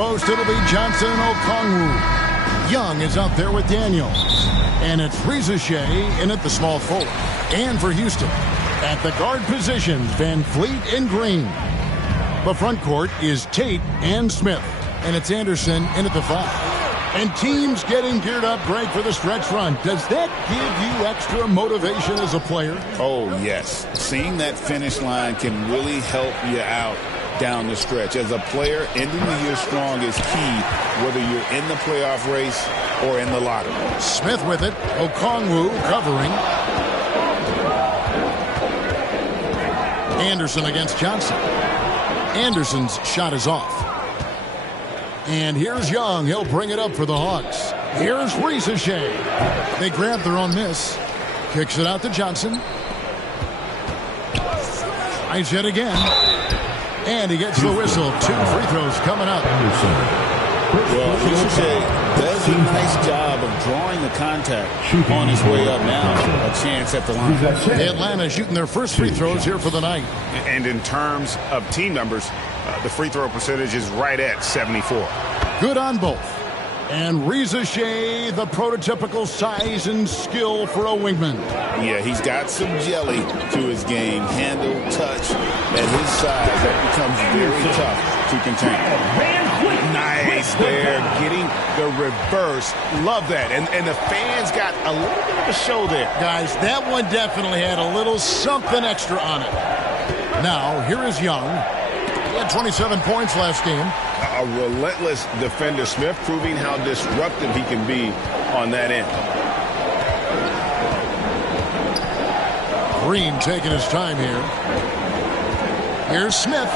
Most it'll be Johnson and Okongwu. Young is out there with Daniels. And it's Rizachet in at the small forward. And for Houston, at the guard positions, Van Fleet and Green. The front court is Tate and Smith. And it's Anderson in at the 5. And teams getting geared up, Greg, for the stretch run. Does that give you extra motivation as a player? Oh, yes. Seeing that finish line can really help you out down the stretch. As a player, ending the year strong is key, whether you're in the playoff race or in the lottery. Smith with it. Okongwu covering. Anderson against Johnson. Anderson's shot is off. And here's Young. He'll bring it up for the Hawks. Here's Rizachet. They grab their own miss. Kicks it out to Johnson. Tries it again. And he gets the whistle. 2 free throws coming up. Well, Rizachet does a nice job of drawing the contact on his way up now. A chance at the line. Atlanta shooting their first free throws here for the night. And in terms of team numbers, the free throw percentage is right at 74. Good on both. And Rizachet, the prototypical size and skill for a wingman. Yeah, he's got some jelly to his game. Handle, touch. At his size, that becomes very tough to contain. Nice there, getting the reverse. Love that. And the fans got a little bit of a show there. Guys, that one definitely had a little something extra on it. Now, here is Young. He had 27 points last game. A relentless defender, Smith, proving how disruptive he can be on that end. Green taking his time here. Here's Smith.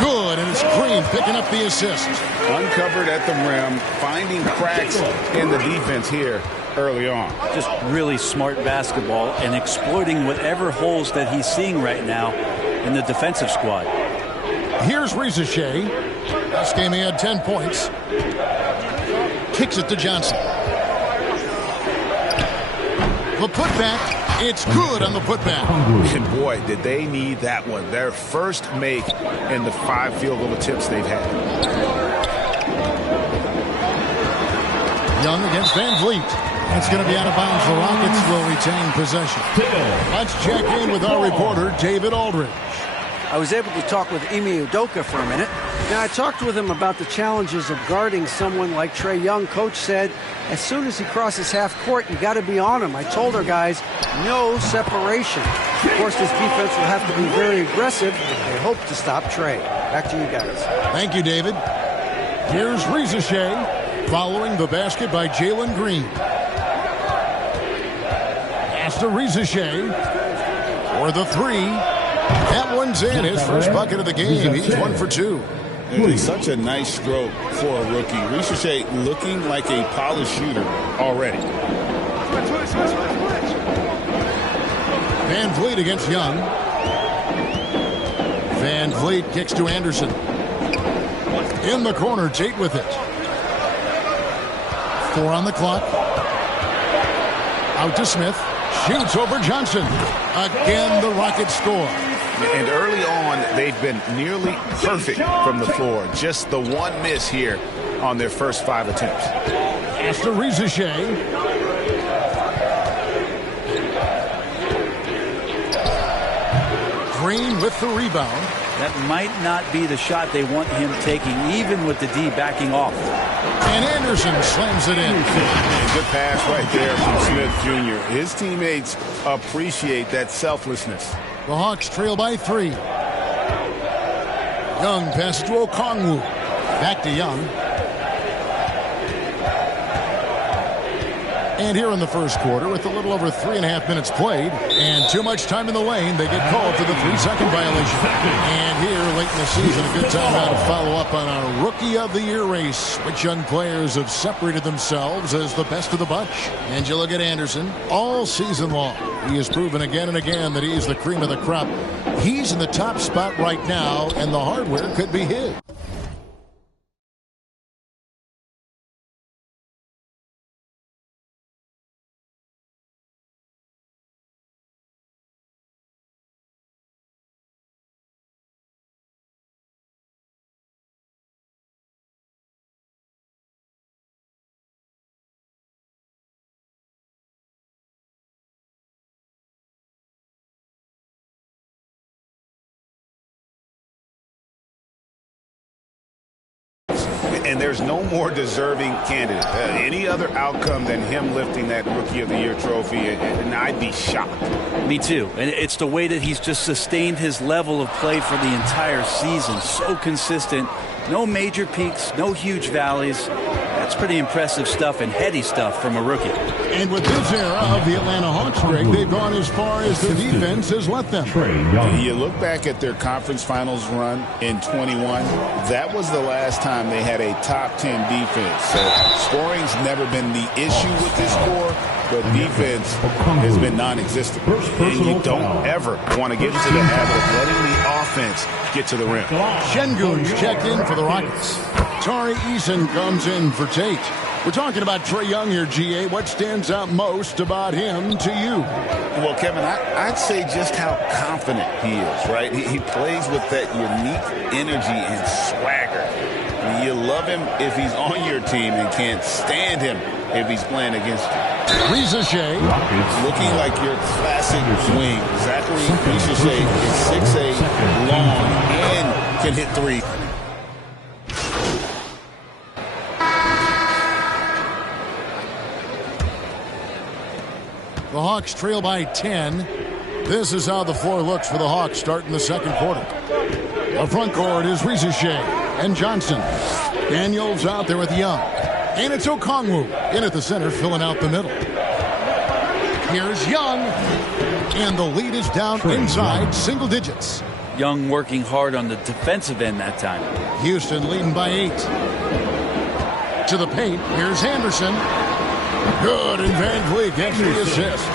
Good, and it's Green picking up the assist. Uncovered at the rim, finding cracks in the defense here early on. Just really smart basketball and exploiting whatever holes that he's seeing right now in the defensive squad. Here's Rizachet. Last game he had 10 points. Kicks it to Johnson. The putback. It's good on the putback. And boy, did they need that one. Their first make in the 5 field goal attempts they've had. Young against Van Vliet. It's going to be out of bounds. The Rockets will retain possession. Let's check in with our reporter, David Aldridge. I was able to talk with Ime Udoka for a minute. Now, I talked with him about the challenges of guarding someone like Trae Young. Coach said, as soon as he crosses half court, you got to be on him. I told our guys, no separation. Of course, this defense will have to be very aggressive if they hope to stop Trae. Back to you guys. Thank you, David. Here's Rizachet following the basket by Jalen Green. Pass to Rizachet for the 3. That one's in. His first bucket of the game. He's 1 for 2. It's such a nice stroke for a rookie. Rizachet looking like a polished shooter already. Van Vliet against Young. Van Vliet kicks to Anderson. In the corner, Tate with it. 4 on the clock. Out to Smith. Shoots over Johnson. Again, the Rockets score. And early on, they've been nearly perfect from the floor. Just the one miss here on their first 5 attempts. Pass to Rizachet. Green with the rebound. That might not be the shot they want him taking, even with the D backing off. And Anderson slams it in. Good pass right there from Smith Jr. His teammates appreciate that selflessness. The Hawks trail by 3. Young passes to Okongwu. Back to Young. And here in the first quarter, with a little over 3.5 minutes played and too much time in the lane, they get called for the 3-second violation. And here, late in the season, a good time now to follow up on our Rookie of the Year race. Which young players have separated themselves as the best of the bunch? And you look at Anderson all season long. He has proven again and again that he is the cream of the crop. He's in the top spot right now, and the hardware could be his. And there's no more deserving candidate. Any other outcome than him lifting that Rookie of the Year trophy, and I'd be shocked. Me too. And it's the way that he's just sustained his level of play for the entire season. So consistent. No major peaks, no huge valleys. That's pretty impressive stuff and heady stuff from a rookie. And with this era of the Atlanta Hawks, Greg, they've gone as far as the defense has let them. You look back at their conference finals run in 21, that was the last time they had a top 10 defense. So scoring's never been the issue with this core, but defense has been non-existent. And you don't ever want to get into the habit of letting the offense get to the rim. Şengün's checked in for the Rockets. Tari Eason comes in for Tate. We're talking about Trae Young here, GA. What stands out most about him to you? Well, Kevin, I'd say just how confident he is, right? He plays with that unique energy and swagger. I mean, you love him if he's on your team and can't stand him if he's playing against you. Risa Shea. Looking like your classic wing. Zachary Risa Shea is 6'8", long, and can hit three. The Hawks trail by 10. This is how the floor looks for the Hawks starting the second quarter. The front court is Risa Shea and Johnson. Daniels out there with Young. And it's Okongwu in at the center, filling out the middle. Here's Young. And the lead is down inside single digits. Young working hard on the defensive end that time. Houston leading by 8. To the paint. Here's Anderson. Good, and Van Vliet gets the assist.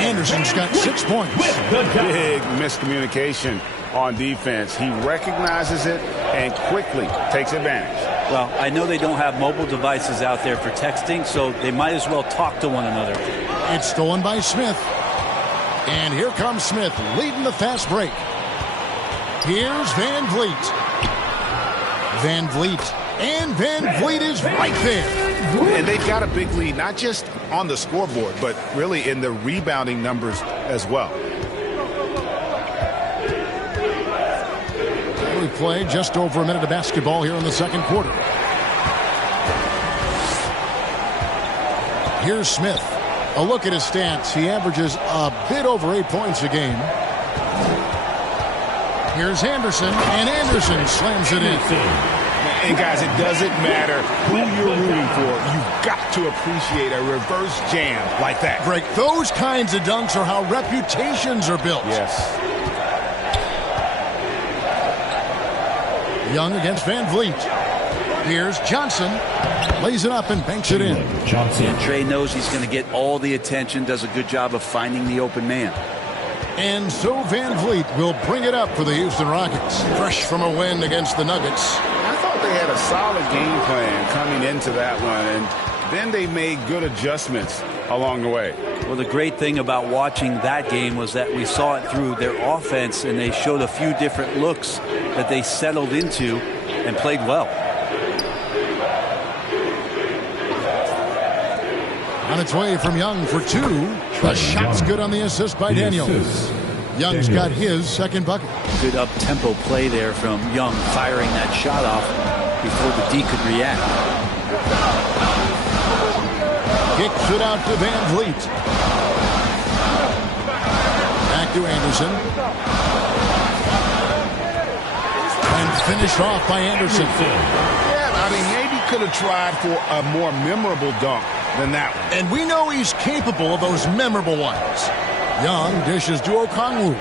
Anderson's got 6 points. Big miscommunication on defense. He recognizes it and quickly takes advantage. Well, I know they don't have mobile devices out there for texting, so they might as well talk to one another. It's stolen by Smith. And here comes Smith leading the fast break. Here's Van Vliet. Van Vliet. And Van Vliet is right there. And they've got a big lead, not just on the scoreboard, but really in the rebounding numbers as well. We play just over a minute of basketball here in the second quarter. Here's Smith. A look at his stats. He averages a bit over 8 points a game. Here's Anderson, and Anderson slams it in. And, guys, it doesn't matter who you're rooting for. You've got to appreciate a reverse jam like that. Greg, those kinds of dunks are how reputations are built. Yes. Young against Van Vliet. Here's Johnson. Lays it up and banks it in. Johnson. And Trae knows he's going to get all the attention, does a good job of finding the open man. And so Van Vliet will bring it up for the Houston Rockets. Fresh from a win against the Nuggets. I thought they had a solid game plan coming into that one, and then they made good adjustments along the way. Well, the great thing about watching that game was that we saw it through their offense, and they showed a few different looks that they settled into and played well. On its way from Young for 2. The shot's good on the assist by Daniels. Young's got his second bucket. Good up-tempo play there from Young, firing that shot off before the D could react. Kicks it out to Van Vliet. Back to Anderson. And finished off by Anderson. Yeah, I mean, maybe could have tried for a more memorable dunk than that one. And we know he's capable of those memorable ones. Young dishes to Okongwu.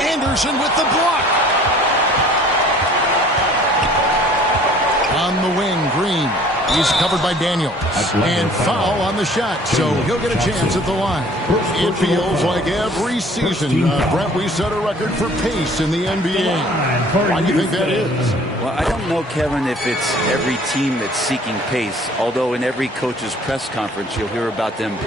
Anderson with the block. On the wing, Green. He's covered by Daniels. And foul on the shot, so he'll get a chance at the line. It feels like every season, Brent, we set a record for pace in the NBA. Why do you think that is? Well, I don't know, Kevin, if it's every team that's seeking pace, although in every coach's press conference you'll hear about them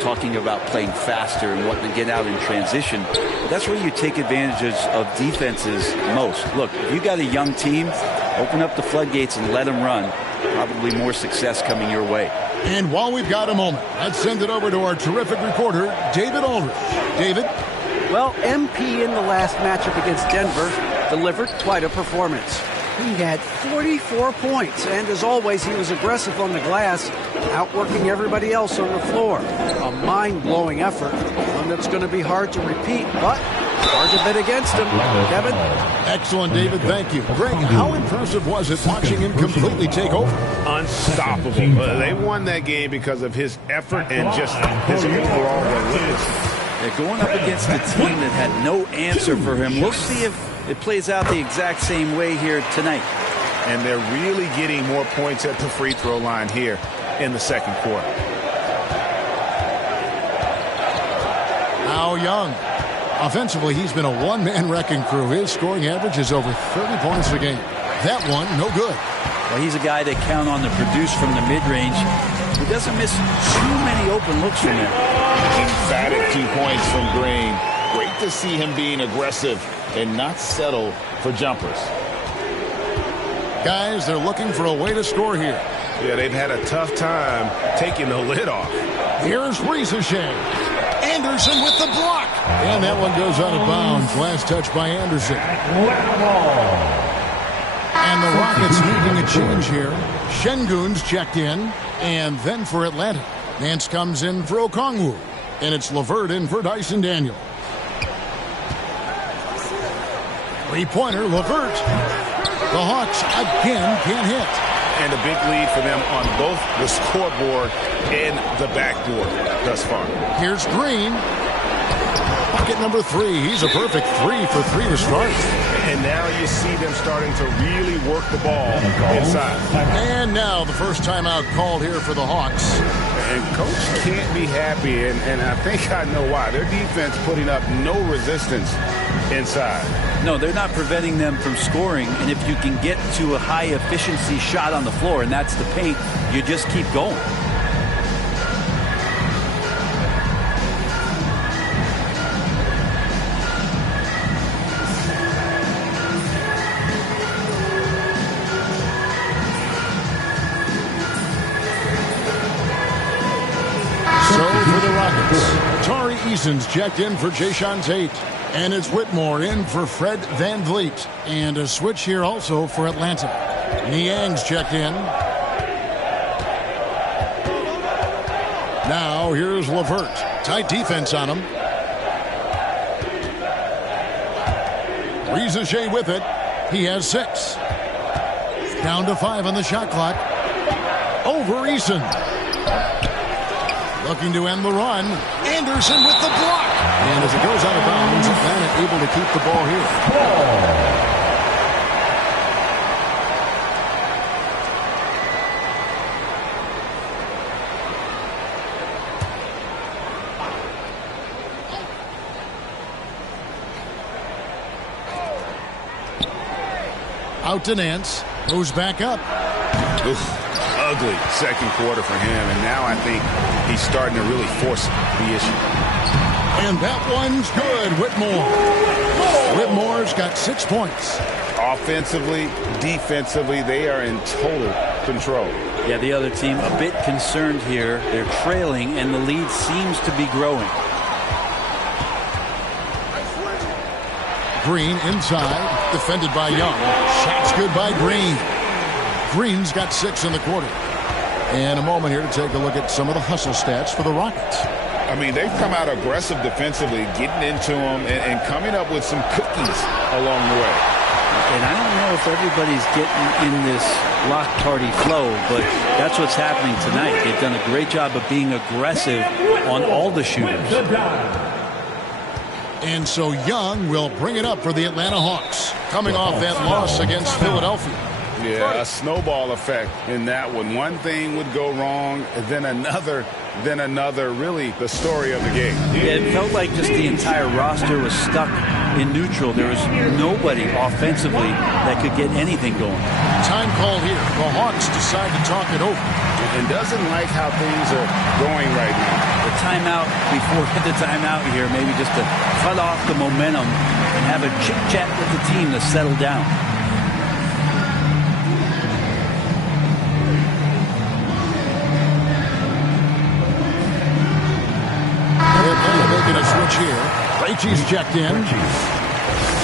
talking about playing faster and wanting to get out in transition. But that's where you take advantage of defenses most. Look, if you got a young team, open up the floodgates and let them run. Probably more success coming your way. And while we've got a moment, let's send it over to our terrific reporter, David Aldridge. David? Well, MP in the last matchup against Denver delivered quite a performance. He had 44 points, and as always, he was aggressive on the glass, outworking everybody else on the floor. A mind-blowing effort, one that's going to be hard to repeat, but hard to bet against him. Kevin? Excellent, David. Thank you. Greg, how impressive was it watching him completely take over? Unstoppable. They won that game because of his effort and just his overall relentlessness. They're going up against a team that had no answer for him. We'll see if it plays out the exact same way here tonight. And they're really getting more points at the free throw line here in the second quarter. Al Young. Offensively, he's been a one-man wrecking crew. His scoring average is over 30 points a game. That one, no good. Well, he's a guy they count on to produce from the mid-range. He doesn't miss too many open looks from him. Emphatic 2 points from Green. Great to see him being aggressive and not settle for jumpers. Guys, they're looking for a way to score here. Yeah, they've had a tough time taking the lid off. Here's Riesachet. Anderson with the block. And that one goes out of bounds. Last touch by Anderson. And the Rockets making a change here. Şengün's checked in. And then for Atlanta, Nance comes in for Okongwu. And it's LeVert in for Dyson Daniel. Three-pointer, LeVert. The Hawks again can't hit. And a big lead for them on both the scoreboard and the backboard thus far. Here's Green. Bucket number 3. He's a perfect 3 for 3 to start. And now you see them starting to really work the ball inside. And now the first timeout called here for the Hawks. And Coach can't be happy, and I think I know why. Their defense putting up no resistance inside. No, they're not preventing them from scoring, and if you can get to a high-efficiency shot on the floor, and that's the paint, you just keep going. So for the Rockets, Tari Eason's checked in for Jae'Sean Tate. And it's Whitmore in for Fred VanVleet. And a switch here also for Atlanta. Niang's checked in. Now here's LeVert. Tight defense on him. Riesachet with it. He has 6. Down to 5 on the shot clock. Over Eason. Looking to end the run. Anderson with the block. And as it goes out of bounds, Atlanta able to keep the ball here. Out to Nance. Goes back up. Oof. Ugly second quarter for him, and now I think he's starting to really force the issue. And that one's good, Whitmore. Whitmore's got 6 points. Offensively, defensively, they are in total control. Yeah, the other team a bit concerned here. They're trailing, and the lead seems to be growing. Green inside, defended by Young. Shot's good by Green. Green's got 6 in the quarter. And a moment here to take a look at some of the hustle stats for the Rockets. I mean, they've come out aggressive defensively, getting into them and coming up with some cookies along the way. And I don't know if everybody's getting in this block party flow, but that's what's happening tonight. They've done a great job of being aggressive on all the shooters. And so Young will bring it up for the Atlanta Hawks, coming off that loss against Philadelphia. Yeah, a snowball effect in that one. One thing would go wrong, then another, really the story of the game. Yeah, it felt like just the entire roster was stuck in neutral. There was nobody offensively that could get anything going. Time call here. The Hawks decide to talk it over. And doesn't like how things are going right now. The timeout before the timeout here, maybe just to cut off the momentum and have a chit-chat with the team to settle down. Atlanta making a switch here. Krejci's checked in.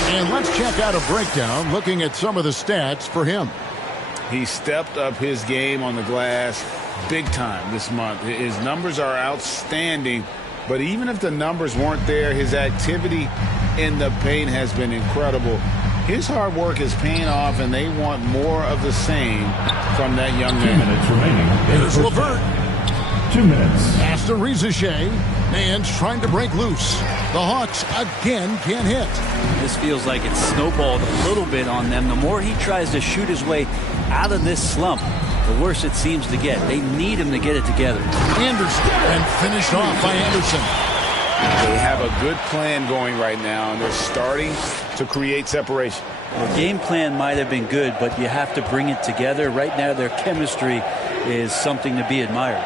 And let's check out a breakdown looking at some of the stats for him. He stepped up his game on the glass big time this month. His numbers are outstanding, but even if the numbers weren't there, his activity in the paint has been incredible. His hard work is paying off, and they want more of the same from that young man. 2 minutes remaining. Here's LeVert. 2 minutes. Pass to Rizachet. Nance trying to break loose. The Hawks again can't hit. This feels like it's snowballed a little bit on them. The more he tries to shoot his way out of this slump, the worse it seems to get. They need him to get it together. Anderson, and finished off by Anderson. They have a good plan going right now, and they're starting to create separation. The game plan might have been good, but you have to bring it together. Right now, their chemistry is something to be admired.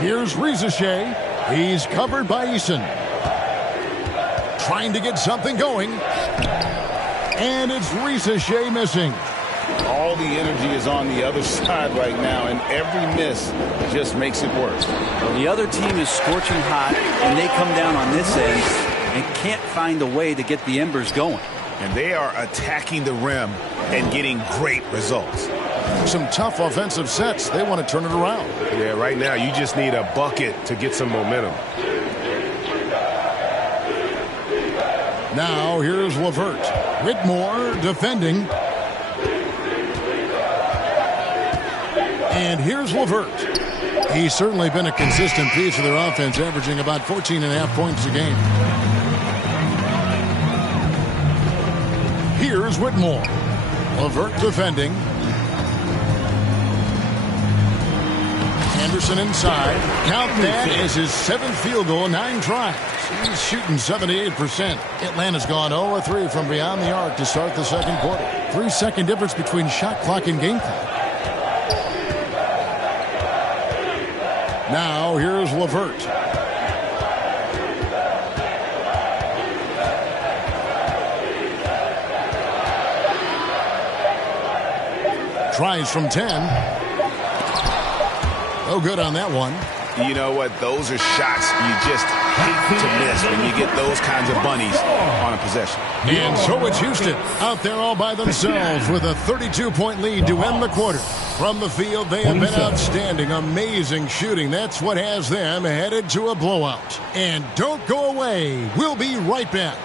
Here's Rizachet. He's covered by Eason. Trying to get something going. And it's Rizachet missing. All the energy is on the other side right now, and every miss just makes it worse. Well, the other team is scorching hot, and they come down on this end and can't find a way to get the embers going. And they are attacking the rim and getting great results. Some tough offensive sets. They want to turn it around. Yeah, right now you just need a bucket to get some momentum. Now here's LeVert. Whitmore defending. And here's LeVert. He's certainly been a consistent piece of their offense, averaging about 14.5 points a game. Here's Whitmore. LeVert defending. Anderson inside. Count that as his 7th field goal in 9 tries. He's shooting 78%. Atlanta's gone 0-3 from beyond the arc to start the second quarter. 3-second difference between shot clock and game clock. Now here's LeVert. Tries from 10. No good on that one. You know what? Those are shots you just hate to miss when you get those kinds of bunnies on a possession. And so it's Houston out there all by themselves with a 32-point lead to end the quarter. From the field, they have been outstanding, amazing shooting. That's what has them headed to a blowout. And don't go away. We'll be right back.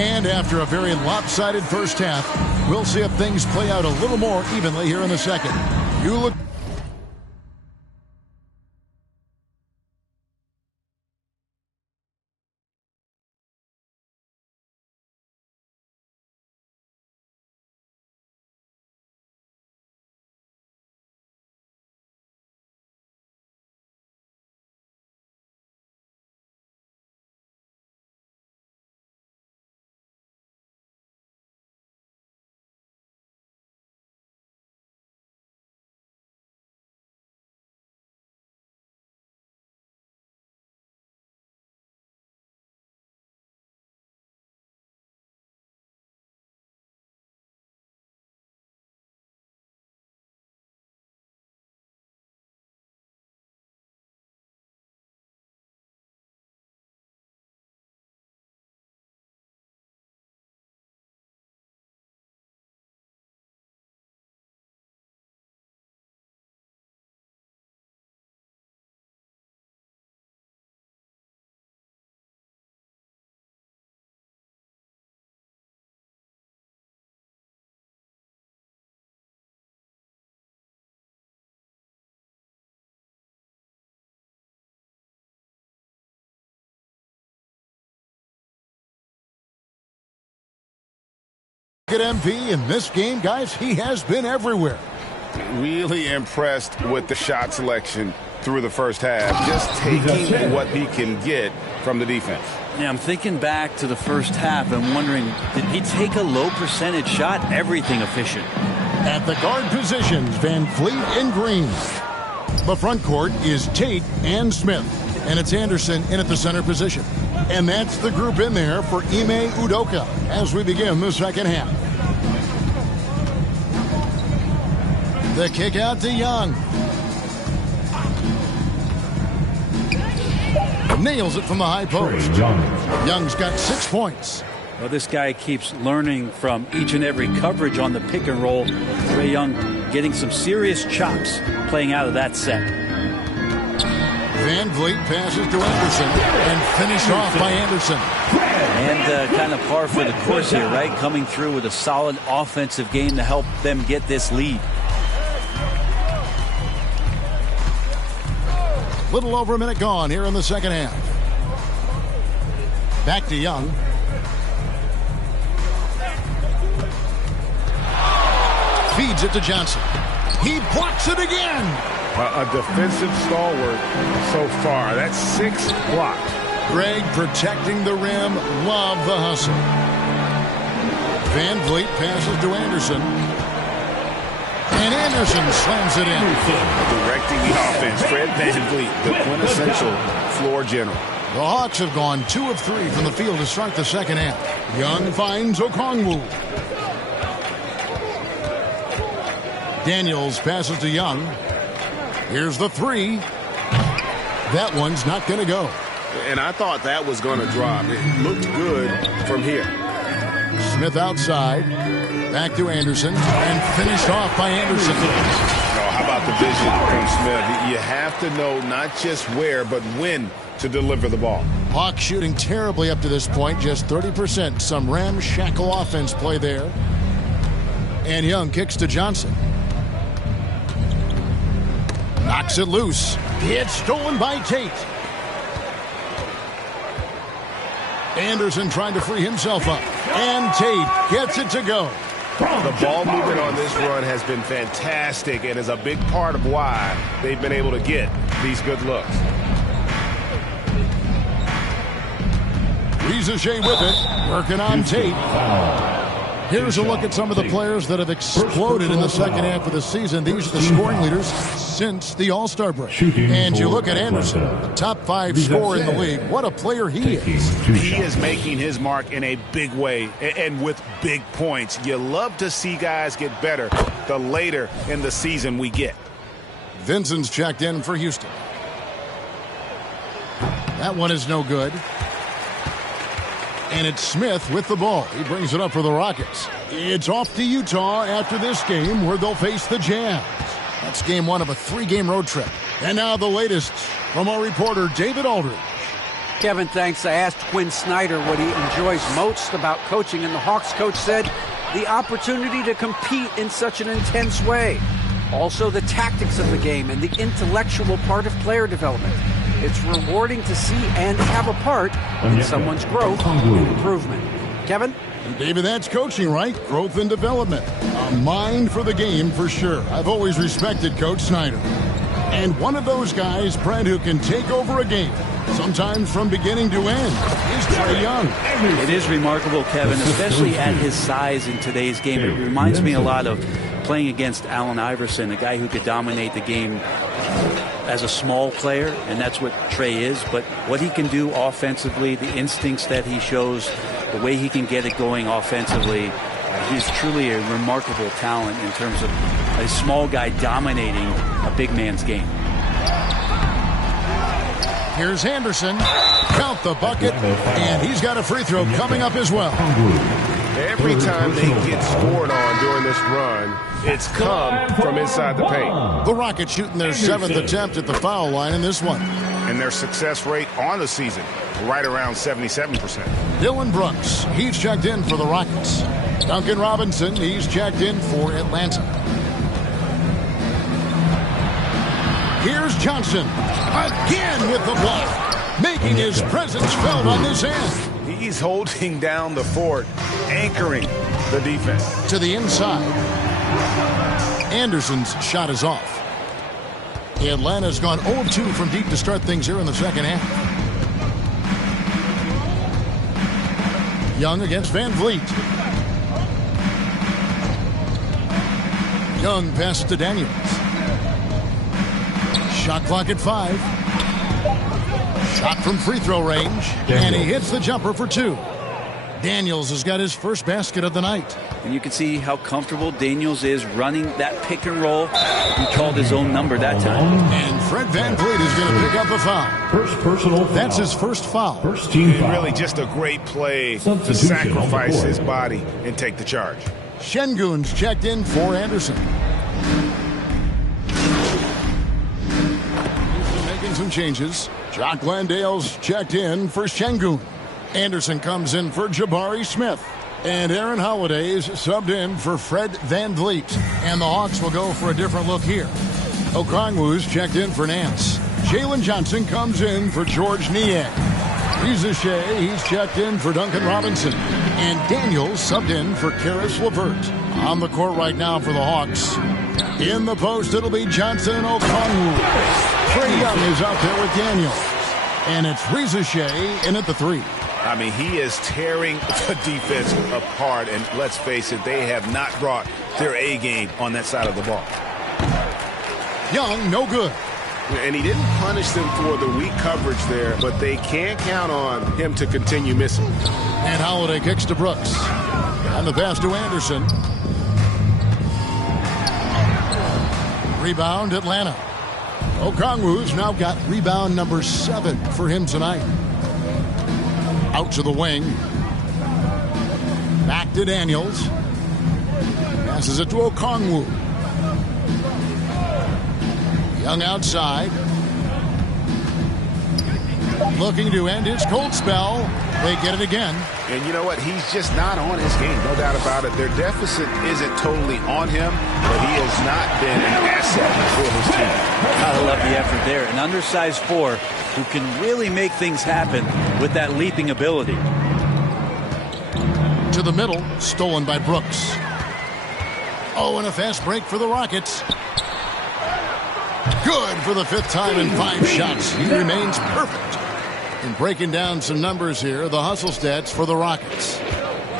And after a very lopsided first half, we'll see if things play out a little more evenly here in the second. You look At MP in this game, guys, he has been everywhere. Really impressed with the shot selection through the first half, just taking what he can get from the defense. Yeah, I'm thinking back to the first half and wondering, did he take a low percentage shot? Everything efficient. At the guard positions, Van Fleet and Green. The front court is Tate and Smith, and it's Anderson in at the center position. And that's the group in there for Ime Udoka as we begin the second half. The kick out to Young. Nails it from the high post. Young's got 6 points. Well, this guy keeps learning from each and every coverage on the pick and roll. Trae Young getting some serious chops playing out of that set. Van Vliet passes to Anderson and finished off by Anderson. And kind of par for the course here, right? Coming through with a solid offensive game to help them get this lead. Little over a minute gone here in the second half. Back to Young. Feeds it to Johnson. He blocks it again. A defensive stalwart so far. That's 6 blocks. Greg protecting the rim. Love the hustle. Van Vliet passes to Anderson. And Anderson slams it in. Directing the offense, Fred VanVleet, the quintessential floor general. The Hawks have gone 2 of 3 from the field to start the second half. Young finds Okongwu. Daniels passes to Young. Here's the 3. That one's not going to go. And I thought that was going to drop. It looked good from here. Smith outside. Back to Anderson. And finished off by Anderson. Oh, how about the vision from Smith? You have to know not just where, but when to deliver the ball. Hawks shooting terribly up to this point. Just 30%. Some ramshackle offense play there. And Young kicks to Johnson. Knocks it loose. It's stolen by Tate. Anderson trying to free himself up. And Tate gets it to go. The ball movement on this run has been fantastic and is a big part of why they've been able to get these good looks. Rizachet with it. Working on Tate. Here's a look at some of the players that have exploded in the second half of the season. These are the scoring leaders since the All-Star break. And you look at Anderson, the top 5 scorer in the league. What a player he is. He is making his mark in a big way and with big points. You love to see guys get better the later in the season we get. Vincent's checked in for Houston. That one is no good. And it's Smith with the ball. He brings it up for the Rockets. It's off to Utah after this game where they'll face the Jazz. That's game 1 of a 3-game road trip. And now the latest from our reporter, David Aldridge. Kevin, thanks. I asked Quinn Snyder what he enjoys most about coaching, and the Hawks coach said the opportunity to compete in such an intense way. Also, the tactics of the game and the intellectual part of player development. It's rewarding to see and have a part in someone's growth and improvement. Kevin? David, that's coaching, right? Growth and development. A mind for the game for sure. I've always respected Coach Snyder. And one of those guys, Brent, who can take over a game, sometimes from beginning to end, is Trae Young. It is remarkable, Kevin, especially at his size in today's game. It reminds me a lot of playing against Allen Iverson, a guy who could dominate the game as a small player, and that's what Trae is. But what he can do offensively, the instincts that he shows, the way he can get it going offensively, he's truly a remarkable talent in terms of a small guy dominating a big man's game. Here's Anderson. Count the bucket, and he's got a free throw coming up as well. Every time they get scored on during this run, it's come from inside the paint. The Rockets shooting their 7th attempt at the foul line in this one. And their success rate on the season, right around 77%. Dillon Brooks, he's checked in for the Rockets. Duncan Robinson, he's checked in for Atlanta. Here's Johnson, again with the block, making his presence felt on this end. He's holding down the fort, anchoring the defense. To the inside. Anderson's shot is off. Atlanta's gone 0-2 from deep to start things here in the second half. Young against Van Vliet. Young passes to Daniels. Shot clock at 5. Shot from free throw range. And he hits the jumper for 2. Daniels has got his first basket of the night. And you can see how comfortable Daniels is running that pick and roll. He called his own number that time. And Fred Van Vliet is going to pick up a foul. First personal foul. That's his first foul. First team foul. Really just a great play to Substitution sacrifice on the his board. body and take the charge. Şengün's checked in for Anderson. Making some changes. Jock Landale's checked in for Şengün. Anderson comes in for Jabari Smith. And Aaron Holiday's subbed in for Fred Van Vliet. And the Hawks will go for a different look here. Okongwu's checked in for Nance. Jalen Johnson comes in for George Niang. Reza Shea, he's checked in for Duncan Robinson. And Daniels subbed in for Karis LeVert. On the court right now for the Hawks. In the post, it'll be Johnson and Okongwu. Trae Young is out there with Daniels. And it's Reza Shea in at the 3. I mean, he is tearing the defense apart, and let's face it, they have not brought their A game on that side of the ball. Young, no good. And he didn't punish them for the weak coverage there, but they can't count on him to continue missing. And Holiday kicks to Brooks. And the pass to Anderson. Rebound, Atlanta. Okongwu's now got rebound number 7 for him tonight. Out to the wing. Back to Daniels. Passes it to Okongwu. Young outside. Looking to end his cold spell. They get it again. And you know what? He's just not on his game. No doubt about it. Their deficit isn't totally on him, but he has not been an asset for his team. I love the effort there. An undersized 4 who can really make things happen with that leaping ability. To the middle, stolen by Brooks. Oh, and a fast break for the Rockets. Good for the 5th time in 5 shots. He remains perfect. And breaking down some numbers here, the hustle stats for the Rockets.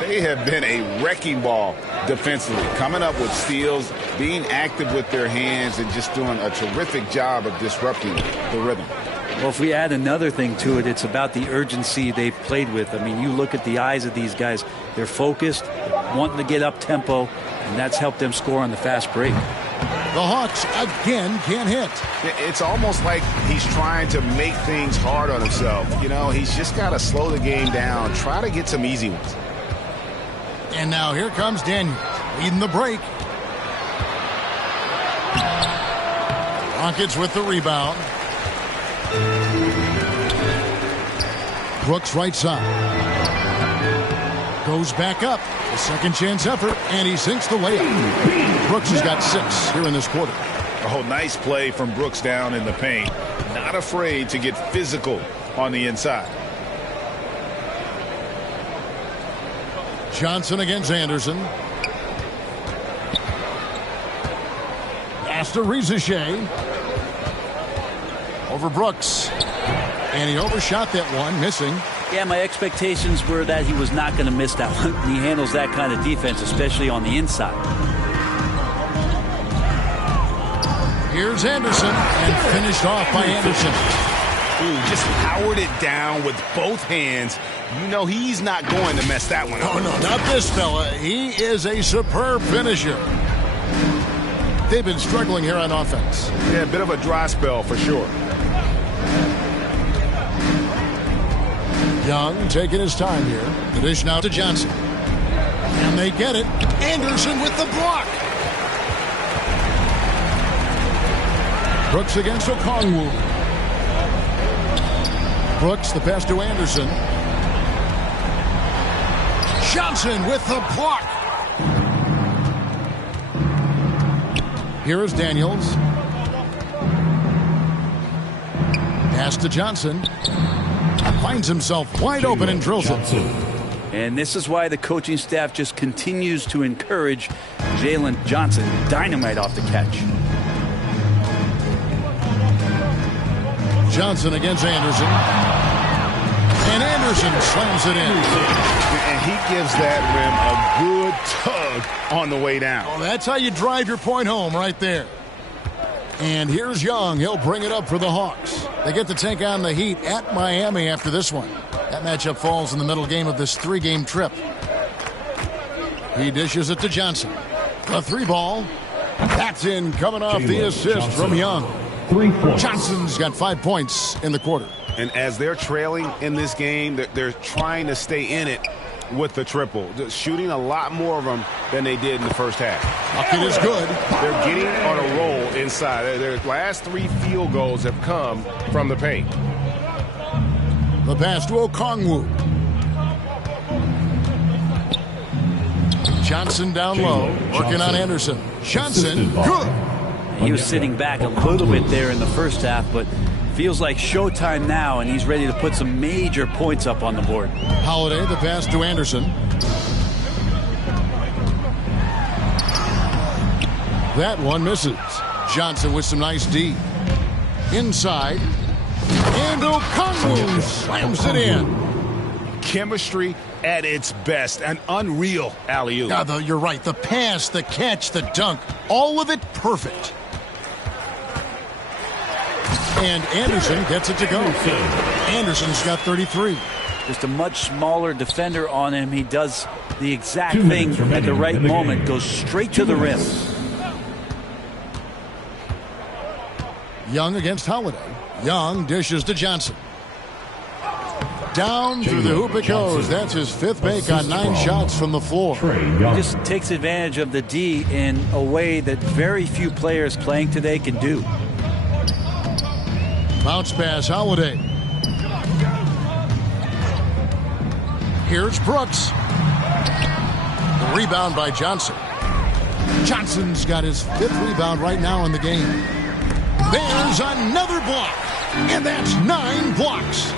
They have been a wrecking ball defensively, coming up with steals, being active with their hands, and just doing a terrific job of disrupting the rhythm. Well, if we add another thing to it, it's about the urgency they've played with. I mean, you look at the eyes of these guys. They're focused, wanting to get up tempo, and that's helped them score on the fast break. The Hawks again can't hit. It's almost like he's trying to make things hard on himself. You know, he's just got to slow the game down, try to get some easy ones. And now here comes Daniels, leading the break. Rockets with the rebound. Brooks right side. Goes back up. A second chance effort, and he sinks the layup. Brooks has got 6 here in this quarter. Oh, nice play from Brooks down in the paint. Not afraid to get physical on the inside. Johnson against Anderson. Pass to Reza Shea. Over Brooks. And he overshot that one, missing. Yeah, my expectations were that he was not going to miss that one. He handles that kind of defense, especially on the inside. Here's Anderson, and finished off by Anderson. Ooh, just powered it down with both hands. You know he's not going to mess that one up. Oh, no, not this fella. He is a superb finisher. They've been struggling here on offense. Yeah, a bit of a dry spell for sure. Young taking his time here. The dish now to Johnson. And they get it. Anderson with the block. Brooks against Okongwu. Brooks, the pass to Anderson. Johnson with the block. Here is Daniels. Pass to Johnson. finds himself wide open and drills it. And this is why the coaching staff just continues to encourage Jalen Johnson. Dynamite off the catch. Johnson against Anderson. And Anderson slams it in. And he gives that rim a good tug on the way down. Well, that's how you drive your point home right there. And here's Young. He'll bring it up for the Hawks. They get to take on the Heat at Miami after this one. That matchup falls in the middle game of this 3-game trip. He dishes it to Johnson. The 3-ball. That's in, coming off the assist from Young. 3 points. Johnson's got 5 points in the quarter. And as they're trailing in this game, they're trying to stay in it with the triple. Just shooting a lot more of them than they did in the first half. Bucket is good. They're getting on a roll inside. Their last 3 field goals have come from the paint. The pass to Okongwu. Johnson down low, working on Anderson. Johnson, good. He was sitting back a little bit there in the first half, but feels like showtime now, and he's ready to put some major points up on the board. Holiday, the pass to Anderson. That one misses. Johnson with some nice D. Inside. And Okongwu slams it in. Chemistry at its best. An unreal alley-oop. Yeah, you're right. The pass, the catch, the dunk. All of it perfect. And Anderson gets it to go. Anderson's got 33. Just a much smaller defender on him. He does the exact thing at the right moment. Goes straight to the rim. Young against Holiday. Young dishes to Johnson. Down through the hoop it goes. That's his 5th make on 9 shots from the floor. He just takes advantage of the D in a way that very few players playing today can do. Bounce pass, Holiday. Here's Brooks. The rebound by Johnson. Johnson's got his 5th rebound right now in the game. There's another block. And that's 9 blocks.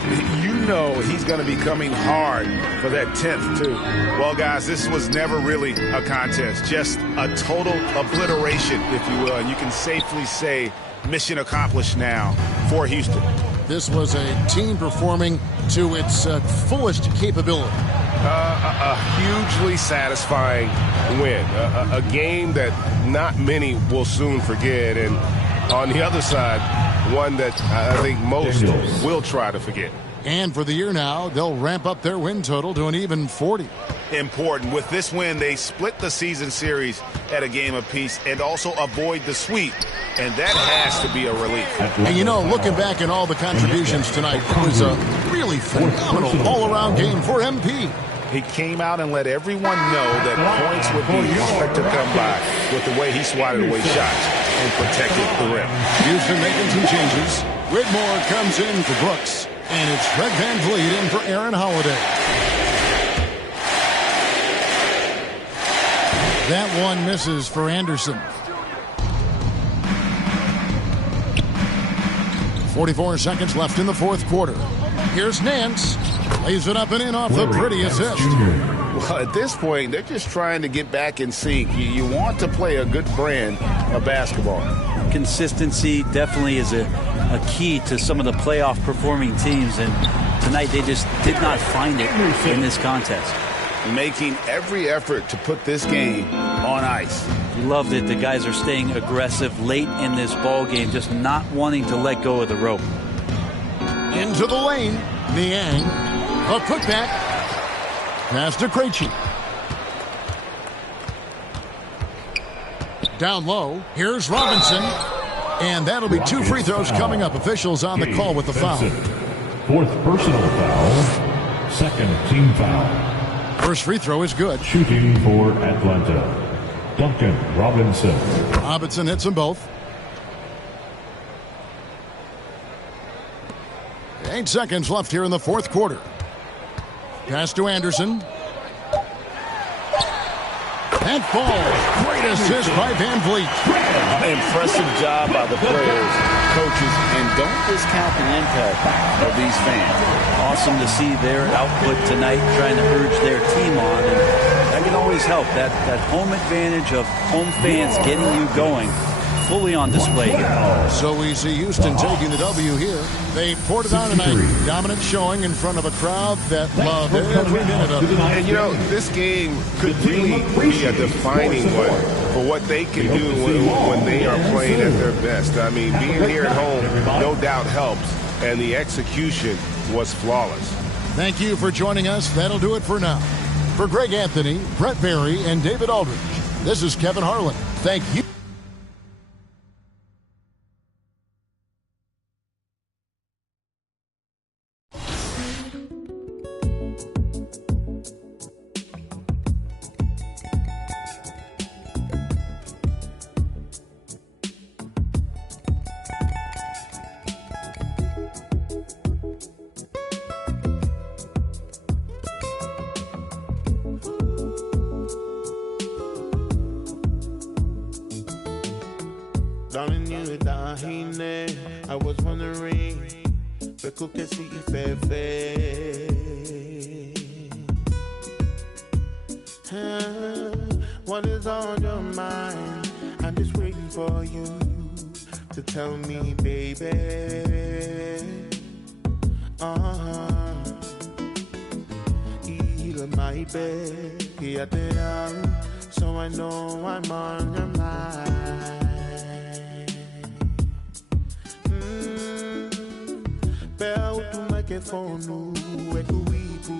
You know he's going to be coming hard for that 10th, too. Well, guys, this was never really a contest. Just a total obliteration, if you will. And you can safely say mission accomplished now for Houston. This was a team performing to its fullest capability. A hugely satisfying win. A game that not many will soon forget. And on the other side, one that I think most will try to forget. And for the year now, they'll ramp up their win total to an even 40. Important. With this win, they split the season series at a game apiece and also avoid the sweep. And that has to be a relief. And you know, looking back at all the contributions tonight, it was a really phenomenal all-around game for MP. He came out and let everyone know that points would be hard to come by with the way he swatted away shots and protected the rim. Houston making some changes. Whitmore comes in for Brooks. And it's Fred VanVleet in for Aaron Holiday. That one misses for Anderson. 44 seconds left in the 4th quarter. Here's Nance. Lays it up and in off the pretty assist. Well, at this point, they're just trying to get back in sync. You want to play a good brand of basketball. Consistency definitely is a key to some of the playoff performing teams, and tonight they just did not find it in this contest. Making every effort to put this game on ice. You love that the guys are staying aggressive late in this ball game, just not wanting to let go of the rope. Into the lane. Niang. A putback. Pass to Krejci. Down low. Here's Robinson. And that'll be 2 free throws coming up. Officials on the call with the foul. 4th personal foul. 2nd team foul. First free throw is good. Shooting for Atlanta, Duncan Robinson. Robinson hits them both. 8 seconds left here in the 4th quarter. Pass to Anderson. That ball. Great assist by VanVleet. Impressive job by the players coaches, and don't discount the impact of these fans. Awesome to see their output tonight, trying to urge their team on, and that can always help. That home advantage of home fans getting you going, fully on display here. So we see Houston taking the W here. They poured it on tonight. Dominant showing in front of a crowd that loved every minute of it. And, you know, this game could really be a defining one for what they can do when they are playing at their best. I mean, being here at home no doubt helps, and the execution was flawless. Thank you for joining us. That'll do it for now. For Greg Anthony, Brett Barry, and David Aldridge, this is Kevin Harlan. Thank you. Darling, you dahine. I was wondering, Beku kesi ifefe. What is on your mind? I'm just waiting for you to tell me, baby. Heal my bed, so I know I'm on your mind. Bell to microphone, we do weepu,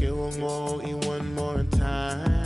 get on in one more time.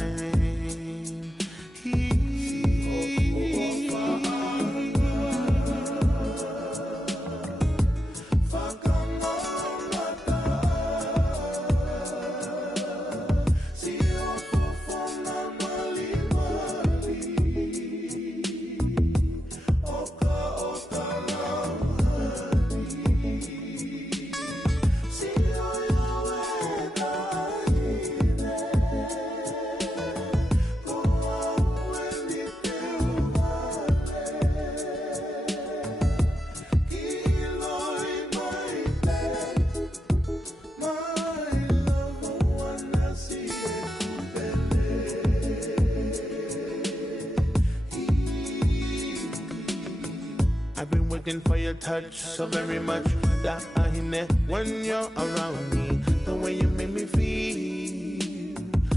For your touch so very much that I need when you're around me. The way you make me feel,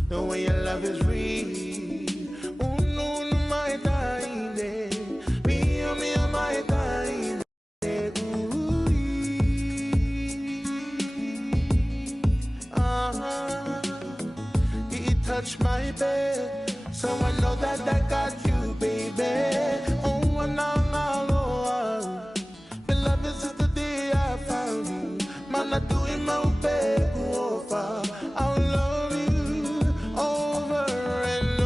the way your love is real. Oh no, no, my time, me, my time. It touched my bed, so I know that I got you, baby. Oh, and now. Man, I do it my way over. I'll love you over and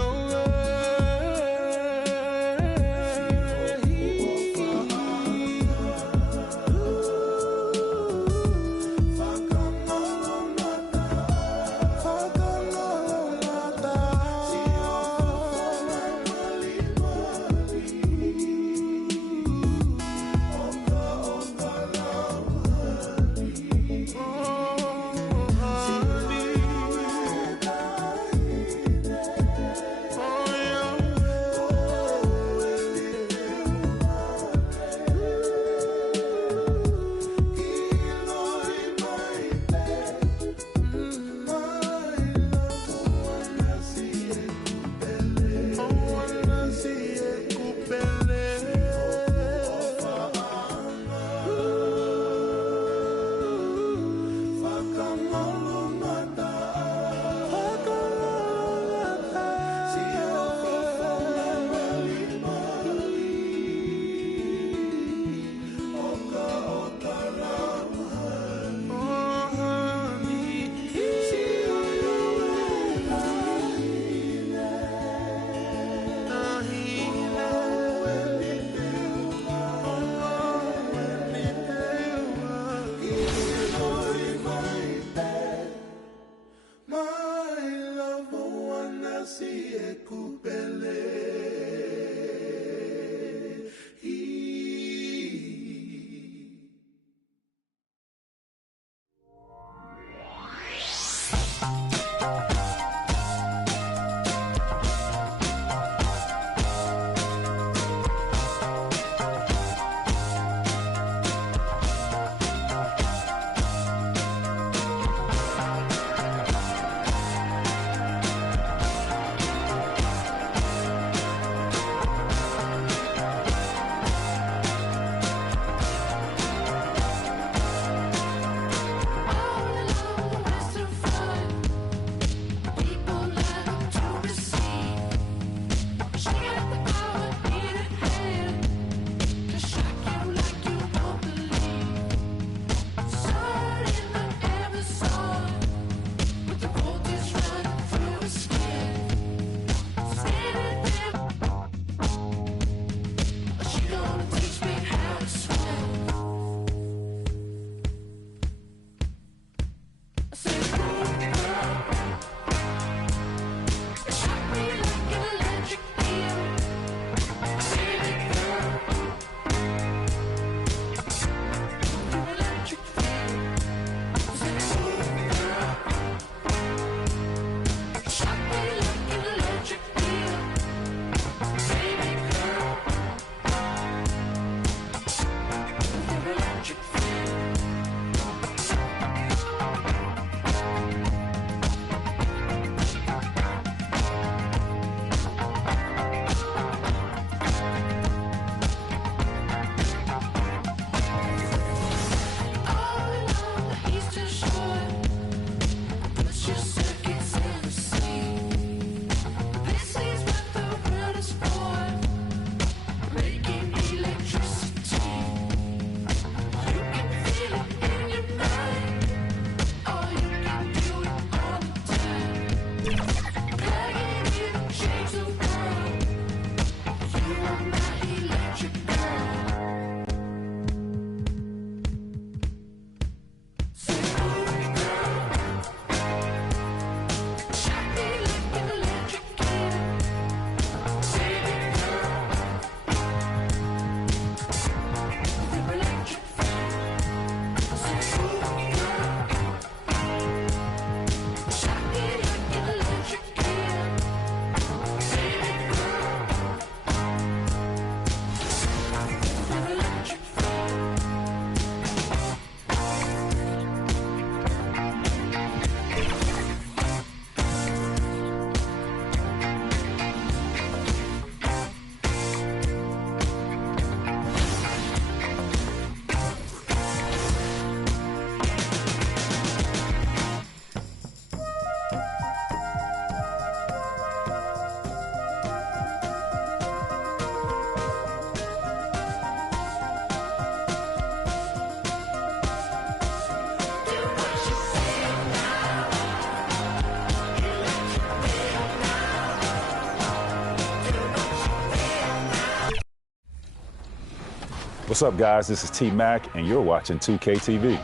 What's up, guys? This is T-Mac, and you're watching 2K TV.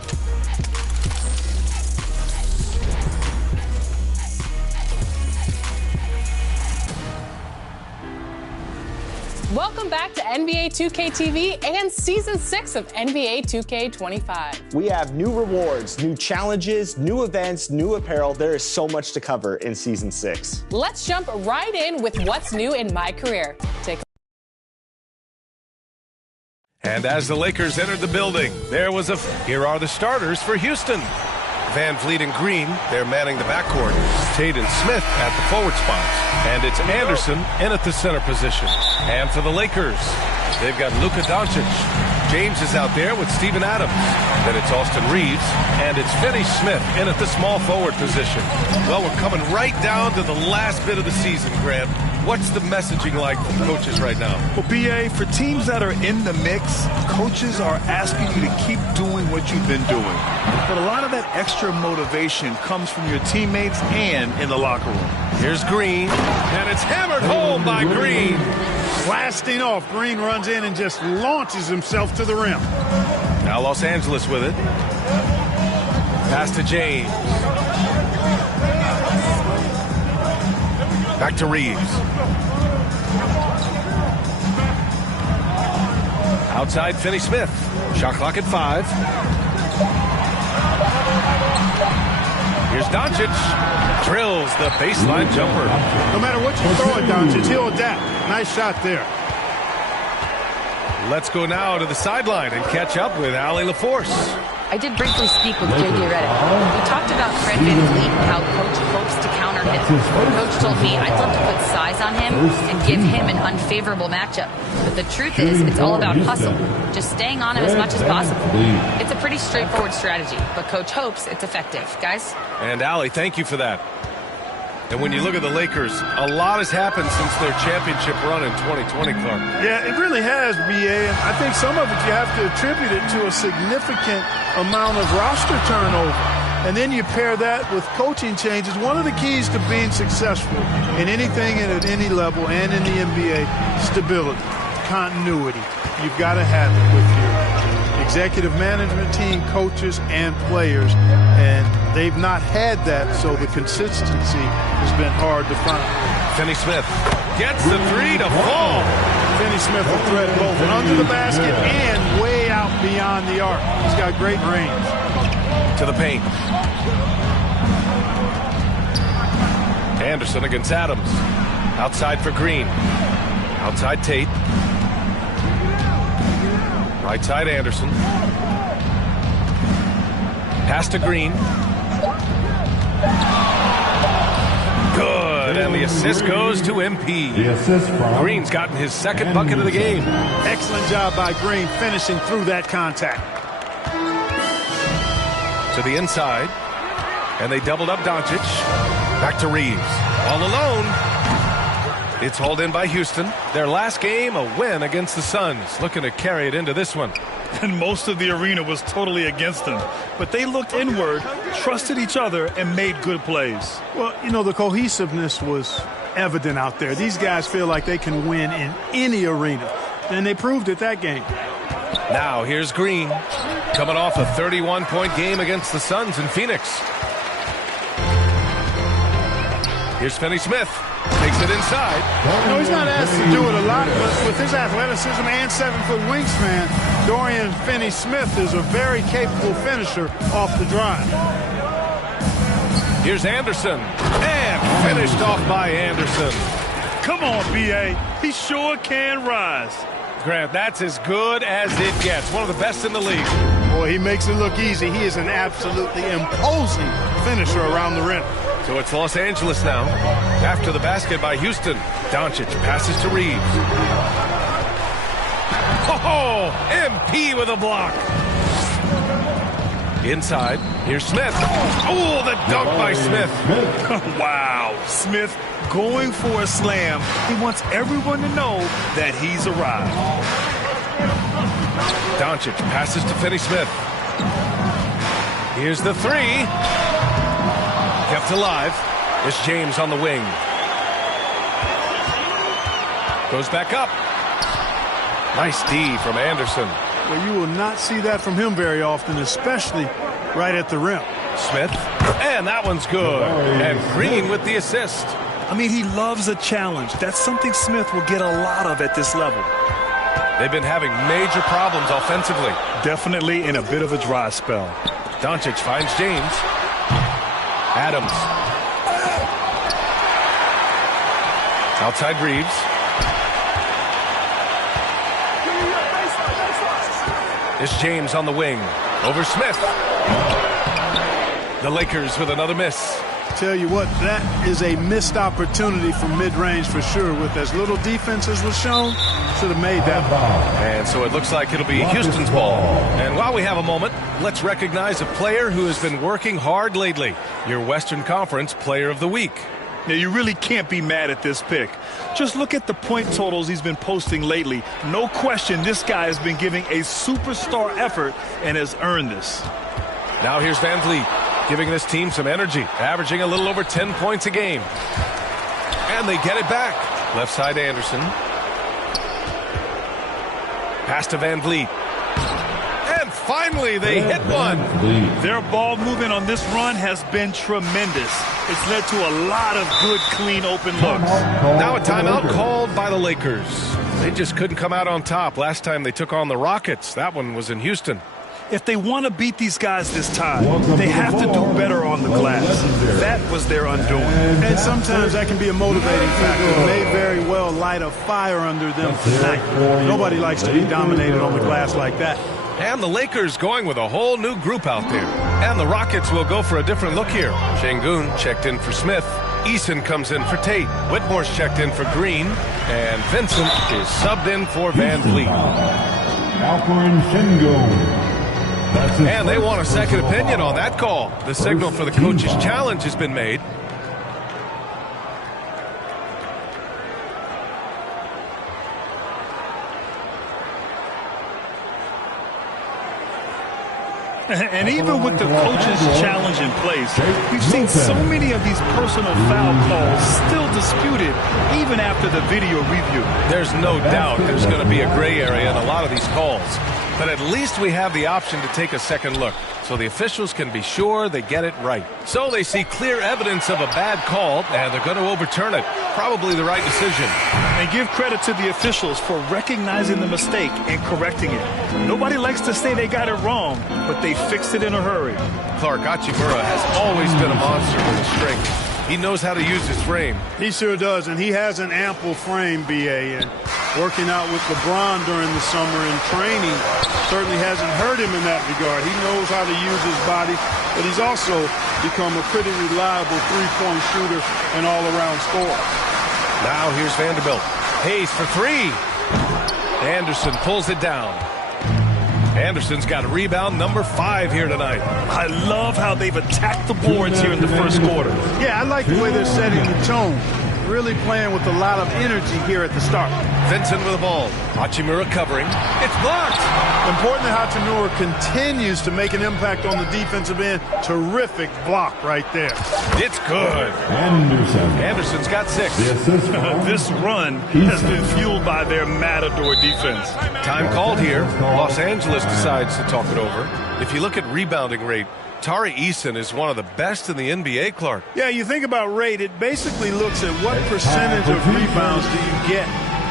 Welcome back to NBA 2K TV and Season 6 of NBA 2K25. We have new rewards, new challenges, new events, new apparel. There is so much to cover in Season 6. Let's jump right in with what's new in my career. And as the Lakers entered the building, here are the starters for Houston. Van Vliet and Green, they're manning the backcourt. Tate and Smith at the forward spots. And it's Anderson in at the center position. And for the Lakers, they've got Luka Doncic. James is out there with Steven Adams. Then it's Austin Reeves. And it's Finney Smith in at the small forward position. Well, we're coming right down to the last bit of the season, Grant. What's the messaging like from coaches right now? Well, BA, for teams that are in the mix, coaches are asking you to keep doing what you've been doing. But a lot of that extra motivation comes from your teammates and in the locker room. Here's Green, and it's hammered home by Green. Blasting off, Green runs in and just launches himself to the rim. Now Los Angeles with it. Pass to James. Back to Reeves. Outside, Finney Smith. Shot clock at 5. Here's Doncic. Drills the baseline jumper. No matter what you throw at Doncic, he'll adapt. Nice shot there. Let's go now to the sideline and catch up with Allie LaForce. I did briefly speak with J.J. Redick. We talked about Fred VanVleet and how Coach hopes to counter him. Coach told me I'd love to put size on him and give him an unfavorable matchup. But the truth is, it's all about hustle. Just staying on him as much as possible. It's a pretty straightforward strategy, but Coach hopes it's effective. Guys? And Allie, thank you for that. And when you look at the Lakers, a lot has happened since their championship run in 2020, Clark. Yeah, it really has, BA. And I think some of it you have to attribute it to a significant amount of roster turnover. And then you pair that with coaching changes. One of the keys to being successful in anything and at any level and in the NBA, stability, continuity. You've got to have it with your executive management team, coaches, and players. And they've not had that, so the consistency has been hard to find. Finney Smith gets the 3 to fall. Finney Smith will thread both under the basket and way out beyond the arc. He's got great range. To the paint. Anderson against Adams. Outside for Green. Outside Tate. Right side Anderson. Pass to Green. Good, and the assist goes to MP. Green's gotten his second bucket of the game. Excellent job by Green finishing through that contact. To the inside, and they doubled up Doncic. Back to Reeves, all alone. It's hauled in by Houston. Their last game, a win against the Suns. Looking to carry it into this one. And most of the arena was totally against them. But they looked inward, trusted each other, and made good plays. Well, you know, the cohesiveness was evident out there. These guys feel like they can win in any arena. And they proved it that game. Now, here's Green. Coming off a 31-point game against the Suns in Phoenix. Here's Finney Smith. Takes it inside. You know, he's not asked to do it a lot, but with his athleticism and 7-foot wingspan, Dorian Finney-Smith is a very capable finisher off the drive. Here's Anderson. And finished off by Anderson. Come on, B.A. He sure can rise. Grant, that's as good as it gets. One of the best in the league. Boy, he makes it look easy. He is an absolutely imposing finisher around the rim. So it's Los Angeles now. After the basket by Houston, Doncic passes to Reeves. Oh, MP with a block. Inside, here's Smith. Oh, the dunk by Smith. Wow, Smith going for a slam. He wants everyone to know that he's arrived. Doncic passes to Finney Smith. Here's the 3. Kept alive. It's James on the wing. Goes back up. Nice D from Anderson. Well, you will not see that from him very often, especially right at the rim. Smith, and that one's good. And Green with the assist. I mean, he loves a challenge. That's something Smith will get a lot of at this level. They've been having major problems offensively. Definitely in a bit of a dry spell. Doncic finds James. Adams. Outside Reeves. It's James on the wing. Over Smith. The Lakers with another miss. Tell you what, that is a missed opportunity from mid-range for sure. With as little defense as was shown, should have made that ball. And so it looks like it'll be Houston's ball. And while we have a moment, let's recognize a player who has been working hard lately. Your Western Conference Player of the Week. Now, you really can't be mad at this pick. Just look at the point totals he's been posting lately. No question, this guy has been giving a superstar effort and has earned this. Now here's Van Vliet, giving this team some energy, averaging a little over 10 points a game. And they get it back. Left side Anderson. Pass to Van Vliet. And finally they hit one. Their ball movement on this run has been tremendous. It's led to a lot of good, clean, open looks. Now a timeout called by the Lakers. They just couldn't come out on top last time they took on the Rockets. That one was in Houston. If they want to beat these guys this time, they have to do better on the glass. That was their undoing. And sometimes that can be a motivating factor. It may very well light a fire under them tonight. Nobody likes to be dominated on the glass like that. And the Lakers going with a whole new group out there. And the Rockets will go for a different look here. Şengün checked in for Smith. Eason comes in for Tate. Whitmore's checked in for Green. And Vincent is subbed in for Van Vliet. Alperen Şengün. And they want a second opinion on that call. The signal for the coach's challenge has been made. And even with the coach's challenge in place, we've seen so many of these personal foul calls still disputed even after the video review. There's no doubt there's going to be a gray area in a lot of these calls. But at least we have the option to take a second look, so the officials can be sure they get it right. So they see clear evidence of a bad call, and they're going to overturn it. Probably the right decision. And give credit to the officials for recognizing the mistake and correcting it. Nobody likes to say they got it wrong, but they fixed it in a hurry. Clark Hachimura has always been a monster with his strength. He knows how to use his frame. He sure does, and he has an ample frame, B.A., and working out with LeBron during the summer and training certainly hasn't hurt him in that regard. He knows how to use his body, but he's also become a pretty reliable three-point shooter and all-around scorer. Now here's Vanderbilt. Hayes for three. Anderson pulls it down. Anderson's got a rebound number 5 here tonight. I love how they've attacked the boards here in the first quarter. Yeah, I like the way they're setting the tone. Really playing with a lot of energy here at the start. Vincent with the ball. Hachimura covering. It's blocked. Important that Hachimura continues to make an impact on the defensive end. Terrific block right there. It's good. Anderson's got 6. This run has been fueled by their matador defense. Time called here. Los Angeles decides to talk it over. If you look at rebounding rate, Tari Eason is one of the best in the NBA, Clark. Yeah, you think about rate, it basically looks at what percentage of rebounds do you get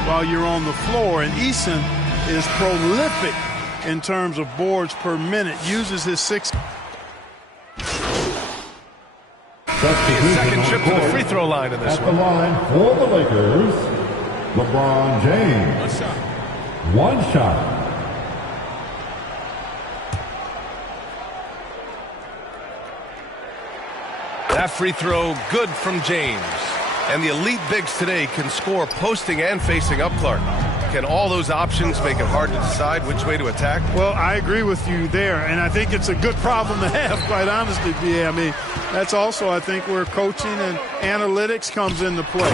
while you're on the floor. And Eason is prolific in terms of boards per minute, uses his 6. His second trip to the free throw line in this one. At the line for the Lakers, LeBron James. One shot. That free throw good from James. And the elite bigs today can score posting and facing up, Clark. Can all those options make it hard to decide which way to attack? Well, I agree with you there, and I think it's a good problem to have, quite honestly, B.A. I mean, that's also, I think, where coaching and analytics comes into play.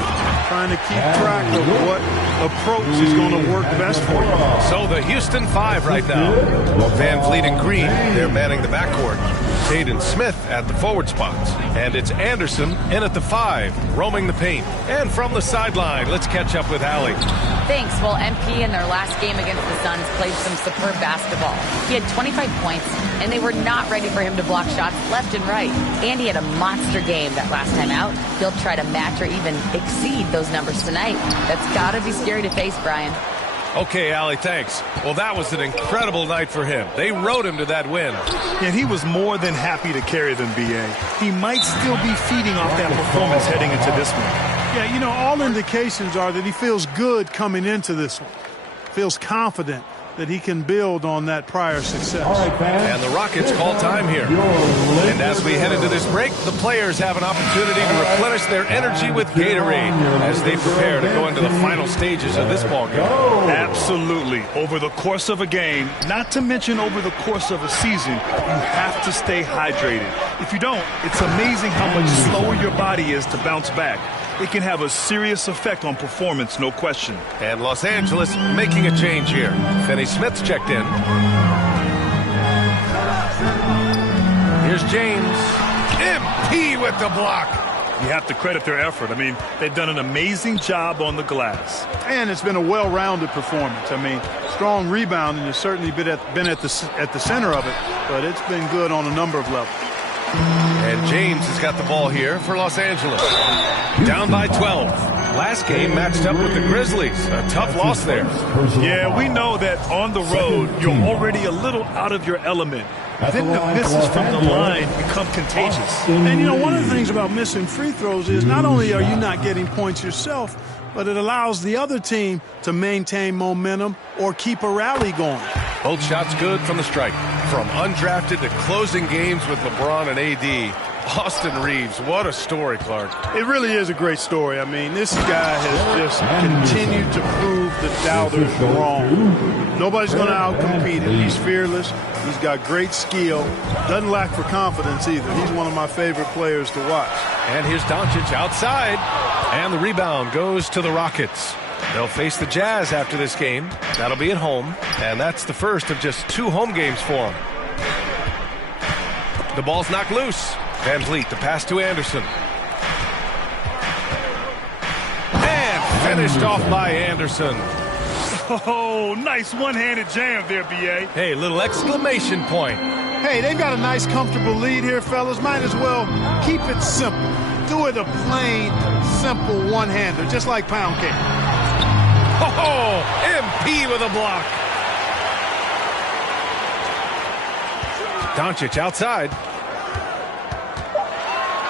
Trying to keep track of what approach is going to work best for you. So the Houston 5 right now. Van Vliet and Green, they're manning the backcourt. Taden Smith at the forward spots. And it's Anderson in at the 5, roaming the paint. And from the sideline, let's catch up with Allie. Thanks. Well, MP in their last game against the Suns played some superb basketball. He had 25 points, and they were not ready for him to block shots left and right. And he had a monster game that last time out. He'll try to match or even exceed those numbers tonight. That's got to be scary to face, Brian. Okay, Allie, thanks. Well, that was an incredible night for him. They rode him to that win. And he was more than happy to carry them, B.A. He might still be feeding off that performance heading into this one. Yeah, you know, all indications are that he feels good coming into this one. Feels confident that he can build on that prior success. And the Rockets call time here. And as we head into this break, the players have an opportunity to replenish their energy with Gatorade as they prepare to go into the final stages of this ball game. Absolutely. Over the course of a game, not to mention over the course of a season, you have to stay hydrated. If you don't, it's amazing how much slower your body is to bounce back. It can have a serious effect on performance, no question. And Los Angeles making a change here. Finney Smith's checked in. Here's James. MP with the block. You have to credit their effort. I mean, they've done an amazing job on the glass. And it's been a well-rounded performance. I mean, strong rebounding has certainly been at the center of it, but it's been good on a number of levels. And James has got the ball here for Los Angeles. Down by 12. Last game matched up with the Grizzlies. A tough loss there. Yeah, we know that on the road, you're already a little out of your element. Then the misses from the line become contagious. And, you know, one of the things about missing free throws is not only are you not getting points yourself, but it allows the other team to maintain momentum or keep a rally going. Both shots good from the stripe. From undrafted to closing games with LeBron and AD, Austin Reeves, what a story, Clark. It really is a great story. I mean, this guy has just continued to prove the doubters wrong. Nobody's going to outcompete him. He's fearless. He's got great skill. Doesn't lack for confidence either. He's one of my favorite players to watch. And here's Doncic outside. And the rebound goes to the Rockets. They'll face the Jazz after this game. That'll be at home. And that's the first of just 2 home games for them. The ball's knocked loose. Van Vliet, the pass to Anderson. And finished off by Anderson. Oh, nice one-handed jam there, B.A. Hey, little exclamation point. Hey, they've got a nice, comfortable lead here, fellas. Might as well keep it simple. Do it a plain, simple one-hander, just like pound cake. Oh, MP with a block. Doncic outside.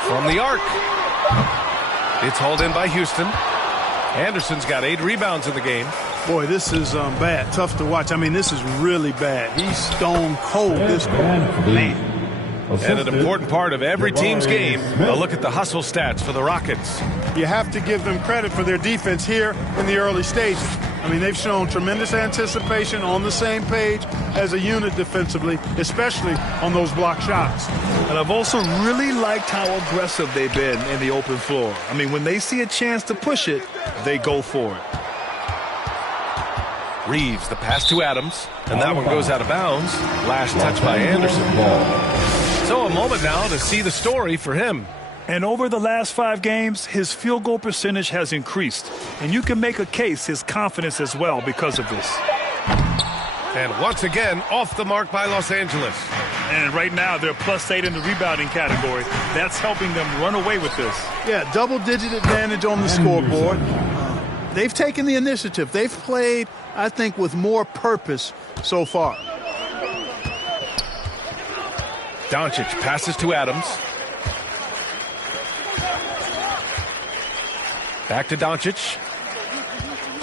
From the arc. It's hauled in by Houston. Anderson's got 8 rebounds in the game. Boy, this is bad. Tough to watch. I mean, this is really bad. He's stone cold this quarter. Man. And an important part of every team's game, a look at the hustle stats for the Rockets. You have to give them credit for their defense here in the early stages. I mean, they've shown tremendous anticipation, on the same page as a unit defensively, especially on those block shots. And I've also really liked how aggressive they've been in the open floor. I mean, when they see a chance to push it, they go for it. Reeves, the pass to Adams, and that one goes out of bounds. Last touch by Anderson. So a moment now to see the story for him. And over the last 5 games, his field goal percentage has increased. And you can make a case his confidence as well because of this. And once again, off the mark by Los Angeles. And right now, they're +8 in the rebounding category. That's helping them run away with this. Yeah, double-digit advantage on the scoreboard. They've taken the initiative. They've played, I think, with more purpose so far. Doncic passes to Adams. Back to Doncic.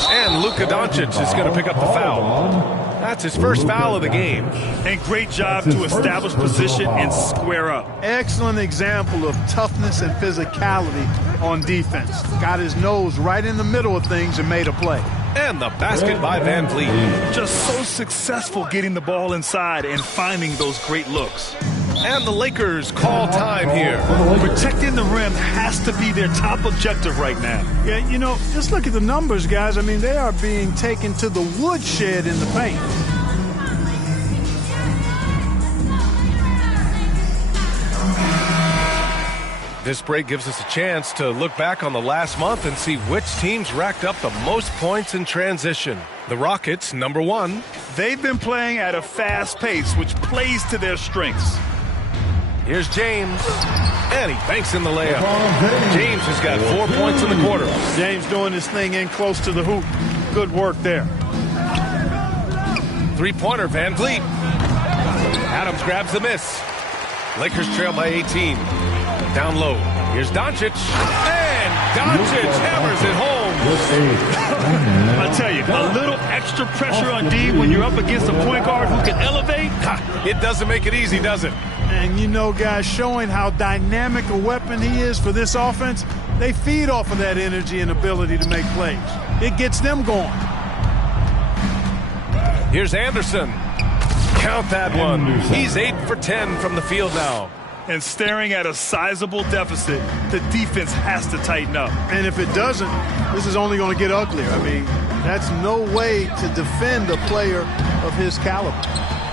And Luka Doncic is going to pick up the foul. That's his first foul of the game. And great job to establish position and square up. Excellent example of toughness and physicality on defense. Got his nose right in the middle of things and made a play. And the basket by Van Vliet. Just so successful getting the ball inside and finding those great looks. And the Lakers call time here. Protecting the rim has to be their top objective right now. Yeah, you know, just look at the numbers, guys. I mean, they are being taken to the woodshed in the paint. This break gives us a chance to look back on the last month and see which teams racked up the most points in transition. The Rockets, number 1. They've been playing at a fast pace, which plays to their strengths. Here's James, and he banks in the layup. James has got 4 points in the quarter. James doing his thing in close to the hoop. Good work there. Three-pointer, Van Vliet. Adams grabs the miss. Lakers trail by 18. Down low. Here's Doncic. And Doncic hammers it home. I tell you, a little extra pressure on D when you're up against a point guard who can elevate. It doesn't make it easy, does it? And you know, guys, showing how dynamic a weapon he is for this offense, they feed off of that energy and ability to make plays. It gets them going. Here's Anderson. Count that one. He's 8 for 10 from the field now. And staring at a sizable deficit, the defense has to tighten up. And if it doesn't, this is only going to get uglier. I mean, that's no way to defend a player of his caliber.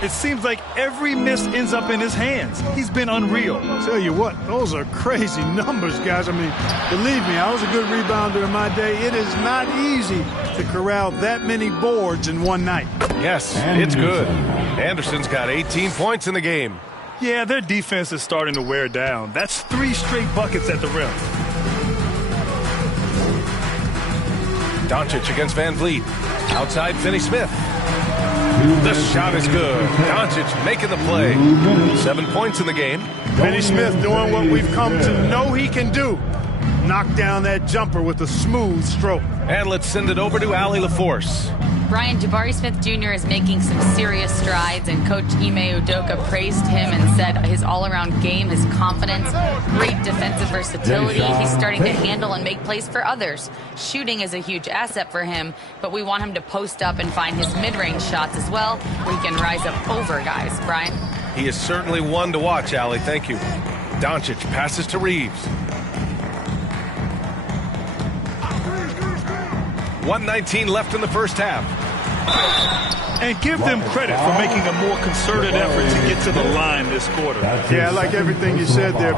It seems like every miss ends up in his hands. He's been unreal. I'll tell you what, those are crazy numbers, guys. I mean, believe me, I was a good rebounder in my day. It is not easy to corral that many boards in one night. Yes, it's good. Anderson's got 18 points in the game. Yeah, their defense is starting to wear down. That's 3 straight buckets at the rim. Doncic against Van Vliet. Outside Finney Smith. The shot is good. Doncic making the play. 7 points in the game. Finney Smith doing what we've come to know he can do. Knock down that jumper with a smooth stroke. And let's send it over to Allie LaForce. Brian, Jabari Smith-Jr. is making some serious strides, and Coach Ime Udoka praised him and said his all-around game, his confidence, great defensive versatility. He's starting to handle and make plays for others. Shooting is a huge asset for him, but we want him to post up and find his mid-range shots as well, where he can rise up over guys. Brian? He is certainly one to watch, Allie. Thank you. Doncic passes to Reeves. 1:19 left in the first half. And give them credit for making a more concerted effort to get to the line this quarter. Yeah, I like everything you said there.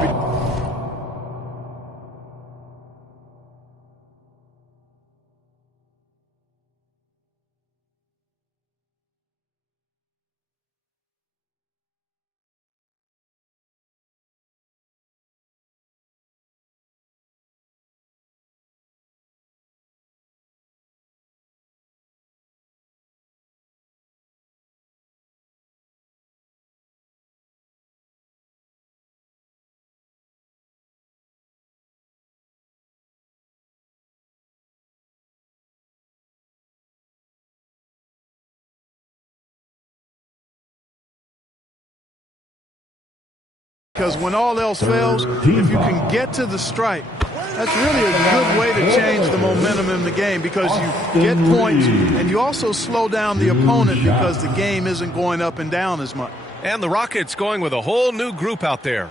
Because when all else fails, if you can get to the stripe, that's really a good way to change the momentum in the game, because you get points and you also slow down the opponent because the game isn't going up and down as much. And the Rockets going with a whole new group out there.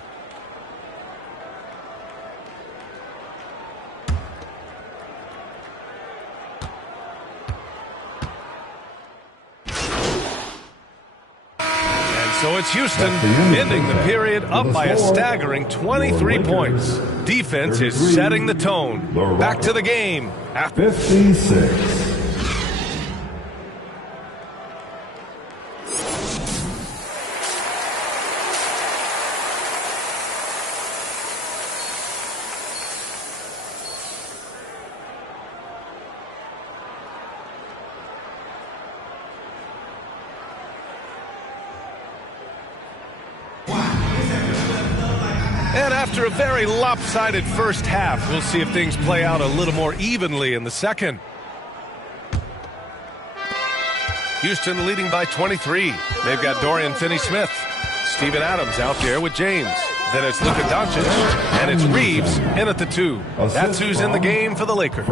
So it's Houston ending the period up by a staggering 23 points. Defense is setting the tone. Back to the game. 56. And after a very lopsided first half, we'll see if things play out a little more evenly in the second. Houston leading by 23. They've got Dorian Finney-Smith. Steven Adams out there with James. Then it's Luka Doncic, and it's Reeves in at the 2. That's who's in the game for the Lakers.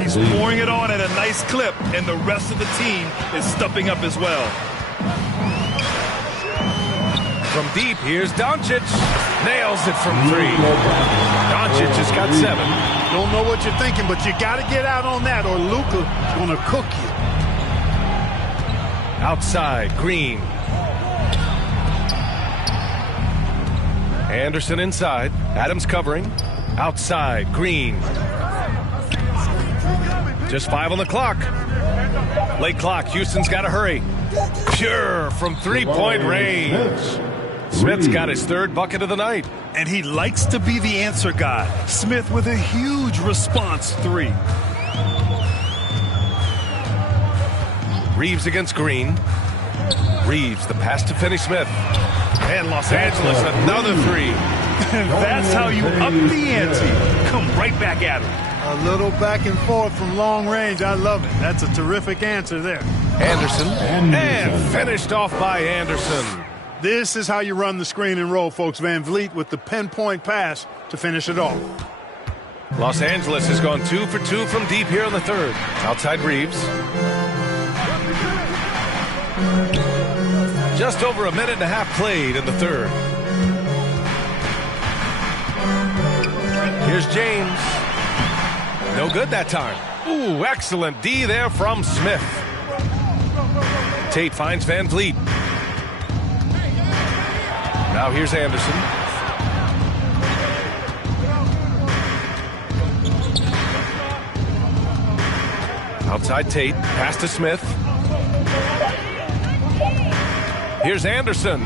He's pouring it on at a nice clip, and the rest of the team is stepping up as well. From deep, here's Doncic. Nails it from 3. Doncic has got 7. Don't know what you're thinking, but you got to get out on that, or Luka's going to cook you. Outside, Green. Anderson inside. Adams covering. Outside, Green. Just 5 on the clock. Late clock. Houston's got to hurry. Pure from three-point range. Smith's got his 3rd bucket of the night. And he likes to be the answer guy. Smith with a huge response 3. Reeves against Green. Reeves, the pass to Finney Smith. And Los Angeles, another 3. That's how you up the ante. Come right back at him. A little back and forth from long range. I love it. That's a terrific answer there. Anderson. And finished off by Anderson. This is how you run the screen and roll, folks. Van Vliet with the pinpoint pass to finish it off. Los Angeles has gone 2 for 2 from deep here in the 3rd. Outside Reeves. Just over a minute and a half played in the 3rd. Here's James. No good that time. Ooh, excellent D there from Smith. Tate finds Van Vliet. Now here's Anderson. Outside Tate. Pass to Smith. Here's Anderson.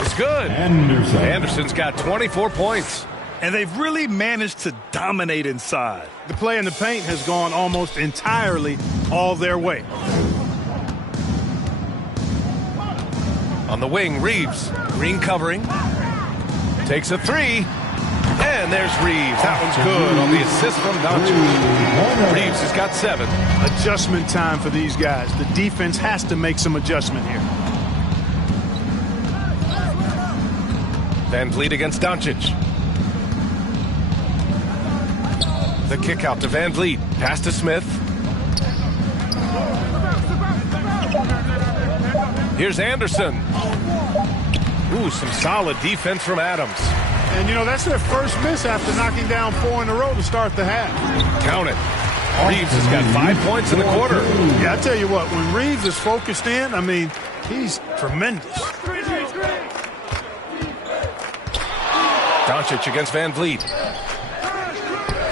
It's good. Anderson's got 24 points. And they've really managed to dominate inside. The play in the paint has gone almost entirely all their way. On the wing, Reeves. Green covering. Takes a 3. And there's Reeves. That one's good on the assist from Doncic. Reeves has got 7. Adjustment time for these guys. The defense has to make some adjustment here. Van Vliet against Doncic. The kick out to Van Vliet. Pass to Smith. Here's Anderson. Ooh, some solid defense from Adams. And, you know, that's their first miss after knocking down 4 in a row to start the half. Count it. Reeves has got 5 points in the quarter. Yeah, I tell you what, when Reeves is focused in, I mean, he's tremendous. Doncic against Van Vliet.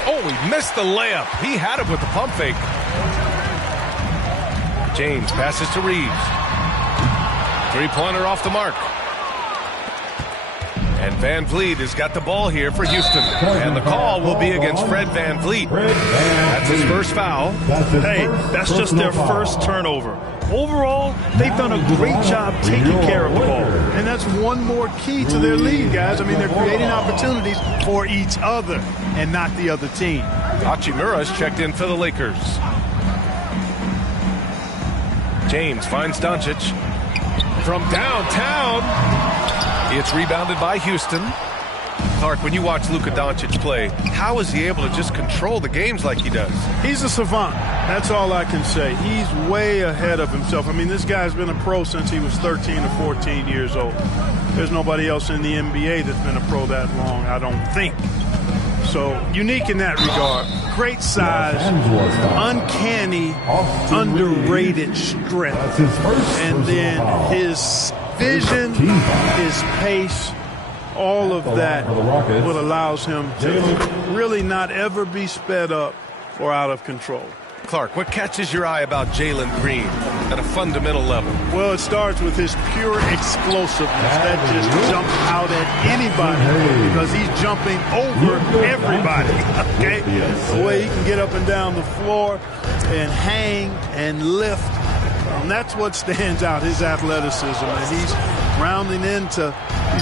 Oh, he missed the layup. He had it with the pump fake. James passes to Reeves. 3-pointer off the mark. And Van Vliet has got the ball here for Houston. And the call will be against Fred Van Vliet. That's his first foul. Hey, that's just their first turnover. Overall, they've done a great job taking care of the ball. And that's one more key to their lead, guys. I mean, they're creating opportunities for each other and not the other team. Hachimura's checked in for the Lakers. James finds Doncic. From downtown, it's rebounded by Houston. Clark, when you watch Luka Doncic play, how is he able to just control the games like he does? He's a savant. That's all I can say. He's way ahead of himself. I mean, this guy's been a pro since he was 13 or 14 years old. There's nobody else in the NBA that's been a pro that long, I don't think. So, unique in that regard. Great size, uncanny, underrated strength. And then his vision, his pace, all of that what allows him to really not ever be sped up or out of control. Clark, what catches your eye about Jalen Green at a fundamental level? Well, it starts with his pure explosiveness that just jumps out at anybody because he's jumping over everybody, okay? The way he can get up and down the floor and hang and lift, and that's what stands out, his athleticism. And he's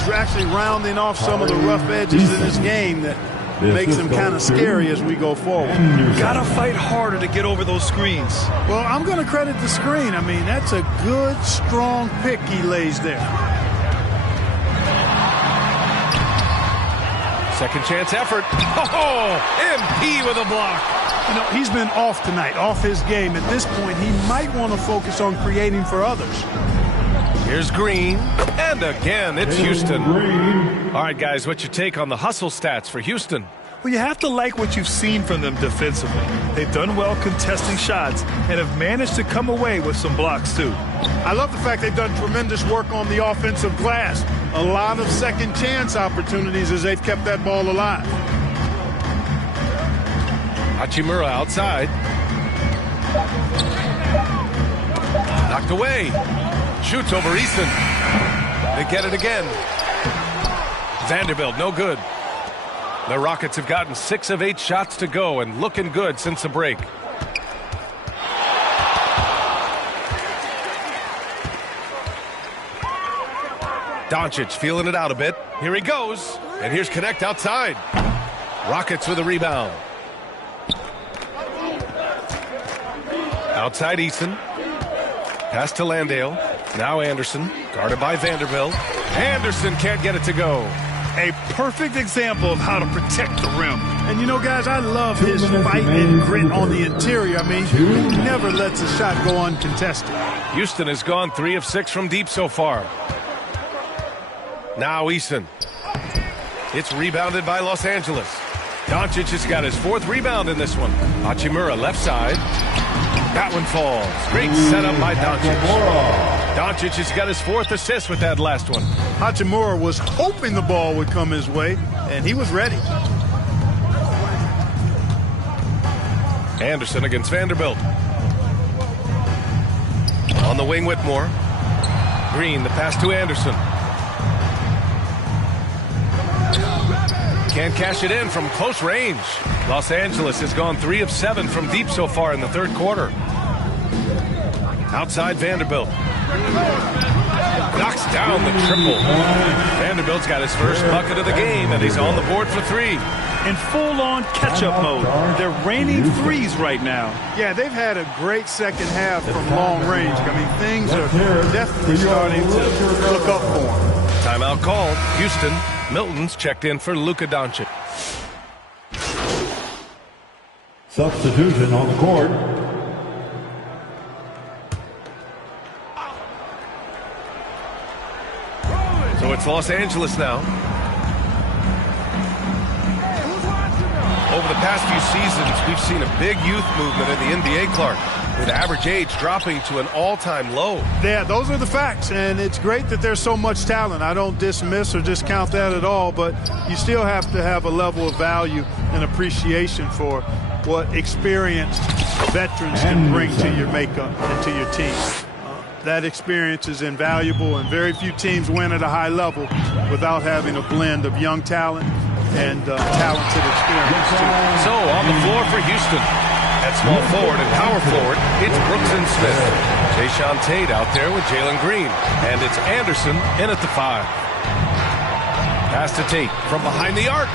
actually rounding off some of the rough edges in his game that makes him kind of scary as we go forward. Gotta fight harder to get over those screens. Well, I'm going to credit the screen. I mean, that's a good, strong pick he lays there. Second chance effort. Oh, MP with a block. You know, he's been off tonight, off his game. At this point, he might want to focus on creating for others. Here's Green, and again, it's Houston. All right, guys, what's your take on the hustle stats for Houston? Well, you have to like what you've seen from them defensively. They've done well contesting shots and have managed to come away with some blocks, too. I love the fact they've done tremendous work on the offensive glass. A lot of second chance opportunities as they've kept that ball alive. Hachimura outside. Knocked away. Shoots over Easton. They get it again. Vanderbilt, no good. The Rockets have gotten 6 of 8 shots to go and looking good since the break. Doncic feeling it out a bit. Here he goes. And here's Connect outside. Rockets with a rebound. Outside Easton. Pass to Landale. Now Anderson. Guarded by Vanderbilt. Anderson can't get it to go. A perfect example of how to protect the rim. And you know, guys, I love his fight and grit on the interior. I mean, he never lets a shot go uncontested. Houston has gone 3 of 6 from deep so far. Now Easton. It's rebounded by Los Angeles. Doncic has got his 4th rebound in this one. Hachimura left side. That one falls. Great setup by Doncic. Doncic has got his 4th assist with that last one. Hachimura was hoping the ball would come his way, and he was ready. Anderson against Vanderbilt. On the wing, Whitmore. Green, the pass to Anderson. Can't cash it in from close range. Los Angeles has gone 3 of 7 from deep so far in the 3rd quarter. Outside Vanderbilt. Knocks down the triple. Vanderbilt's got his first bucket of the game, and he's on the board for 3. In full-on catch-up mode. They're raining threes right now. Yeah, they've had a great second half from long range. I mean, things are definitely starting to look up for them. Timeout called. Houston. Milton's checked in for Luka Doncic. Substitution on the court. So it's Los Angeles now. Over the past few seasons, we've seen a big youth movement in the NBA, Clark, with average age dropping to an all-time low. Yeah, those are the facts, and it's great that there's so much talent. I don't dismiss or discount that at all, but you still have to have a level of value and appreciation for what experienced veterans can bring to your makeup and to your team. That experience is invaluable, and very few teams win at a high level without having a blend of young talent and talented experience, too. So, on the floor for Houston. At small forward and power forward, it's Brooks and Smith. Jayshawn Tate out there with Jalen Green. And it's Anderson in at the 5. Pass to Tate from behind the arc.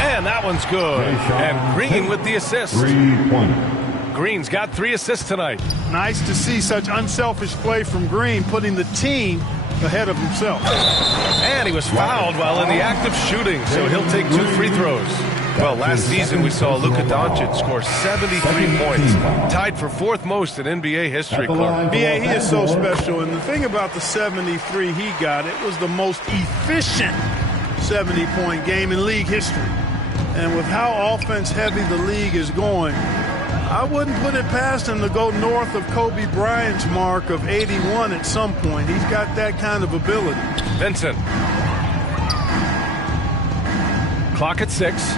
And that one's good. And Green with the assist. 3-point. Green's got 3 assists tonight. Nice to see such unselfish play from Green, putting the team ahead of himself. And he was fouled while in the act of shooting, so he'll take 2 free throws. Well, last season we saw Luka Doncic score 73 points, tied for 4th most in NBA history, Clark. Yeah, he is so special, and the thing about the 73 he got, it was the most efficient 70-point game in league history. And with how offense-heavy the league is going, I wouldn't put it past him to go north of Kobe Bryant's mark of 81 at some point. He's got that kind of ability. Vincent. Clock at 6.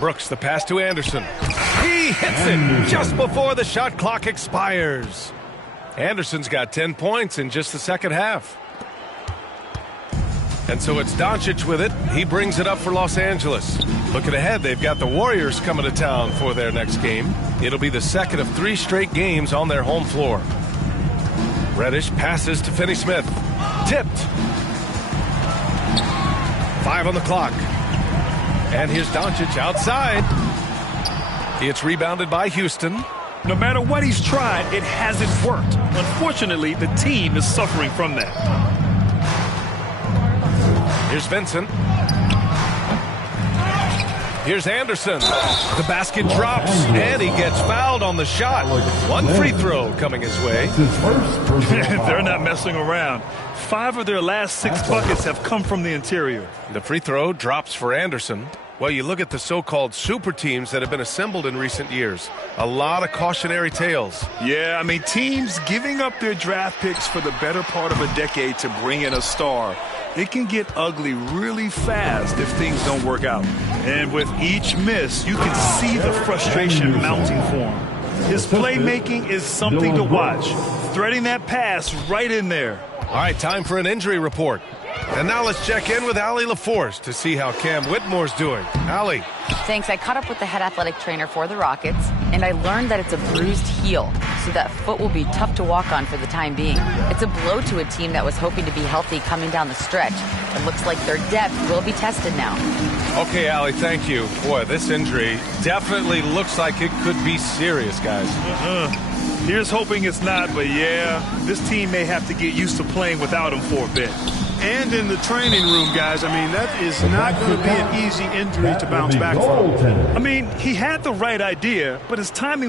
Brooks, the pass to Anderson. He hits it just before the shot clock expires. Anderson's got 10 points in just the second half. And so it's Doncic with it. He brings it up for Los Angeles. Looking ahead, they've got the Warriors coming to town for their next game. It'll be the second of 3 straight games on their home floor. Reddish passes to Finney-Smith. Tipped. 5 on the clock. And here's Doncic outside. It's rebounded by Houston. No matter what he's tried, it hasn't worked. Unfortunately, the team is suffering from that. Here's Vincent. Here's Anderson. The basket drops, and he gets fouled on the shot. 1 free throw coming his way. They're not messing around. 5 of their last 6 buckets have come from the interior. The free throw drops for Anderson. Well, you look at the so-called super teams that have been assembled in recent years. A lot of cautionary tales. Yeah, I mean, teams giving up their draft picks for the better part of a decade to bring in a star. It can get ugly really fast if things don't work out. And with each miss, you can see the frustration mounting for him. His playmaking is something to watch. Threading that pass right in there. All right, time for an injury report. And now let's check in with Allie LaForce to see how Cam Whitmore's doing. Allie. Thanks. I caught up with the head athletic trainer for the Rockets, and I learned that it's a bruised heel, so that foot will be tough to walk on for the time being. It's a blow to a team that was hoping to be healthy coming down the stretch. It looks like their depth will be tested now. Okay, Allie, thank you. Boy, this injury definitely looks like it could be serious, guys. Here's hoping it's not, but yeah, this team may have to get used to playing without him for a bit. And in the training room, guys, I mean, that is not going to be an easy injury to bounce back from. I mean, he had the right idea, but his timing...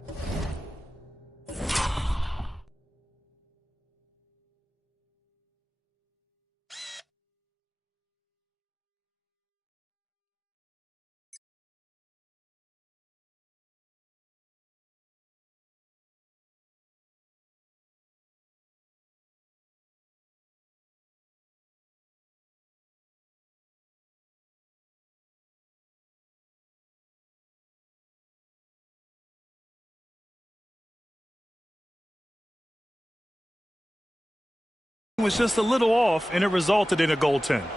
was just a little off, and it resulted in a goaltend.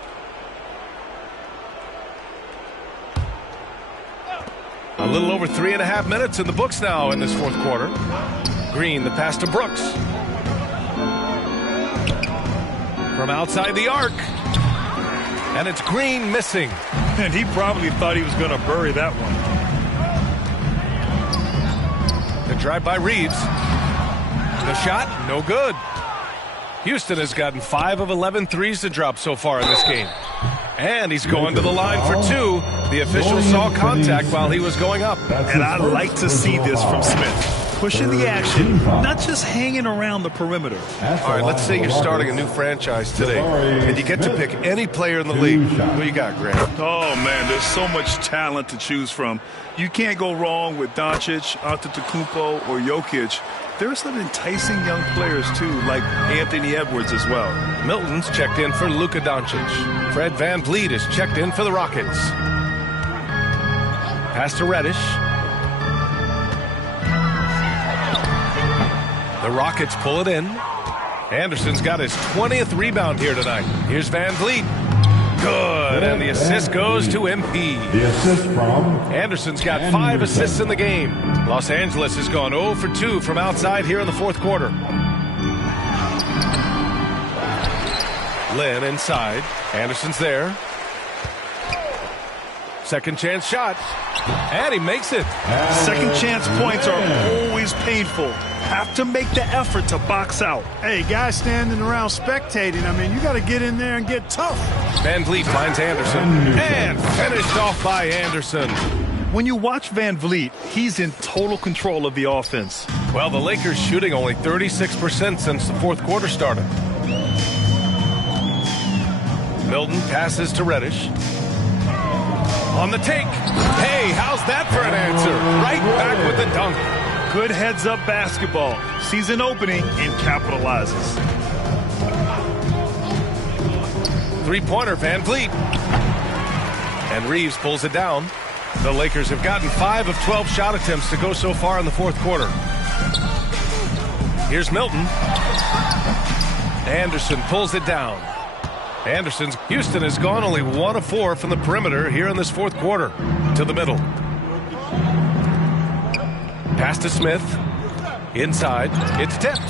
A little over 3.5 minutes in the books now in this fourth quarter. Green, the pass to Brooks. From outside the arc. And it's Green missing. And he probably thought he was going to bury that one. The drive by Reeves. The shot, no good. Houston has gotten 5 of 11 threes to drop so far in this game. And he's going to the line for 2. The official saw contact while he was going up. And I like to see this from Smith. Pushing the action, not just hanging around the perimeter. All right, let's say you're starting a new franchise today, and you get to pick any player in the league. Who you got, Grant? Oh, man, there's so much talent to choose from. You can't go wrong with Doncic, Antetokounmpo, or Jokic. There's some enticing young players, too, like Anthony Edwards as well. Milton's checked in for Luka Doncic. Fred VanVleet is checked in for the Rockets. Pass to Reddish. The Rockets pull it in. Anderson's got his 20th rebound here tonight. Here's VanVleet. Good, and the assist goes to MP. The assist from Anderson's got 5 assists in the game. Los Angeles has gone 0 for 2 from outside here in the fourth quarter. Lynn inside. Anderson's there. Second chance shot. And he makes it. Second chance points are always painful. Have to make the effort to box out. Hey, guys standing around spectating, I mean, you got to get in there and get tough. VanVleet finds Anderson. And finished off by Anderson. When you watch VanVleet, he's in total control of the offense. Well, the Lakers shooting only 36% since the fourth quarter started. Milton passes to Reddish. On the take. Hey, how's that for an answer? Right back with the dunk. Good heads-up basketball. Sees an opening and capitalizes. Three-pointer, VanVleet. And Reeves pulls it down. The Lakers have gotten 5 of 12 shot attempts to go so far in the fourth quarter. Here's Milton. Anderson pulls it down. Houston has gone only 1 of 4 from the perimeter here in this fourth quarter. To the middle. Pass to Smith. Inside. It's tipped.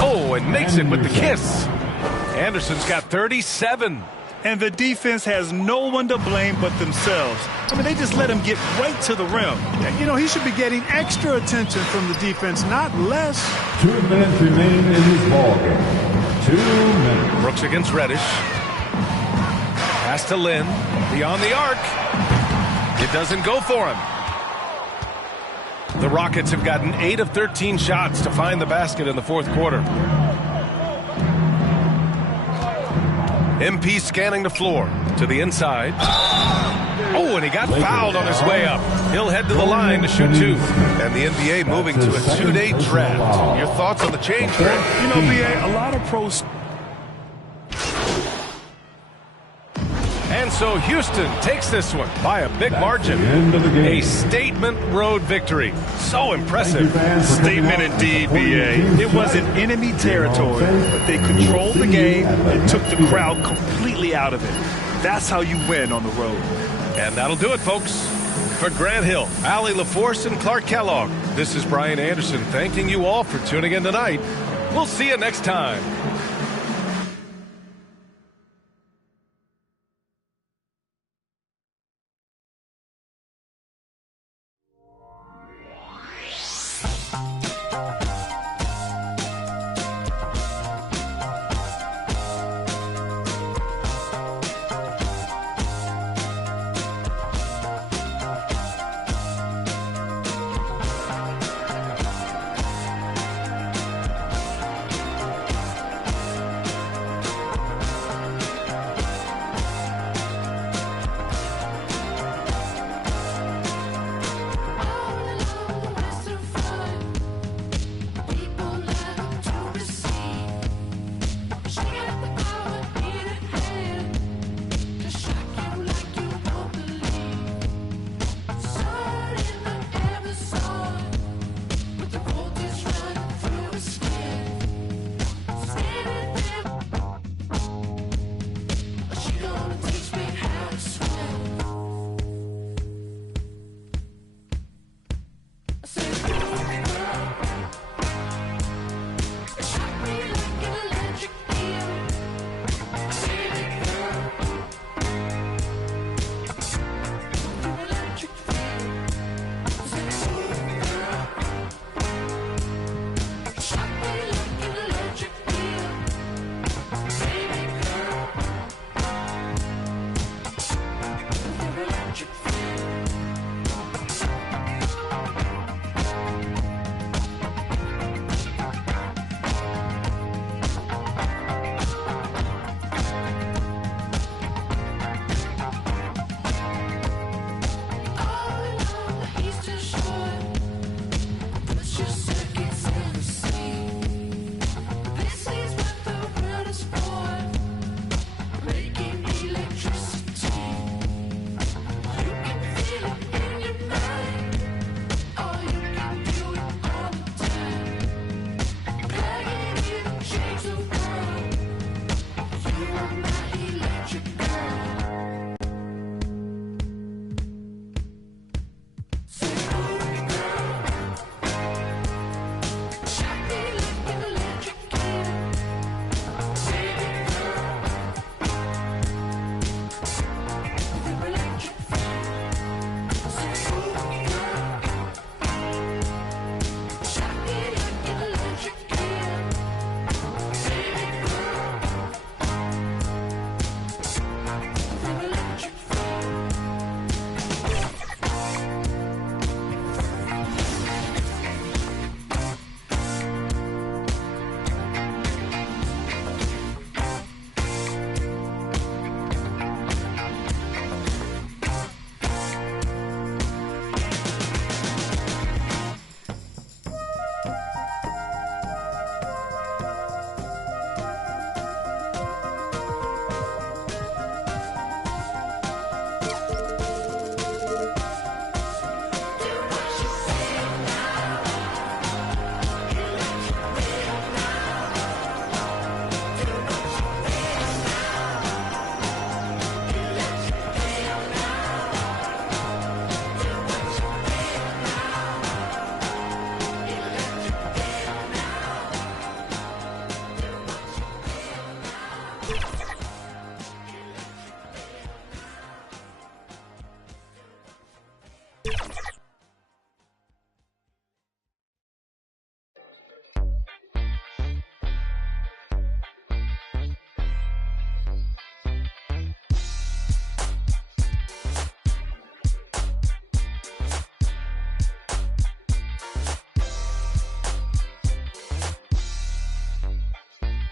Oh, and makes it with the kiss. Anderson's got 37. And the defense has no one to blame but themselves. I mean, they just let him get right to the rim. You know, he should be getting extra attention from the defense, not less. 2 minutes remain in this ballgame. 2 minutes. Brooks against Reddish. Pass to Lynn. Beyond the arc. It doesn't go for him. The Rockets have gotten 8 of 13 shots to find the basket in the fourth quarter. MP scanning the floor to the inside. Oh, and he got fouled on his way up. He'll head to the line to shoot 2. And the NBA moving to a 2-day draft. Your thoughts on the change, Grant? You know, BA, a lot of pros. And so Houston takes this one by a big margin. A statement road victory. So impressive. Statement indeed, BA. It wasn't enemy territory, but they controlled the game and took the crowd completely out of it. That's how you win on the road. And that'll do it, folks. For Grant Hill, Allie LaForce, and Clark Kellogg, this is Brian Anderson thanking you all for tuning in tonight. We'll see you next time.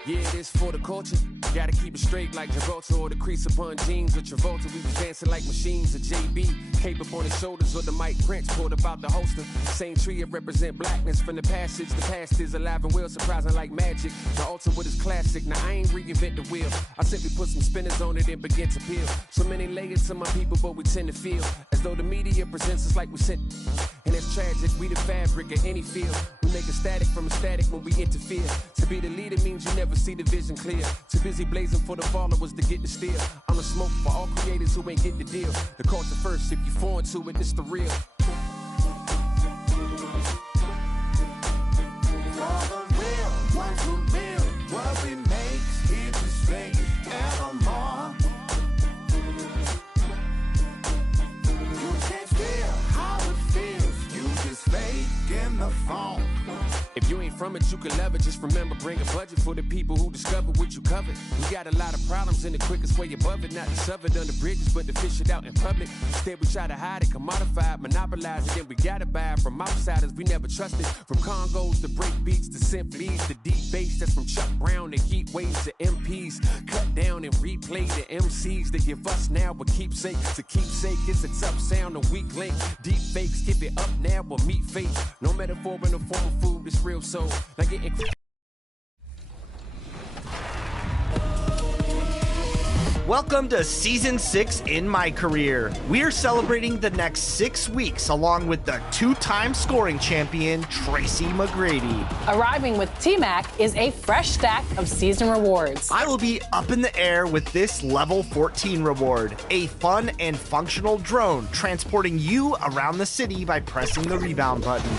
Yeah, it is for the culture. Gotta keep it straight like Travolta or the crease upon jeans. With Travolta, we was dancing like machines. Or JB, cape up on his shoulders, or the Mike Prince pulled up out the holster. Same tree, it represent blackness from the passage. The past is alive and well, surprising like magic. The ultimate is classic. Now I ain't reinvent the wheel. I simply put some spinners on it and begin to peel. So many layers to my people, but we tend to feel as though the media presents us like we sent. And it's tragic, we the fabric of any field. We make a static from a static when we interfere. To be the leader means you never see the vision clear. Too busy blazing for the followers to get the steal. I'm a smoke for all creators who ain't get the deal. The culture first, if you foreign to it, it's the real. Ones who build what we make, here to stay evermore. You can't feel how it feels, you just fake in the phone. If you ain't from it, you can love it. Just remember, bring a budget for the people who discover what you covered. We got a lot of problems, and the quickest way above it, not to shove it under bridges, but to fish it out in public. Instead, we try to hide it, commodify it, monopolize it, and we gotta buy it from outsiders we never trusted. From Congos to break beats to symphonies to deep bass, that's from Chuck Brown to heat waves to MPs. Cut down and replay the MCs that give us now, but keepsake to keepsake is a tough sound, a weak link. Deep fakes, give it up now, or meet fate. No metaphor in the form of food, it's real soul. Like getting. Welcome to Season 6 in my career. We're celebrating the next 6 weeks along with the 2-time scoring champion, Tracy McGrady. Arriving with T-Mac is a fresh stack of season rewards. I will be up in the air with this Level 14 reward, a fun and functional drone transporting you around the city by pressing the rebound button.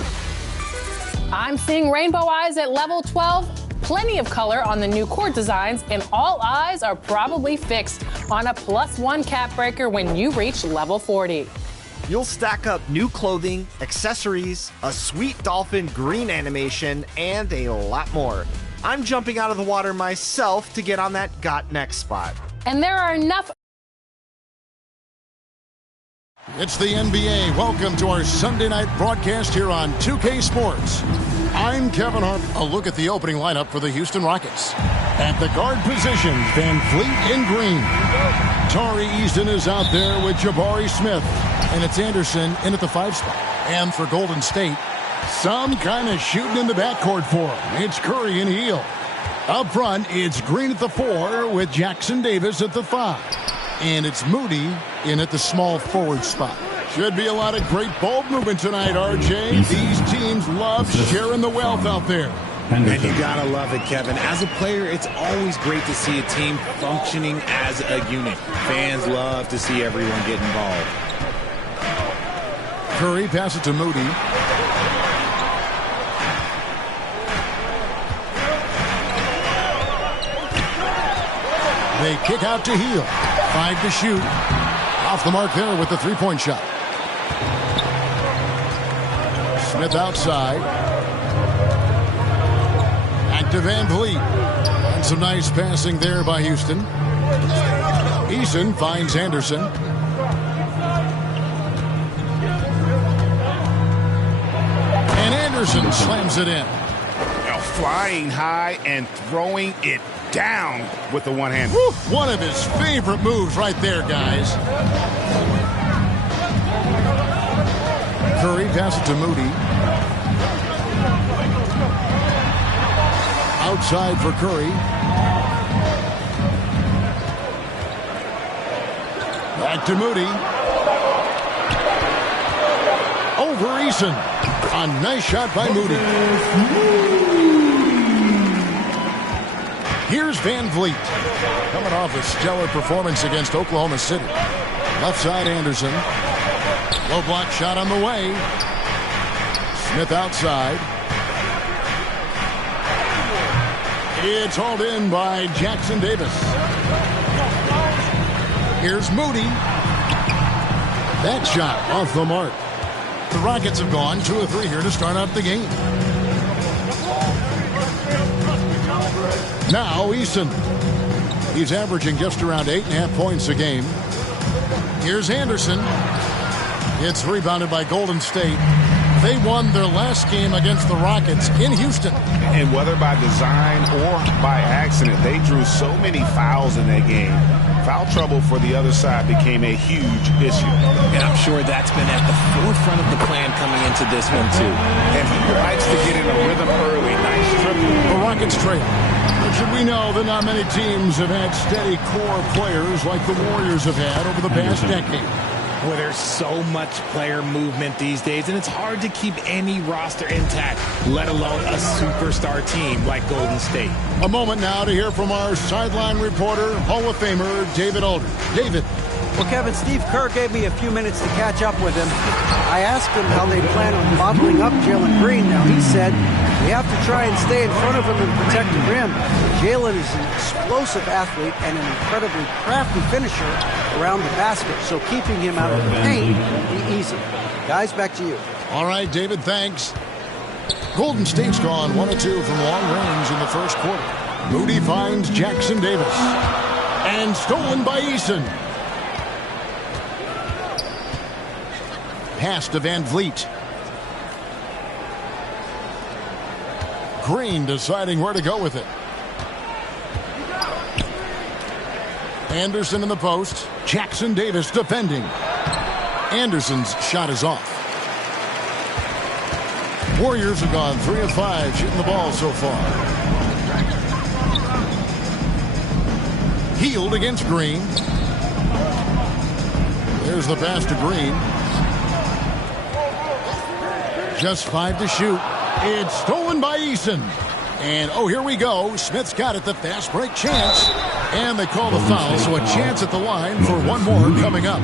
I'm seeing rainbow eyes at level 12. Plenty of color on the new court designs, and all eyes are probably fixed on a +1 cap breaker when you reach level 40. You'll stack up new clothing, accessories, a sweet dolphin green animation, and a lot more. I'm jumping out of the water myself to get on that Got Next spot. And there are enough. It's the NBA. Welcome to our Sunday night broadcast here on 2K Sports. I'm Kevin Hart. A look at the opening lineup for the Houston Rockets. At the guard position, Van Vliet in green. Tari Easton is out there with Jabari Smith. And it's Anderson in at the 5 spot. And for Golden State, some kind of shooting in the backcourt for him. It's Curry and Hield. Up front, it's Green at the 4 with Jackson Davis at the 5. And it's Moody in at the small forward spot. Should be a lot of great ball movement tonight, RJ. These teams love sharing the wealth out there. And you gotta love it, Kevin. As a player, it's always great to see a team functioning as a unit. Fans love to see everyone get involved. Curry passes it to Moody. They kick out to Hield. 5 to shoot. Off the mark there with the three-point shot. Smith outside. Back to Van Vliet. And some nice passing there by Houston. Eason finds Anderson. And Anderson slams it in. Now flying high and throwing it down with the one hand. One of his favorite moves right there, guys. Curry passes it to Moody. Outside for Curry. Back to Moody. Over Eason. A nice shot by Moody. Here's Van Vliet. Coming off a stellar performance against Oklahoma City. Left side Anderson. Low block shot on the way. Smith outside. It's hauled in by Jackson Davis. Here's Moody. That shot off the mark. The Rockets have gone 2 of 3 here to start out the game. Now Eason. He's averaging just around 8.5 points a game. Here's Anderson. It's rebounded by Golden State. They won their last game against the Rockets in Houston. And whether by design or by accident, they drew so many fouls in that game. Foul trouble for the other side became a huge issue. And I'm sure that's been at the forefront of the plan coming into this one, too. And he likes to get in a rhythm early. Nice triple. The Rockets trail. But should we know that not many teams have had steady core players like the Warriors have had over the past decade. Well, there's so much player movement these days, and it's hard to keep any roster intact, let alone a superstar team like Golden State. A moment now to hear from our sideline reporter, Hall of Famer David Aldridge. David. Well, Kevin, Steve Kerr gave me a few minutes to catch up with him. I asked him how they plan on bottling up Jalen Green. Now, he said we have to try and stay in front of him and protect the rim. Jalen is an explosive athlete and an incredibly crafty finisher around the basket, so keeping him out of the paint will be easy. Guys, back to you. All right, David, thanks. Golden State's gone 1 of 2 from long range in the first quarter. Moody finds Jackson Davis. And stolen by Eason. Pass to Van Vliet. Green deciding where to go with it. Anderson in the post. Jackson Davis defending. Anderson's shot is off. Warriors have gone 3 of 5 shooting the ball so far. Hield against Green. There's the pass to Green. Just 5 to shoot. It's stolen by Eason. And, oh, here we go. Smith's got it, the fast break chance. And they call the foul, so a chance at the line for one more coming up.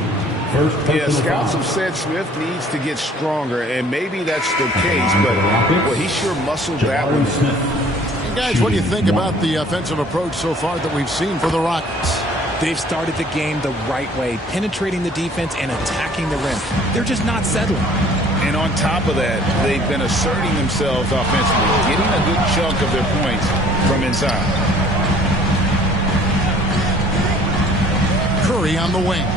Yeah, scouts have said Smith needs to get stronger, and maybe that's the case, but well, he sure muscled that one. And guys, what do you think about the offensive approach so far that we've seen for the Rockets? They've started the game the right way, penetrating the defense and attacking the rim. They're just not settling. And on top of that, they've been asserting themselves offensively, getting a good chunk of their points from inside. Curry on the wing.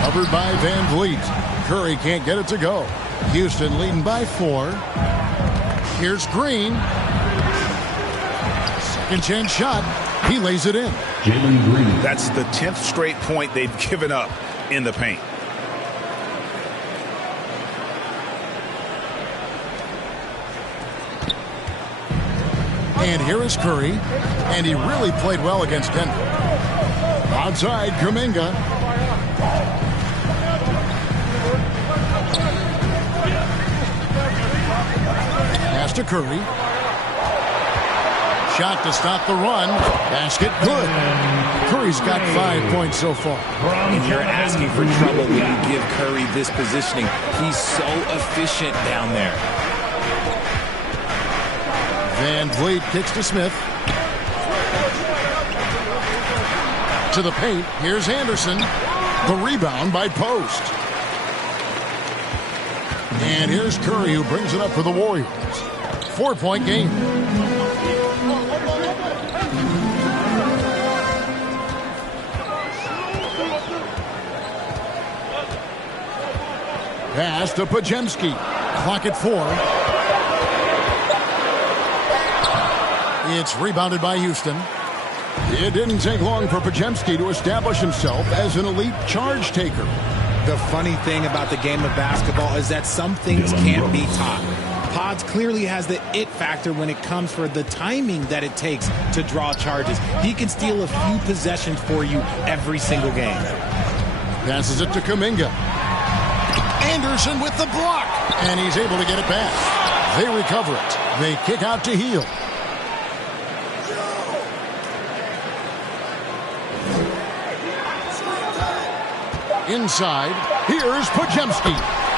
Covered by Van Vliet. Curry can't get it to go. Houston leading by 4. Here's Green. Second chance shot. He lays it in. Jalen Green. That's the 10th straight point they've given up in the paint. And here is Curry. And he really played well against Denver. Outside, Kuminga. Pass to Curry. Shot to stop the run. Basket good. Curry's got 5 points so far. And you're asking for trouble when you give Curry this positioning. He's so efficient down there. Van Vliet kicks to Smith. To the paint. Here's Anderson. The rebound by Post. And here's Curry, who brings it up for the Warriors. 4-point game. Pass to Podziemski. Clock at 4. It's rebounded by Houston. It didn't take long for Podziemski to establish himself as an elite charge taker. The funny thing about the game of basketball is that some things can't be taught. Pods clearly has the it factor when it comes for the timing that it takes to draw charges. He can steal a few possessions for you every single game. Passes it to Kuminga. Anderson with the block. And he's able to get it back. They recover it. They kick out to Hield. Inside, here's Podziemski,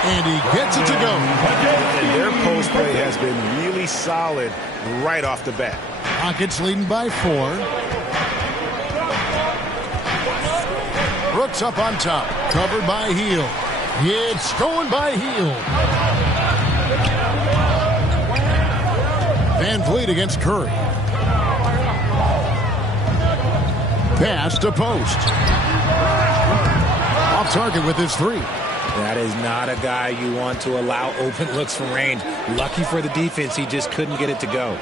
and he gets it to go. And their post play has been really solid right off the bat. Rockets leading by 4. Brooks up on top, covered by Hield. It's stolen by Hield. Van Vliet against Curry. Pass to Post. Off target with his 3. That is not a guy you want to allow open looks from range. Lucky for the defense, he just couldn't get it to go.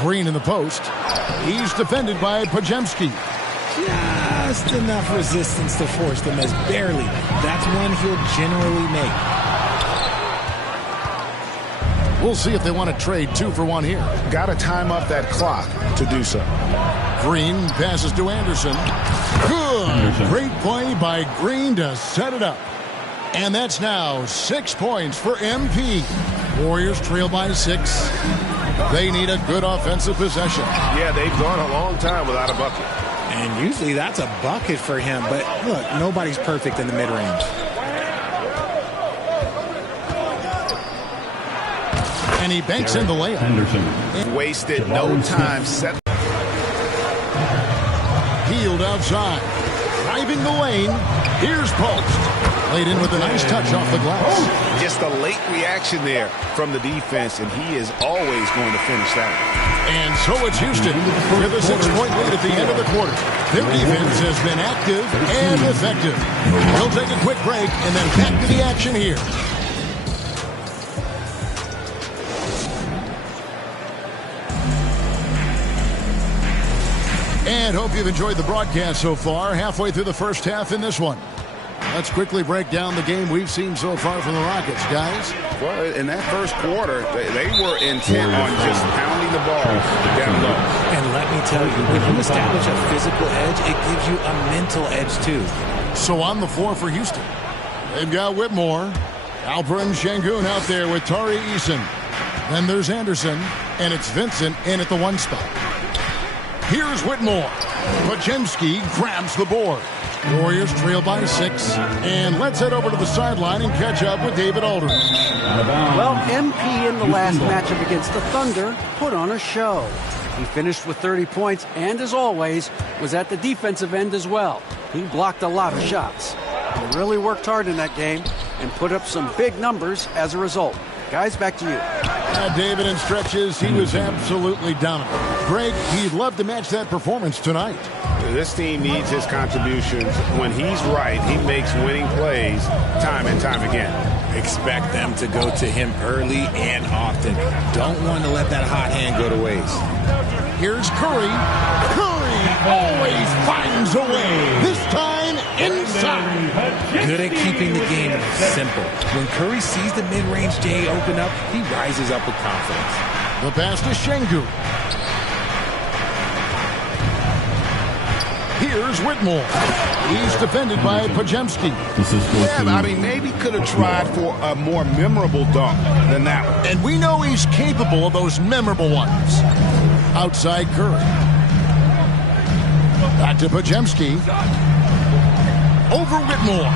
Green in the post. He's defended by Podziemski. Just enough resistance to force the miss. Barely. That's one he'll generally make. We'll see if they want to trade 2 for 1 here. Got to time up that clock to do so. Green passes to Anderson. Good. Great play by Green to set it up. And that's now 6 points for MP. Warriors trail by 6. They need a good offensive possession. Yeah, they've gone a long time without a bucket. And usually that's a bucket for him. But look, nobody's perfect in the mid-range. And he banks in the layup. Wasted no time. Set. Healed outside. Driving the lane. Here's Post. Laid in with a nice touch off the glass. Just a late reaction there from the defense, and he is always going to finish that. And so it's Houston with a 6-point lead at the end of the quarter. Their defense has been active and effective. We'll take a quick break and then back to the action here. And hope you've enjoyed the broadcast so far. Halfway through the first half in this one. Let's quickly break down the game we've seen so far from the Rockets, guys. Well, in that first quarter, they were intent on just pounding the ball down low. And let me tell you, when you establish a physical edge, it gives you a mental edge, too. So on the floor for Houston, they've got Whitmore, Alperen Sengun out there with Tari Eason. Then there's Anderson, and it's Vincent in at the 1 spot. Here's Whitmore. Podziemski grabs the board. Warriors trail by 6. And let's head over to the sideline and catch up with David Aldridge. Well, MP in the last matchup against the Thunder put on a show. He finished with 30 points and, as always, was at the defensive end as well. He blocked a lot of shots. He really worked hard in that game and put up some big numbers as a result. Guys, back to you. David, in stretches, he was absolutely dominant. Greg, he'd love to match that performance tonight. This team needs his contributions. When he's right, he makes winning plays time and time again. Expect them to go to him early and often. Don't want to let that hot hand go to waste. Here's Curry. Curry always finds a way. This time inside. Good at keeping the game simple. When Curry sees the mid-range J open up, he rises up with confidence. The pass to Sengun. Here's Whitmore. He's defended by Podziemski. Yeah, I mean, maybe could have tried for a more memorable dunk than that one. And we know he's capable of those memorable ones. Outside Curry. Back to Podziemski. Over Whitmore.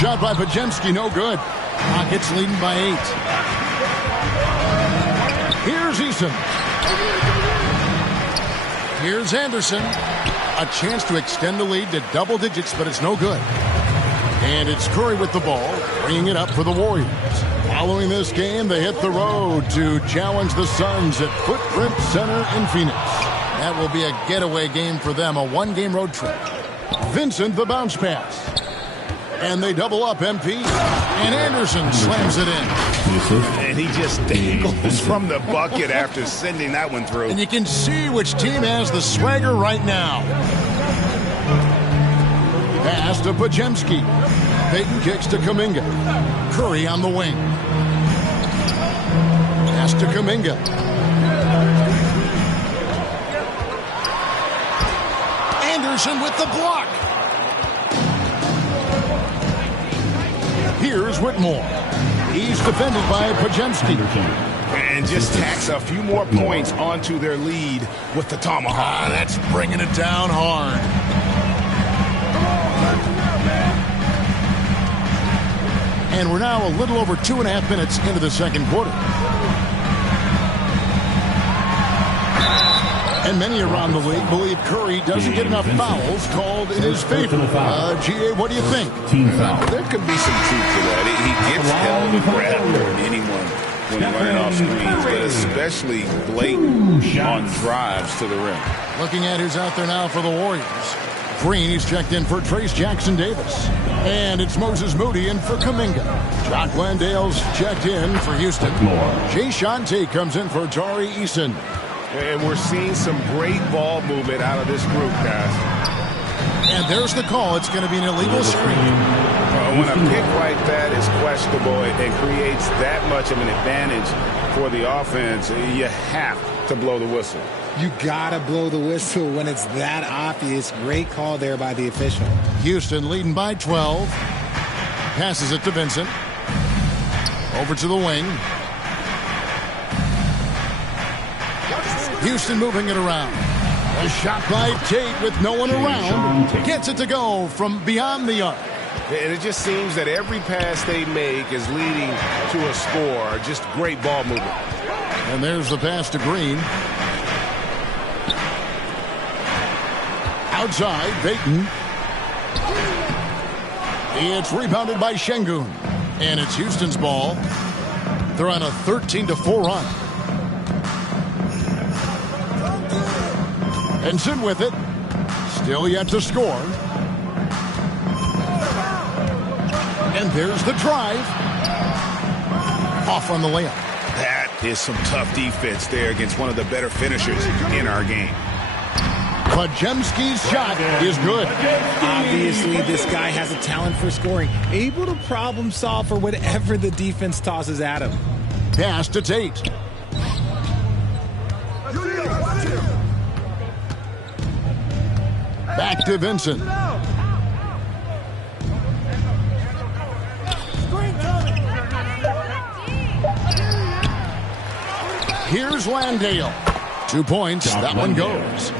Shot by Podziemski, no good. Rockets leading by 8. Here's Eason. Here's Anderson. A chance to extend the lead to double digits, but it's no good. And it's Curry with the ball, bringing it up for the Warriors. Following this game, they hit the road to challenge the Suns at Footprint Center in Phoenix. That will be a getaway game for them, a 1-game road trip. Vincent, the bounce pass. And they double up MP. And Anderson slams it in. And he just dangles from the bucket after sending that one through. And you can see which team has the swagger right now. Pass to Podziemski. Payton kicks to Kuminga. Curry on the wing. Pass to Kuminga. Anderson with the block. Here's Whitmore. He's defended by Podziemski. And just tacks a few more points onto their lead with the tomahawk. That's bringing it down hard. And we're now a little over 2.5 minutes into the second quarter. And many around the league believe Curry doesn't get enough fouls called in his favor. G.A., what do you think? There could be some truth to that. He gets held and grabbed more than anyone when running off screens, but especially blatant on drives to the rim. Looking at who's out there now for the Warriors. Green, he's checked in for Trace Jackson Davis. And it's Moses Moody in for Kuminga. Jock Landale's checked in for Houston. Jay Shante comes in for Tari Eason. And we're seeing some great ball movement out of this group, guys. And there's the call. It's going to be an illegal screen. When a pick like that is questionable and creates that much of an advantage for the offense, you have to blow the whistle. You gotta blow the whistle when it's that obvious. Great call there by the official. Houston leading by 12. Passes it to Vincent. Over to the wing. Houston moving it around. A shot by Tate with no one around. Gets it to go from beyond the arc. And it just seems that every pass they make is leading to a score. Just great ball movement. And there's the pass to Green. Outside, Dayton. It's rebounded by Şengün. And it's Houston's ball. They're on a 13-4 run. Benson with it. Still yet to score. And there's the drive. Off on the layup. That is some tough defense there against one of the better finishers in our game. Podziemski's shot is good. Obviously, this guy has a talent for scoring. Able to problem solve for whatever the defense tosses at him. Pass to Tate. Back to Vincent. Here's Landale. 2 points. That one goes.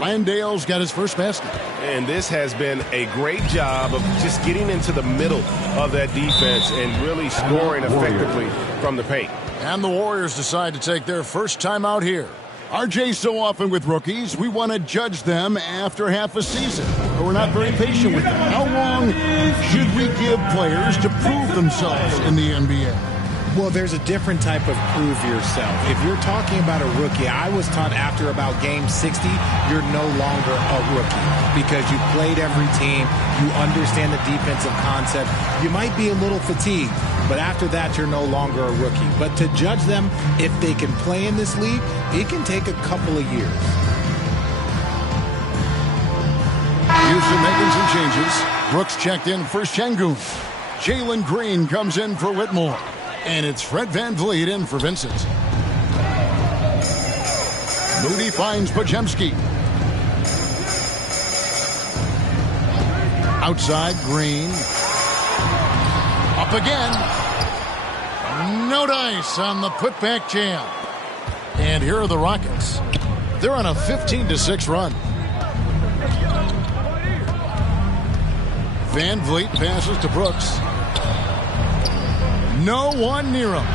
Landale's got his first basket. And this has been a great job of just getting into the middle of that defense and really scoring effectively from the paint. And the Warriors decide to take their first time out here. RJ, so often with rookies, we want to judge them after half a season. But we're not very patient with them. How long should we give players to prove themselves in the NBA? Well, there's a different type of prove yourself. If you're talking about a rookie, I was taught after about game 60, you're no longer a rookie because you played every team, you understand the defensive concept, you might be a little fatigued, but after that, you're no longer a rookie. But to judge them, if they can play in this league, it can take a couple of years. Houston making some changes. Brooks checked in for Şengün. Jalen Green comes in for Whitmore. And it's Fred VanVleet in for Vincent. Moody finds Podziemski. Outside, Green. Up again. No dice on the putback jam. And here are the Rockets. They're on a 15-6 run. VanVleet passes to Brooks. No one near him.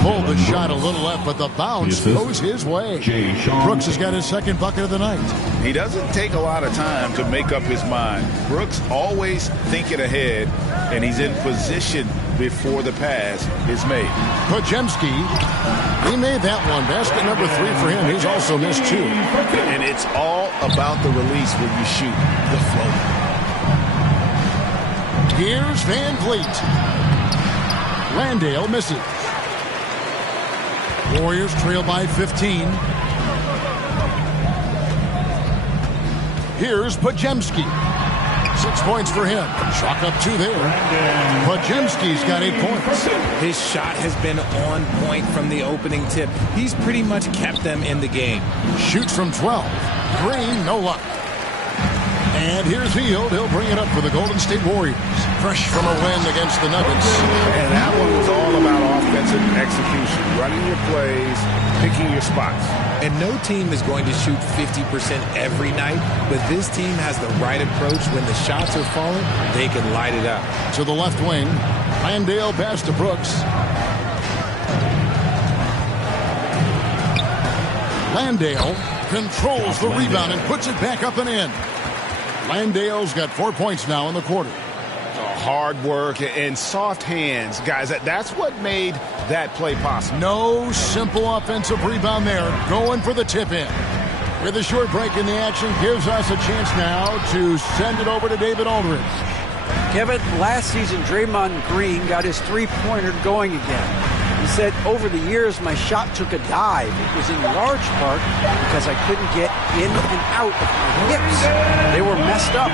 Pulled the shot a little left, but the bounce goes his way. Brooks has got his second bucket of the night. He doesn't take a lot of time to make up his mind. Brooks always thinking ahead, and he's in position before the pass is made. Podziemski, he made that one. Basket number 3 for him. He's also missed 2. And it's all about the release when you shoot the floater. Here's VanVleet. Landale misses. Warriors trail by 15. Here's Podziemski. 6 points for him. Chalk up 2 there. Podziemski's got 8 points. His shot has been on point from the opening tip. He's pretty much kept them in the game. Shoots from 12. Green, no luck. And here's Hield. He'll bring it up for the Golden State Warriors. Fresh from a win against the Nuggets. And that one was all about offensive execution. Running your plays, picking your spots. And no team is going to shoot 50% every night, but this team has the right approach. When the shots are falling, they can light it up. To the left wing, Landale pass to Brooks. Landale controls the rebound and puts it back up and in. Landale's got 4 points now in the quarter. Hard work and soft hands, guys. That's what made that play possible. No simple offensive rebound there. Going for the tip in. With a short break in the action, gives us a chance now to send it over to David Aldridge. Kevin, last season, Draymond Green got his three-pointer going again. He said, over the years, my shot took a dive. It was in large part because I couldn't get in and out of my hips. They were messed up.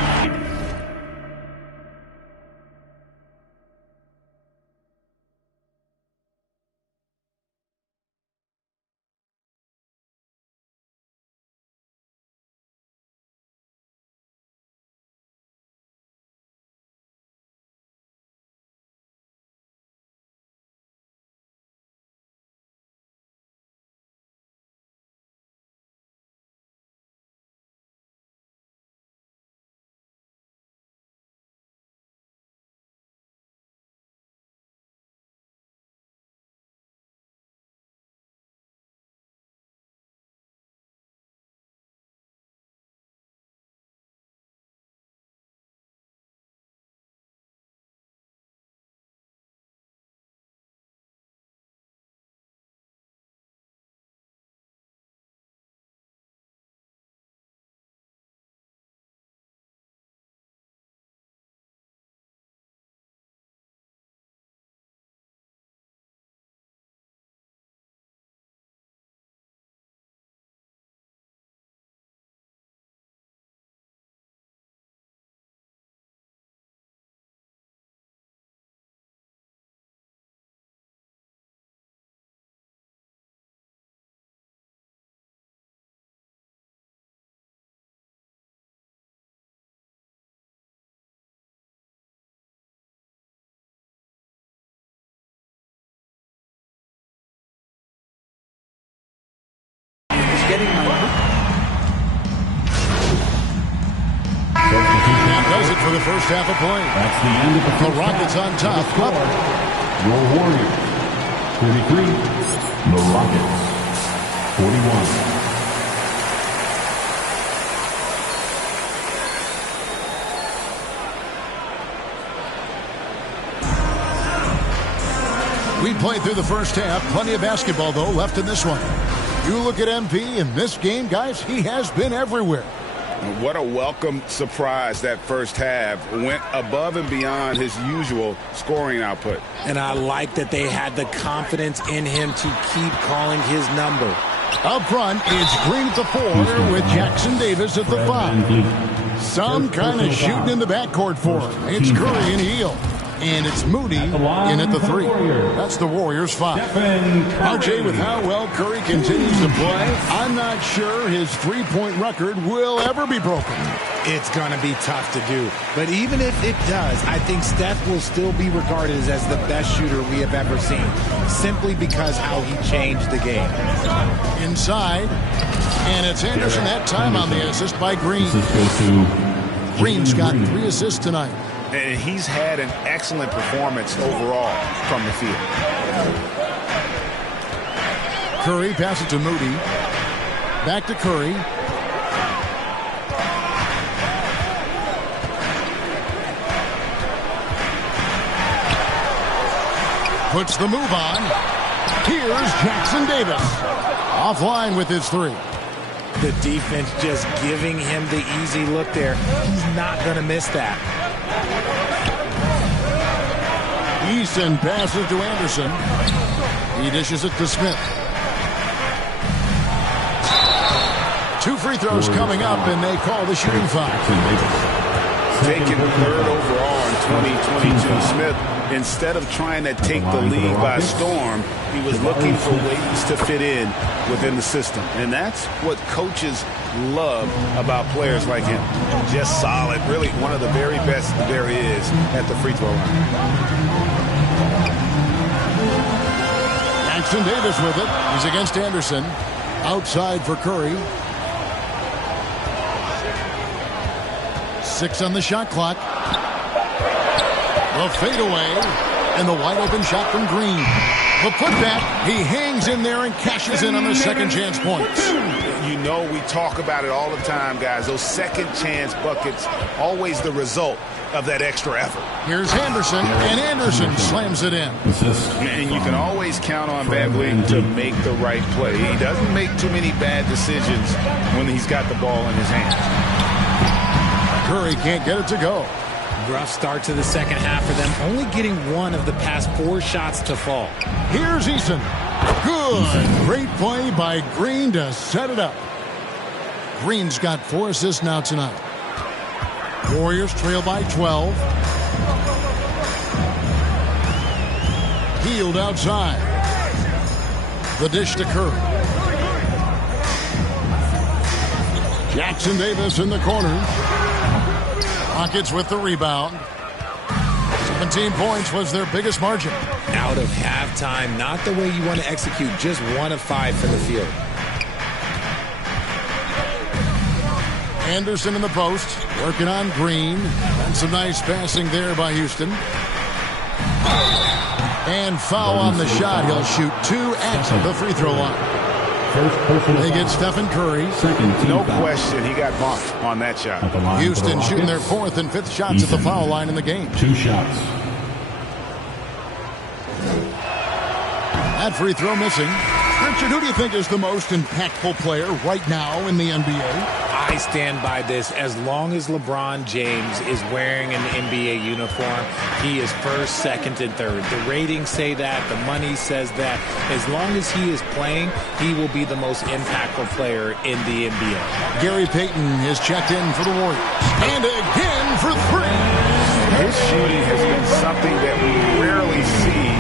That does it for the first half of play. That's the end of the first Rockets half. on top. Your Warriors, 33. The Rockets, 41. We played through the first half. Plenty of basketball, though, left in this one. You look at MP in this game, guys, he has been everywhere. What a welcome surprise that first half. Went above and beyond his usual scoring output. And I like that they had the confidence in him to keep calling his number. Up front, it's Green at the 4 with Jackson Davis at the 5. Some kind of shooting in the backcourt for him. It's Curry and Hield. And it's Moody in at the 3. That's the Warriors' 5. RJ, with how well Curry continues to play, I'm not sure his three-point record will ever be broken. It's going to be tough to do. But even if it does, I think Steph will still be regarded as the best shooter we have ever seen, simply because how he changed the game. Inside, and it's Anderson that time on the assist by Green. Green's got 3 assists tonight. And he's had an excellent performance overall from the field. Curry passes to Moody. Back to Curry. Puts the move on. Here's Jackson Davis. Offline with his 3. The defense just giving him the easy look there. He's not going to miss that. Easton passes to Anderson. He dishes it to Smith. 2 free throws coming up, and they call the shooting foul. Taken 3rd overall in 2022. Smith, instead of trying to take the league by storm, he was looking for ways to fit in within the system. And that's what coaches love about players like him. Just solid, really one of the very best there is at the free throw line. Jackson Davis with it. He's against Anderson. Outside for Curry. 6 on the shot clock. The fadeaway and the wide open shot from Green. The putback, he hangs in there and cashes in on the second chance points. You know, we talk about it all the time, guys. Those second chance buckets, always the result of that extra effort. Here's Anderson, and Anderson slams it in. And you can always count on VanVleet to make the right play. He doesn't make too many bad decisions when he's got the ball in his hands. Curry can't get it to go. Rough start to the second half for them, only getting one of the past 4 shots to fall. Here's Eason. Good. Great play by Green to set it up. Green's got 4 assists now tonight. Warriors trail by 12. Hield outside. The dish to Curry. Jackson Davis in the corner. Rockets with the rebound. 17 points was their biggest margin. Out of halftime, not the way you want to execute, just 1 of 5 from the field. Anderson in the post, working on Green. And some nice passing there by Houston. And foul on the shot. He'll shoot 2 at the free throw line. They get Stephen Curry. No question, he got bumped on that shot. Houston shooting their 4th and 5th shots at the foul line in the game. 2 shots. That free throw missing. Richard, who do you think is the most impactful player right now in the NBA? I stand by this. As long as LeBron James is wearing an NBA uniform, he is first, second, and third. The ratings say that. The money says that. As long as he is playing, he will be the most impactful player in the NBA. Gary Payton is checked in for the Warriors. And again for 3. His shooting has been something that we rarely see,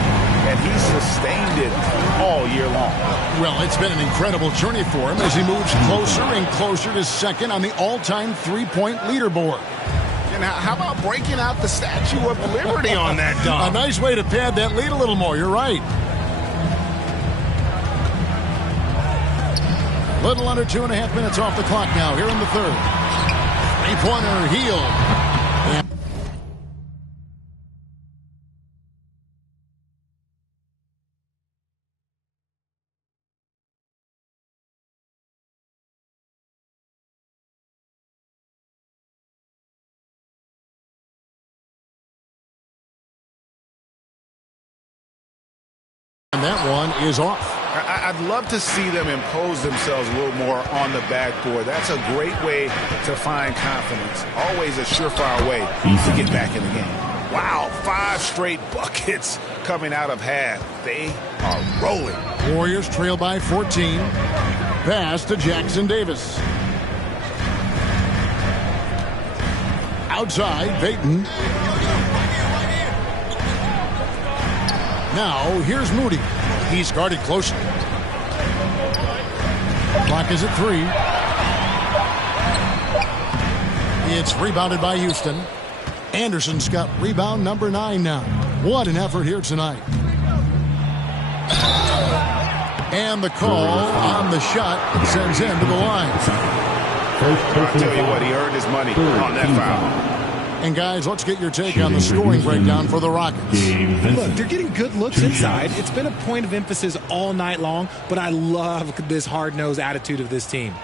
and he's sustained it all year long. Well, it's been an incredible journey for him as he moves closer and closer to second on the all-time three-point leaderboard. And how about breaking out the Statue of Liberty on that dunk? A nice way to pad that lead a little more. You're right. Little under 2.5 minutes off the clock now here in the third. Three-pointer Hield. And that one is off. I'd love to see them impose themselves a little more on the backboard. That's a great way to find confidence. Always a surefire way to get back in the game. Wow, 5 straight buckets coming out of half. They are rolling. Warriors trail by 14. Pass to Jackson Davis. Outside, Payton. Now, here's Moody. He's guarded closely. Clock is at 3. It's rebounded by Houston. Anderson's got rebound number 9 now. What an effort here tonight. And the call on the shot sends him to the line. I'll tell you what, he earned his money on that foul. And guys, let's get your take on the scoring breakdown for the Rockets. Look, they're getting good looks inside. It's been a point of emphasis all night long, but I love this hard-nosed attitude of this team.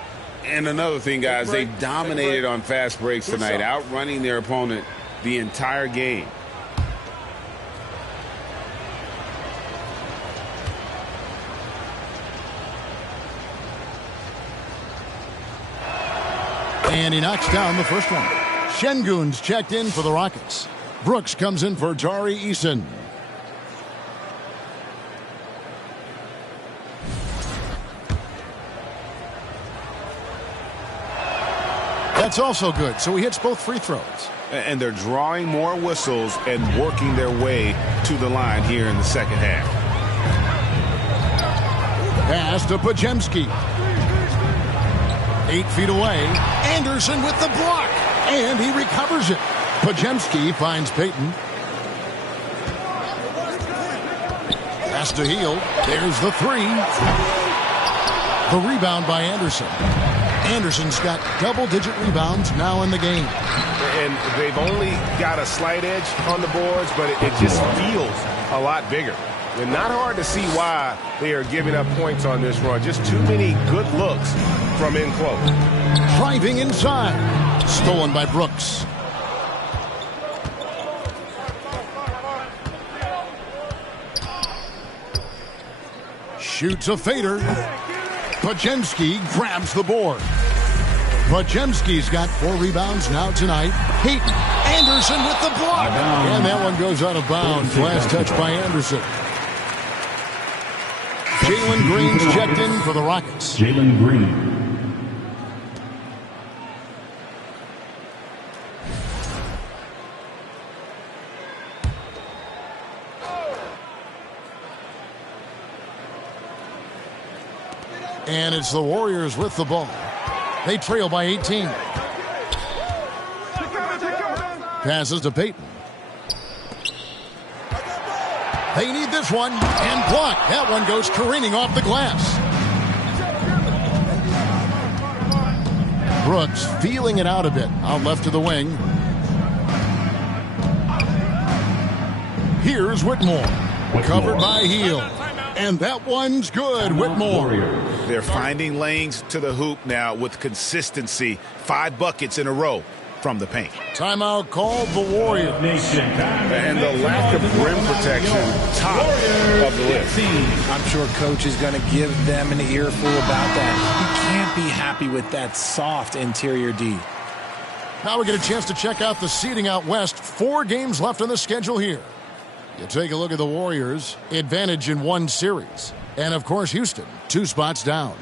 And another thing, guys, they dominated on fast breaks tonight, outrunning their opponent the entire game. And he knocks down the first one. Şengün's checked in for the Rockets. Brooks comes in for Tari Eason. That's also good, so he hits both free throws. And they're drawing more whistles and working their way to the line here in the second half. Pass to Podziemski. 8 feet away. Anderson with the block. And he recovers it. Podziemski finds Payton. Pass to Hield. There's the 3. The rebound by Anderson. Anderson's got double-digit rebounds now in the game. And they've only got a slight edge on the boards, but it just feels a lot bigger. And not hard to see why they are giving up points on this run. Just too many good looks from in close. Driving inside. Stolen by Brooks. Shoots a fader. Podziemski grabs the board. Podziemski's got 4 rebounds now tonight. Peyton Anderson with the block. And that one goes out of bounds. Last touch by Anderson. Jalen Green's checked in for the Rockets. Jalen Green. And it's the Warriors with the ball. They trail by 18. Passes to Peyton. They need this one. And block. That one goes careening off the glass. Brooks feeling it out a bit. Out left to the wing. Here's Whitmore. Covered by Hield. And that one's good. Whitmore. They're finding lanes to the hoop now with consistency. 5 buckets in a row from the paint. Timeout called the Warriors. And the lack of rim protection, top of the list. I'm sure coach is going to give them an earful about that. He can't be happy with that soft interior D. Now we get a chance to check out the seeding out west. 4 games left on the schedule here. You take a look at the Warriors, advantage in 1 series. And, of course, Houston, 2 spots down.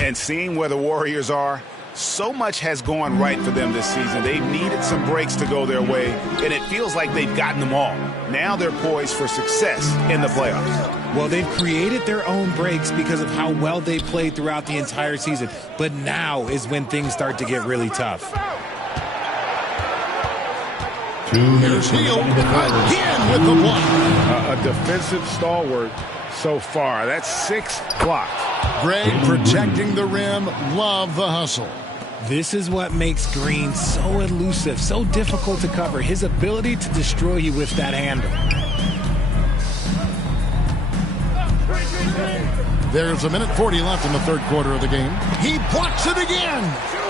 And seeing where the Warriors are, so much has gone right for them this season. They've needed some breaks to go their way, and it feels like they've gotten them all. Now they're poised for success in the playoffs. Well, they've created their own breaks because of how well they played throughout the entire season. But now is when things start to get really tough. Here's Hield again with the block. A defensive stalwart so far. That's 6 blocks. Greg protecting the rim. Love the hustle. This is what makes Green so elusive, so difficult to cover. His ability to destroy you with that handle. There's a minute 40 left in the 3rd quarter of the game. He blocks it again.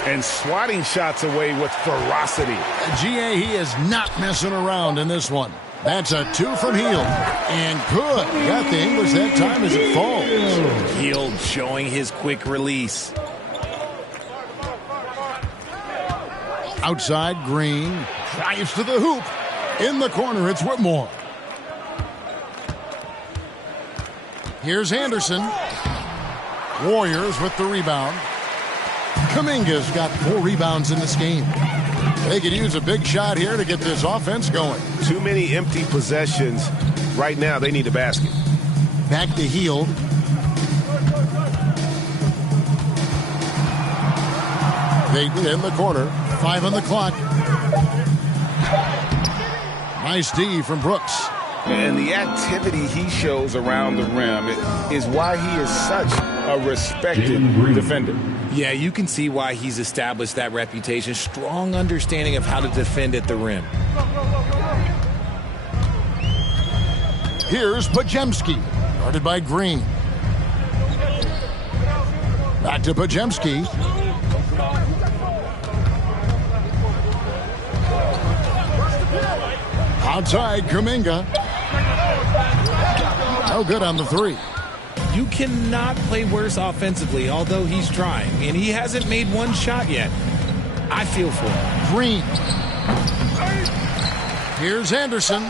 And swatting shots away with ferocity. GA, he is not messing around in this one. That's a 2 from Hield. And good. Got the English that time as it falls. Hield showing his quick release. Outside, Green drives to the hoop. In the corner, it's Whitmore. Here's Anderson. Warriors with the rebound. Kuminga's got 4 rebounds in this game. They could use a big shot here to get this offense going. Too many empty possessions. Right now, they need a basket. Back to Hield. They in the corner. 5 on the clock. Nice D from Brooks. And the activity he shows around the rim is why he is such a respected defender. Yeah, you can see why he's established that reputation. Strong understanding of how to defend at the rim. Here's Podziemski, guarded by Green. Back to Podziemski. Outside, Kuminga. No good on the 3. You cannot play worse offensively, although he's trying. And he hasn't made 1 shot yet. I feel for him. Green. Here's Anderson.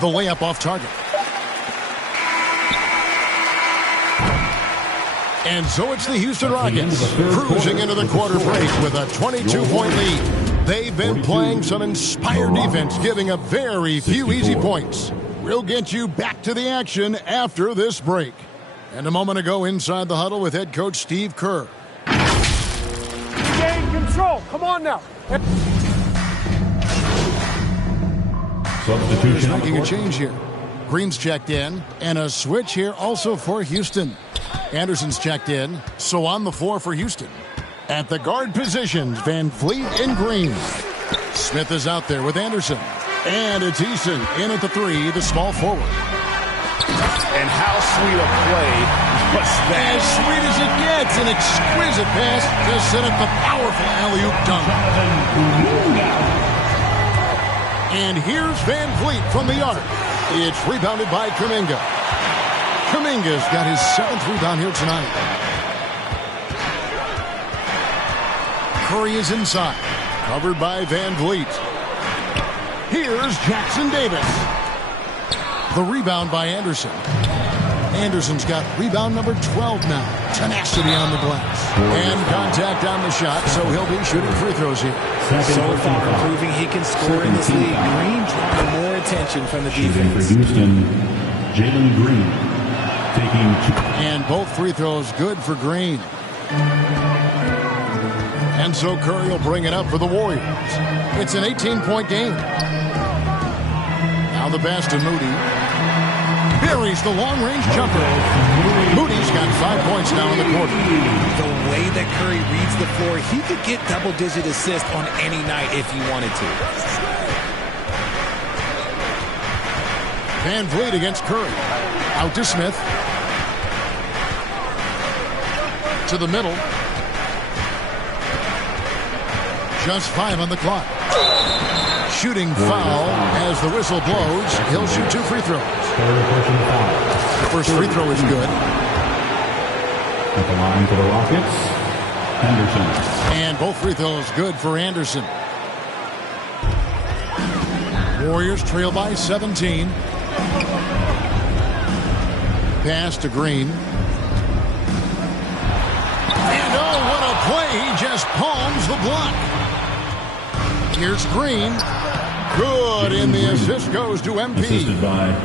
The layup off target. And so it's the Houston Rockets cruising into the quarter break with a 22-point lead. They've been playing some inspired defense, giving up very few easy points. We'll get you back to the action after this break. And a moment ago, inside the huddle with head coach Steve Kerr. Gain control. Come on now. Substitution making a change here. Green's checked in, and a switch here also for Houston. Anderson's checked in, so on the floor for Houston. At the guard positions, Van Fleet and Green. Smith is out there with Anderson. And it's Eason in at the 3, the small forward. And how sweet a play was that? As sweet as it gets, an exquisite pass to set up the powerful alley-oop dunk. And here's Van Fleet from the arc. It's rebounded by Kuminga. Kuminga's got his 7th rebound here tonight. Curry is inside. Covered by Van Vliet. Here's Jackson Davis. The rebound by Anderson. Anderson's got rebound number 12 now. Tenacity on the glass. And contact on the shot, so he'll be shooting free throws here. So far, proving he can score in this league. Green drawing more attention from the defense. For Houston, Jalen Green taking 2. And both free throws good for Green. And so Curry will bring it up for the Warriors. It's an 18-point game. Now the pass to Moody. Buries the long-range jumper. Moody's got 5 points now in the quarter. The way that Curry reads the floor, he could get double-digit assists on any night if he wanted to. Van Vliet against Curry. Out to Smith. To the middle. Just 5 on the clock. Shooting foul as the whistle blows. He'll shoot 2 free throws. The first free throw is good. At the line for the Rockets, Anderson. And both free throws good for Anderson. Warriors trail by 17. Pass to Green. And oh, what a play. He just palms the block. Here's Green. Good, and the assist goes to MP.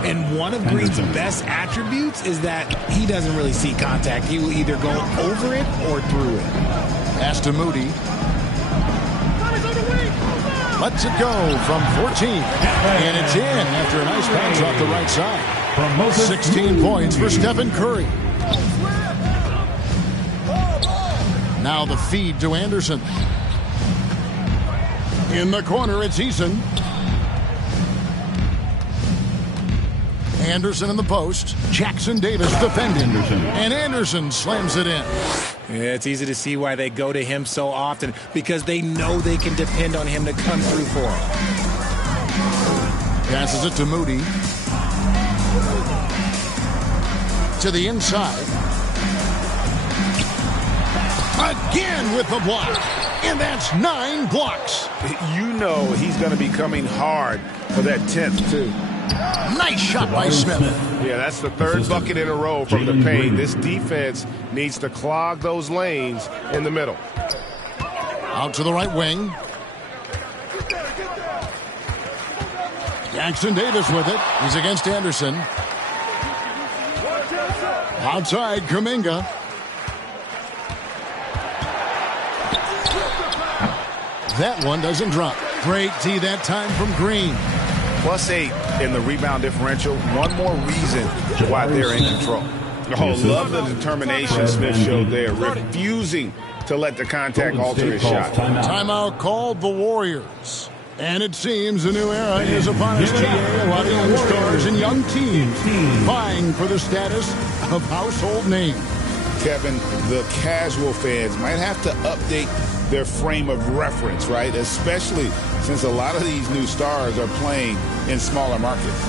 And one of Green's best attributes is that he doesn't really see contact. He will either go over it or through it. Pass to Moody. Lets it go from 14. And it's in after a nice bounce off the right side. 16 points for Stephen Curry. Now the feed to Anderson. In the corner, it's Eason. Anderson in the post. Jackson Davis defending. And Anderson slams it in. Yeah, it's easy to see why they go to him so often, because they know they can depend on him to come through for them. Passes it to Moody. To the inside. Again with the block. And that's 9 blocks. You know he's going to be coming hard for that 10th, too. Nice shot by Smith. Yeah, that's the 3rd bucket in a row from the paint. This defense needs to clog those lanes in the middle. Out to the right wing. Jackson Davis with it. He's against Anderson. Outside, Kuminga. That one doesn't drop. Great D that time from Green. +8 in the rebound differential. One more reason why they're in control. Oh, love the determination Smith showed there, refusing to let the contact alter his shot. Timeout called the Warriors. And it seems a new era is upon us, GA. A lot of young stars and young teams vying for the status of household name. Kevin, the casual fans might have to update their frame of reference, right? Especially since a lot of these new stars are playing in smaller markets.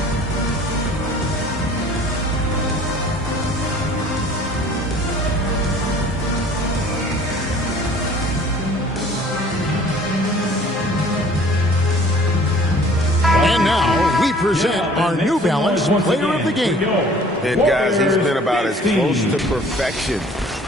And now we present our New Balance Player of the Game. And guys, he's been about as close to perfection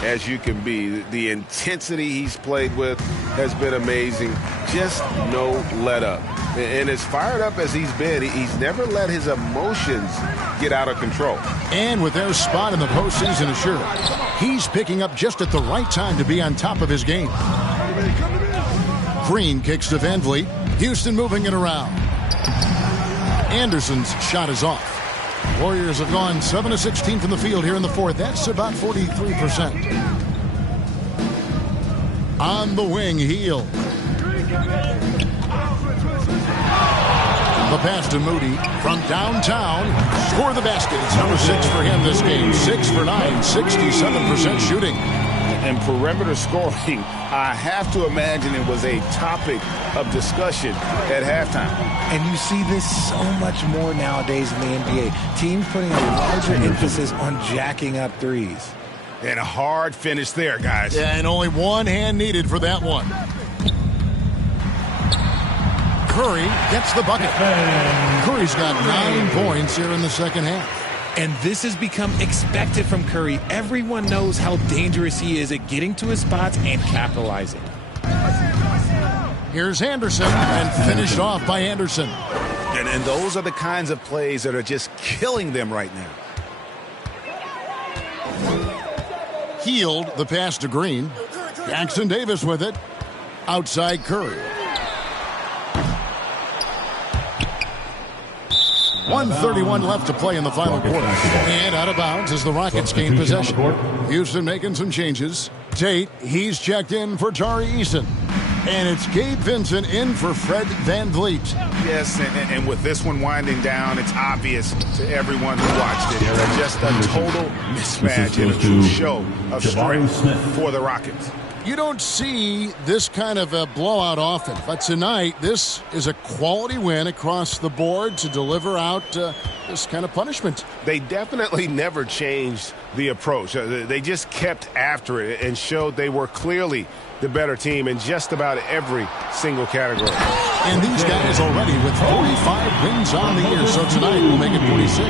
as you can be. The intensity he's played with has been amazing. Just no let up. And as fired up as he's been, he's never let his emotions get out of control. And with their spot in the postseason assured, he's picking up just at the right time to be on top of his game. Green kicks to Van Vliet. Houston moving it around. Anderson's shot is off. Warriors have gone 7 of 16 from the field here in the 4th. That's about 43%. On the wing, Heel. The pass to Moody from downtown. Score the basket. It's number 6 for him this game. 6 for 9, 67% shooting. And perimeter scoring, I have to imagine it was a topic of discussion at halftime. And you see this so much more nowadays in the NBA. Teams putting a larger emphasis on jacking up threes. And a hard finish there, guys. Yeah, and only one hand needed for that one. Curry gets the bucket. Curry's got 9 points here in the second half. And this has become expected from Curry. Everyone knows how dangerous he is at getting to his spots and capitalizing. Here's Anderson, and finished off by Anderson. And those are the kinds of plays that are just killing them right now. Healed the pass to Green. Jackson Davis with it. Outside Curry. 1:31 left to play in the final quarter. And out of bounds as the Rockets gain possession. Houston making some changes. Tate, he's checked in for Tari Eason. And it's Gabe Vincent in for Fred VanVleet. Yes, and with this one winding down, it's obvious to everyone who watched it. Just a total mismatch and a true show of strength for the Rockets. You don't see this kind of a blowout often, but tonight this is a quality win across the board to deliver out this kind of punishment. They definitely never changed the approach. They just kept after it and showed they were clearly the better team in just about every single category. And these guys already with 45 wins on the year, so tonight will make it 46.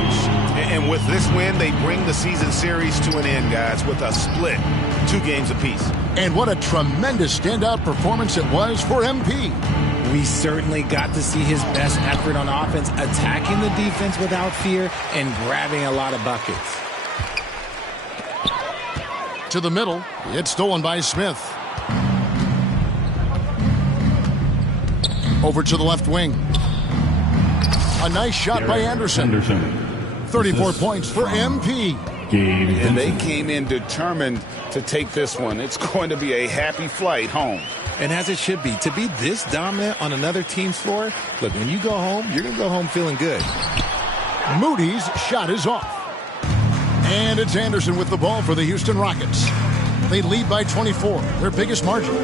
And with this win, they bring the season series to an end, guys, with a split, 2 games apiece. And what a tremendous standout performance it was for MP. We certainly got to see his best effort on offense, attacking the defense without fear and grabbing a lot of buckets. To the middle, it's stolen by Smith. Over to the left wing. A nice shot by Anderson. 34 points for MP. And they came in determined to take this one. It's going to be a happy flight home. And as it should be, to be this dominant on another team's floor, look, when you go home, you're going to go home feeling good. Moody's shot is off. And it's Anderson with the ball for the Houston Rockets. They lead by 24, their biggest margin.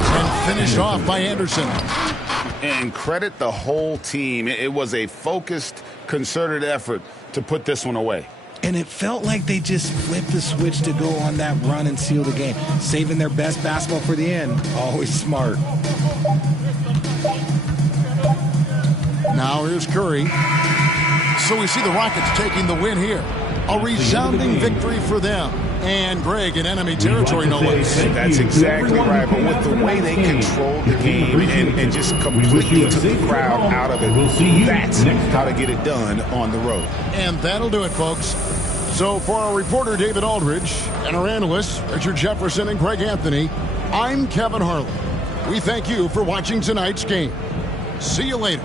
And finished off by Anderson. And credit the whole team. It was a focused, concerted effort to put this one away. And it felt like they just flipped the switch to go on that run and seal the game. Saving their best basketball for the end. Always smart. Now here's Curry. So we see the Rockets taking the win here. A resounding victory for them. And Greg in enemy territory, no less. That's exactly right. But with the way they controlled the game and just completely took the crowd out of it, that's how to get it done on the road. And that'll do it, folks. So for our reporter, David Aldridge, and our analysts, Richard Jefferson and Greg Anthony, I'm Kevin Harlan. We thank you for watching tonight's game. See you later.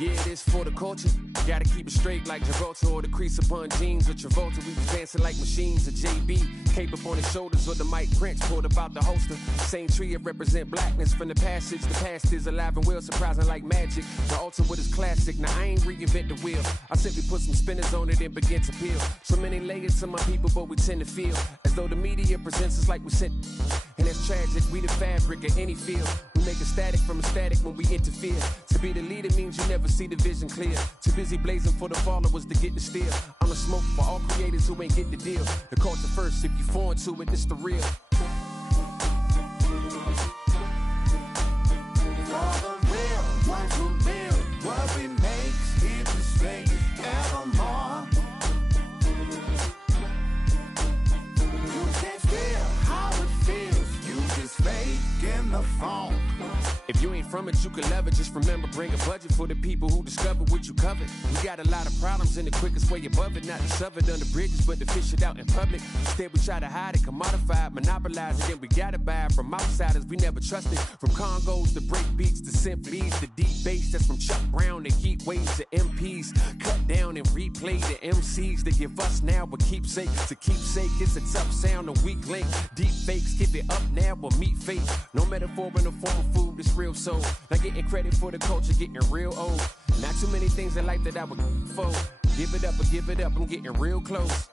Yeah, it is for the culture. Gotta keep it straight like Gibraltar or the crease upon jeans. With Travolta, we was dancing like machines. A JB, cape up on his shoulders, or the Mike Prince pulled about the holster. Same tree, it represent blackness from the passage. The past is alive and well, surprising like magic. The ultimate is classic. Now I ain't reinvent the wheel. I simply put some spinners on it and begin to peel. So many layers to my people, but we tend to feel as though the media presents us like we sent. And that's tragic. We the fabric of any field. We make a static from a static when we interfere. To be the leader means you never see the vision clear. Too busy blazing for the followers to get the steal. I'm a smoke for all creators who ain't get the deal. The culture first, if you foreign to it, it's the real. Ones who build what we make here to stay evermore. You can't feel how it feels. You just fake in the phone. If you ain't from it, you can love it. Just remember, bring a budget for the people who discover what you covered. We got a lot of problems, and the quickest way above it, not to shove it under bridges, but to fish it out in public. Instead, we try to hide it, commodify it, monopolize it, then we gotta buy it from outsiders we never trusted. From Congos to break beats to symphonies to deep bass. That's from Chuck Brown to heat waves to MPs. Cut down and replay the MCs that give us now, but keepsake to keepsake. It's a tough sound, a weak link. Deep fakes, give it up now or meet fate. No metaphor in the form of food, it's real soul. Not getting credit for the culture, getting real old. Not too many things in life that I would for. Give it up or give it up, I'm getting real close. For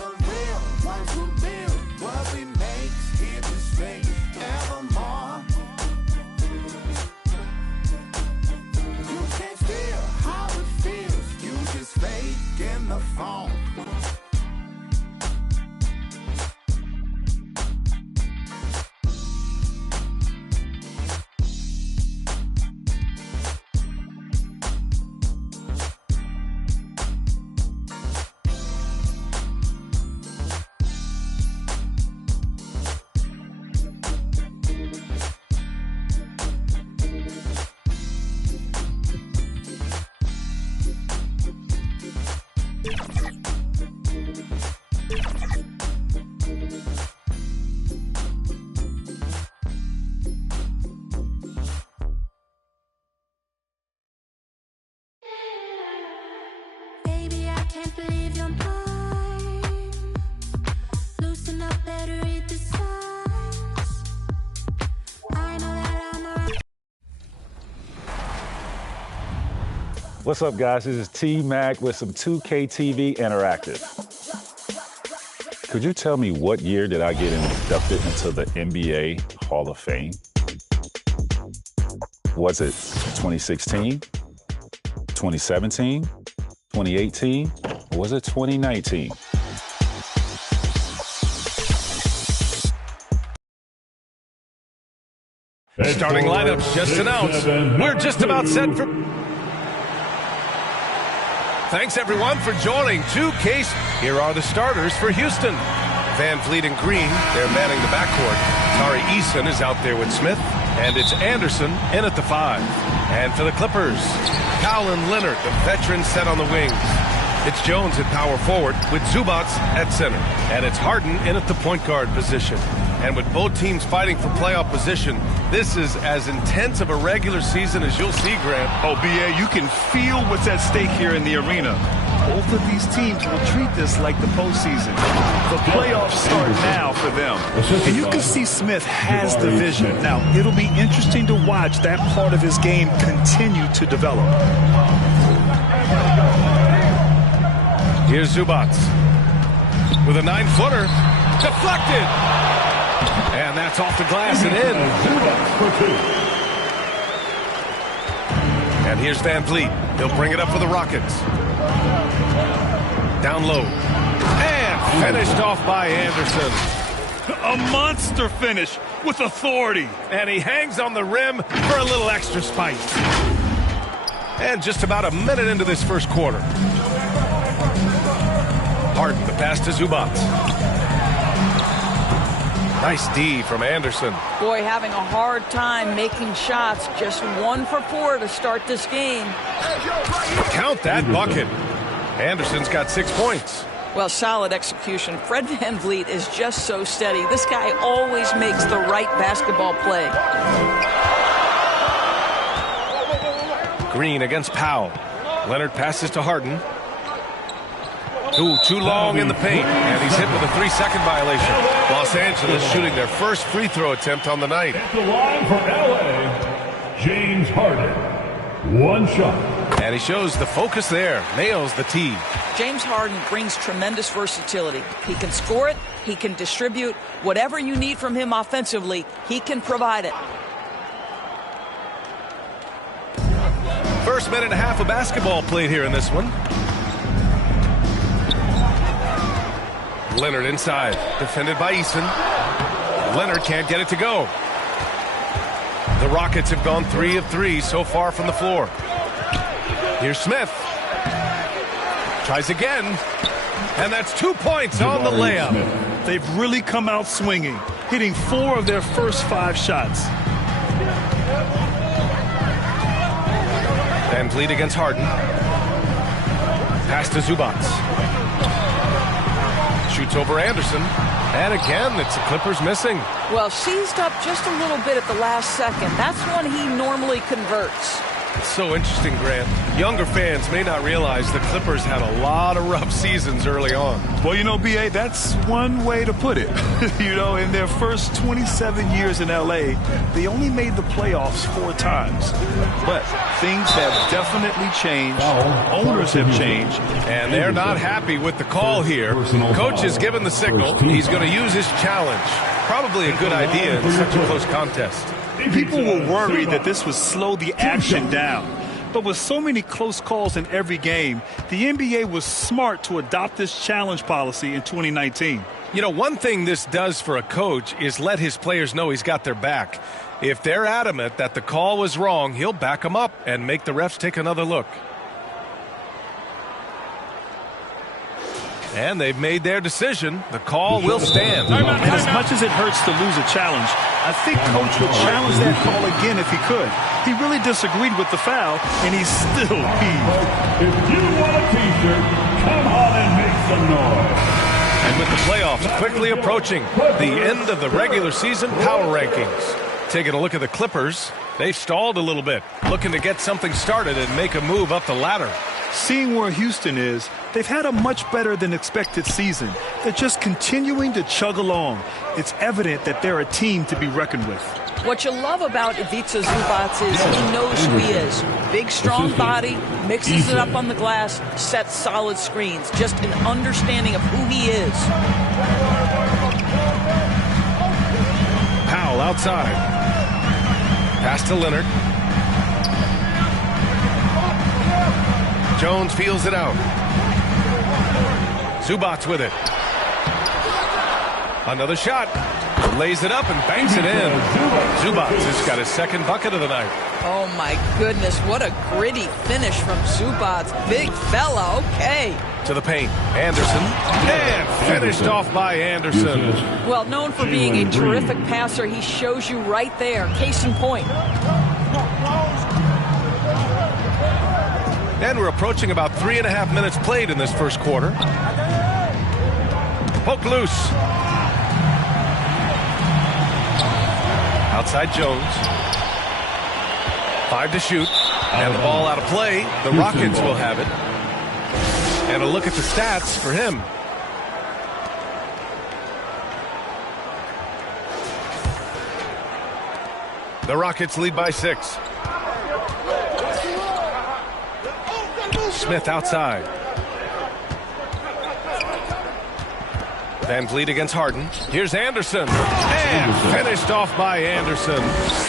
the real ones who build what we make, here to stay evermore. You can't feel how it feels, you just fake in the phone. Can't believe you're mine. Loosen up, better read the signs. I know that I'm around. What's up, guys? This is T-Mac with some 2K TV Interactive. Could you tell me what year did I get inducted into the NBA Hall of Fame? Was it 2016, 2017, 2018, or was it 2019? Starting lineups just announced. We're just about set for... Thanks, everyone, for joining 2K. Here are the starters for Houston. Van Vliet and Green, they're manning the backcourt. Tari Eason is out there with Smith, and it's Anderson in at the 5. And for the Clippers, Powell and Leonard, the veterans, set on the wings. It's Jones at power forward with Zubac at center. And it's Harden in at the point guard position. And with both teams fighting for playoff position, this is as intense of a regular season as you'll see, Grant. Oh, B.A., you can feel what's at stake here in the arena. Both of these teams will treat this like the postseason. The playoffs start now for them. And you can see Smith has the vision. Now, it'll be interesting to watch that part of his game continue to develop. Here's Zubac with a 9-footer. Deflected. And that's off the glass and in. And here's Van Vliet. He'll bring it up for the Rockets. Down low. And finished off by Anderson. A monster finish with authority. And he hangs on the rim for a little extra spice. And just about a minute into this first quarter. Harden, the pass to Zubac. Nice D from Anderson. Boy, having a hard time making shots. Just 1 for 4 to start this game. Count that bucket. Anderson's got 6 points. Well, solid execution. Fred VanVleet is just so steady. This guy always makes the right basketball play. Green against Powell. Leonard passes to Harden. Ooh, too long in the paint, and he's hit with a 3-second violation. Los Angeles shooting their first free throw attempt on the night. At the line for LA, James Harden. 1 shot. And he shows the focus there, nails the tee. James Harden brings tremendous versatility. He can score it, he can distribute. Whatever you need from him offensively, he can provide it. First minute and a half of basketball played here in this one. Leonard inside, defended by Eason. Leonard can't get it to go. The Rockets have gone 3 of 3 so far from the floor. Here's Smith. Tries again. And that's 2 points on the layup. They've really come out swinging, hitting 4 of their first 5 shots. Van Vliet against Harden. Pass to Zubac. Shoots over Anderson. And again, it's the Clippers missing. Well, seized up just a little bit at the last second. That's when he normally converts. It's so interesting, Grant. Younger fans may not realize the Clippers had a lot of rough seasons early on. Well, you know, B.A., that's one way to put it. You know, in their first 27 years in L.A., they only made the playoffs 4 times. But things have definitely changed. Owners have changed. And they're not happy with the call here. Coach has given the signal. He's going to use his challenge. Probably a good idea in such a close contest. People were worried that this would slow the action down. But with so many close calls in every game, the NBA was smart to adopt this challenge policy in 2019. You know, one thing this does for a coach is let his players know he's got their back. If they're adamant that the call was wrong, he'll back them up and make the refs take another look. And they've made their decision. The call will stand. And as much as it hurts to lose a challenge, I think Coach would challenge that call again if he could. He really disagreed with the foul, and he's still heaved. If you want a T-shirt, come on and make some noise. And with the playoffs quickly approaching, the end of the regular season power rankings. Taking a look at the Clippers, they've stalled a little bit, looking to get something started and make a move up the ladder. Seeing where Houston is, they've had a much better than expected season. They're just continuing to chug along. It's evident that they're a team to be reckoned with. What you love about Ivica Zubac is he knows who he is. Big, strong body, mixes it up on the glass, sets solid screens. Just an understanding of who he is. Powell outside. Pass to Leonard. Jones feels it out. Zubac with it. Another shot. Lays it up and banks it in. Zubac has got his second bucket of the night. Oh, my goodness. What a gritty finish from Zubac. Big fella. Okay. To the paint. Anderson. And finished off by Anderson. Well, known for being a terrific passer, he shows you right there. Case in point. And we're approaching about 3.5 minutes played in this first quarter. Poke loose. Outside Jones. 5 to shoot. And the ball out of play. The Rockets will have it. And a look at the stats for him. The Rockets lead by 6. Smith outside. Van Vliet against Harden. Here's Anderson. And finished off by Anderson.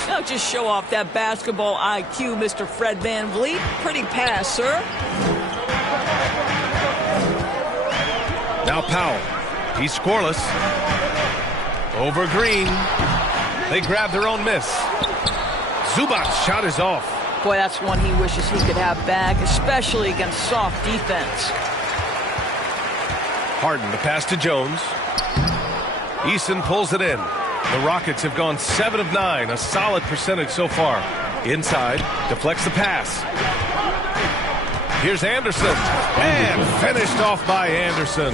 Don't just show off that basketball IQ, Mr. Fred Van Vliet. Pretty pass, sir. Now Powell. He's scoreless. Over Green. They grab their own miss. Zubac's shot is off. Boy, that's one he wishes he could have back, especially against soft defense. Harden, the pass to Jones. Eason pulls it in. The Rockets have gone 7 of 9, a solid percentage so far. Inside, deflects the pass. Here's Anderson. And finished off by Anderson.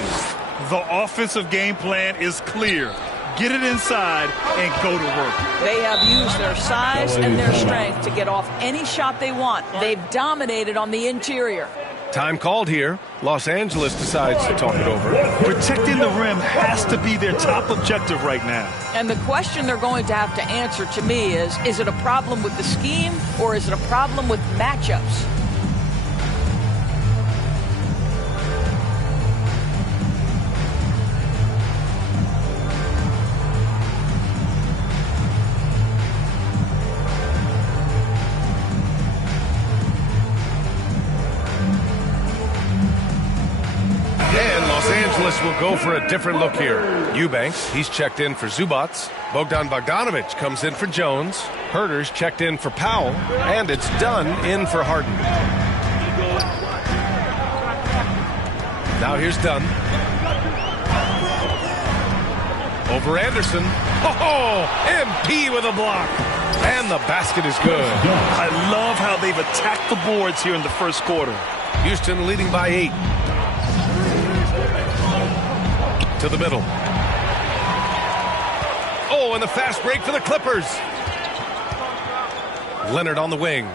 The offensive game plan is clear. Get it inside and go to work. They have used their size and their strength to get off any shot they want. They've dominated on the interior. Time called here. Los Angeles decides to talk it over. Protecting the rim has to be their top objective right now. And the question they're going to have to answer to me is it a problem with the scheme or is it a problem with matchups? Will go for a different look here. Eubanks, he's checked in for Zubac. Bogdan Bogdanovic comes in for Jones. Herter's checked in for Powell. And it's Dunn in for Harden. Now here's Dunn. Over Anderson. Oh, MP with a block. And the basket is good. I love how they've attacked the boards here in the first quarter. Houston leading by 8. To the middle. Oh, and the fast break for the Clippers. Leonard on the wing.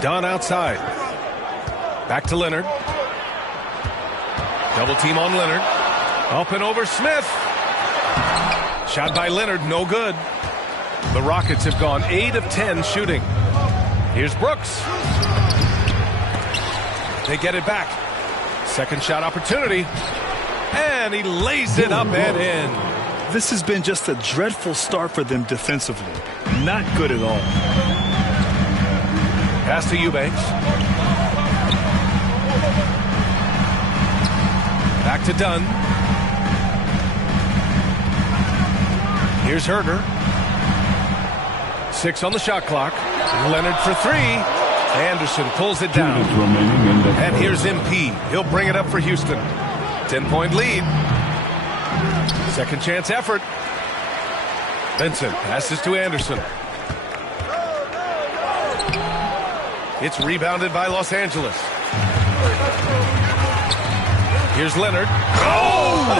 Dunn outside. Back to Leonard. Double team on Leonard. Up and over Smith. Shot by Leonard, no good. The Rockets have gone 8 of 10 shooting. Here's Brooks. They get it back. Second shot opportunity. And he lays it up and in. This has been just a dreadful start for them defensively. Not good at all. Pass to Eubanks. Back to Dunn. Here's Herter. 6 on the shot clock. Leonard for 3. Anderson pulls it down. And here's MP. He'll bring it up for Houston. 10-point lead. Second chance effort. Vincent passes to Anderson. It's rebounded by Los Angeles. Here's Leonard. Oh, my!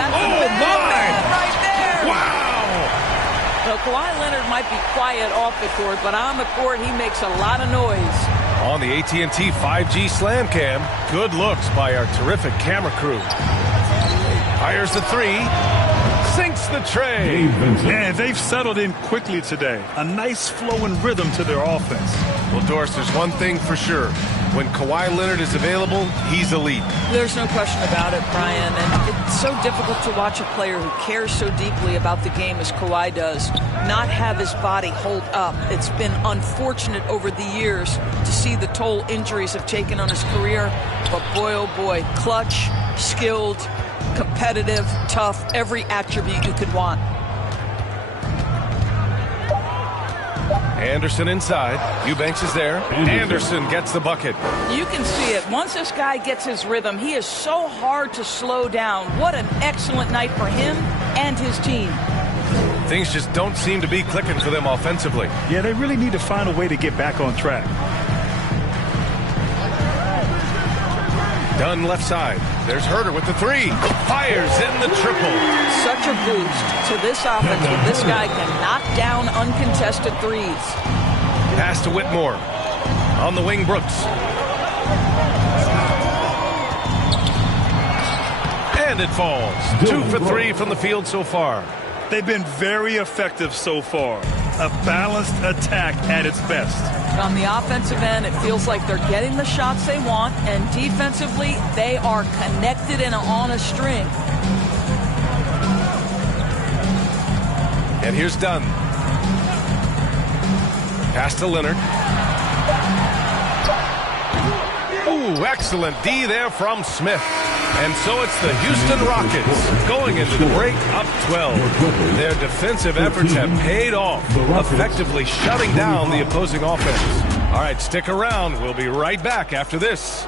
Right there. Wow! So Kawhi Leonard might be quiet off the court, but on the court he makes a lot of noise. On the AT&T 5G Slam Cam, good looks by our terrific camera crew. Fires the 3, sinks the tray. Man, they've settled in quickly today. A nice flow and rhythm to their offense. Well, Doris, there's one thing for sure. When Kawhi Leonard is available, he's elite. There's no question about it, Brian. And it's so difficult to watch a player who cares so deeply about the game as Kawhi does not have his body hold up. It's been unfortunate over the years to see the toll injuries have taken on his career. But boy, oh boy, clutch, skilled, competitive, tough, every attribute you could want. Anderson inside. Eubanks is there. Anderson gets the bucket. You can see it. Once this guy gets his rhythm, he is so hard to slow down. What an excellent night for him and his team. Things just don't seem to be clicking for them offensively. Yeah, they really need to find a way to get back on track. Dunn left side. There's Herter with the 3. Fires in the triple. Such a boost to this offense when this guy can knock down uncontested threes. Pass to Whitmore. On the wing, Brooks. And it falls. 2 for 3 from the field so far. They've been very effective so far. A balanced attack at its best. On the offensive end, it feels like they're getting the shots they want, and defensively, they are connected and on a string. And here's Dunn. Pass to Leonard. Ooh, excellent D there from Smith. And so it's the Houston Rockets going into the break up 12. Their defensive efforts have paid off, effectively shutting down the opposing offense. All right, stick around. We'll be right back after this.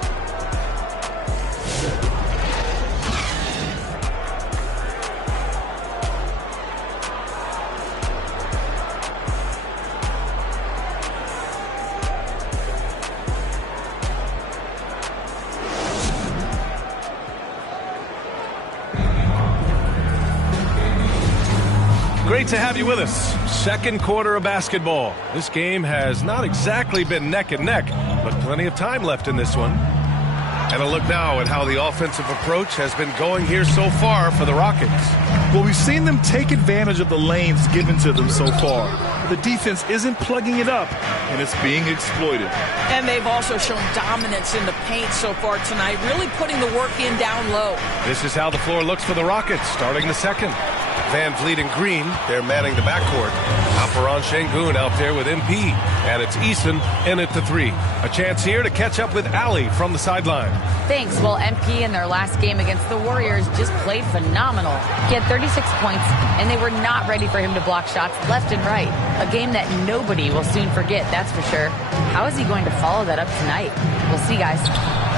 Great to have you with us. Second quarter of basketball. This game has not exactly been neck and neck, but plenty of time left in this one. And a look now at how the offensive approach has been going here so far for the Rockets. Well, we've seen them take advantage of the lanes given to them so far. The defense isn't plugging it up, and it's being exploited. And they've also shown dominance in the paint so far tonight, really putting the work in down low. This is how the floor looks for the Rockets starting the second. Van Vliet and Green, they're manning the backcourt. Alperon Şengün out there with MP. And it's Eason in at the 3. A chance here to catch up with Ali from the sideline. Thanks. Well, MP in their last game against the Warriors just played phenomenal. He had 36 points, and they were not ready for him to block shots left and right. A game that nobody will soon forget, that's for sure. How is he going to follow that up tonight? We'll see, guys.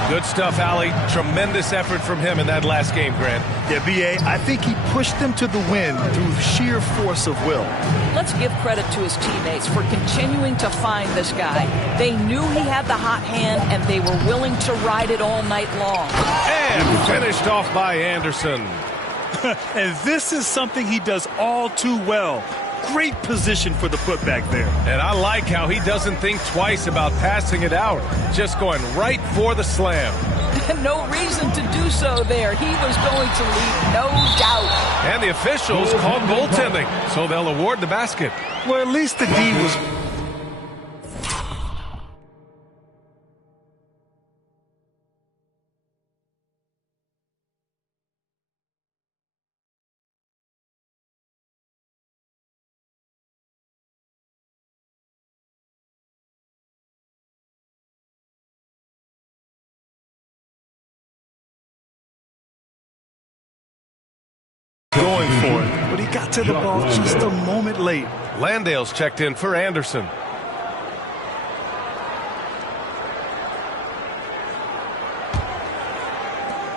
Good stuff, Ali. Tremendous effort from him in that last game, Grant. Yeah, B.A., I think he pushed them to the win through sheer force of will. Let's give credit to his teammates for continuing to find this guy. They knew he had the hot hand, and they were willing to ride it all night long. And finished off by Anderson. And this is something he does all too well. Great position for the putback there. And I like how he doesn't think twice about passing it out. Just going right for the slam. No reason to do so there. He was going to lead, no doubt. And the officials called goaltending, so they'll award the basket. Well, at least the D was... going for it, but he got to the ball just a moment late. Landale's checked in for Anderson.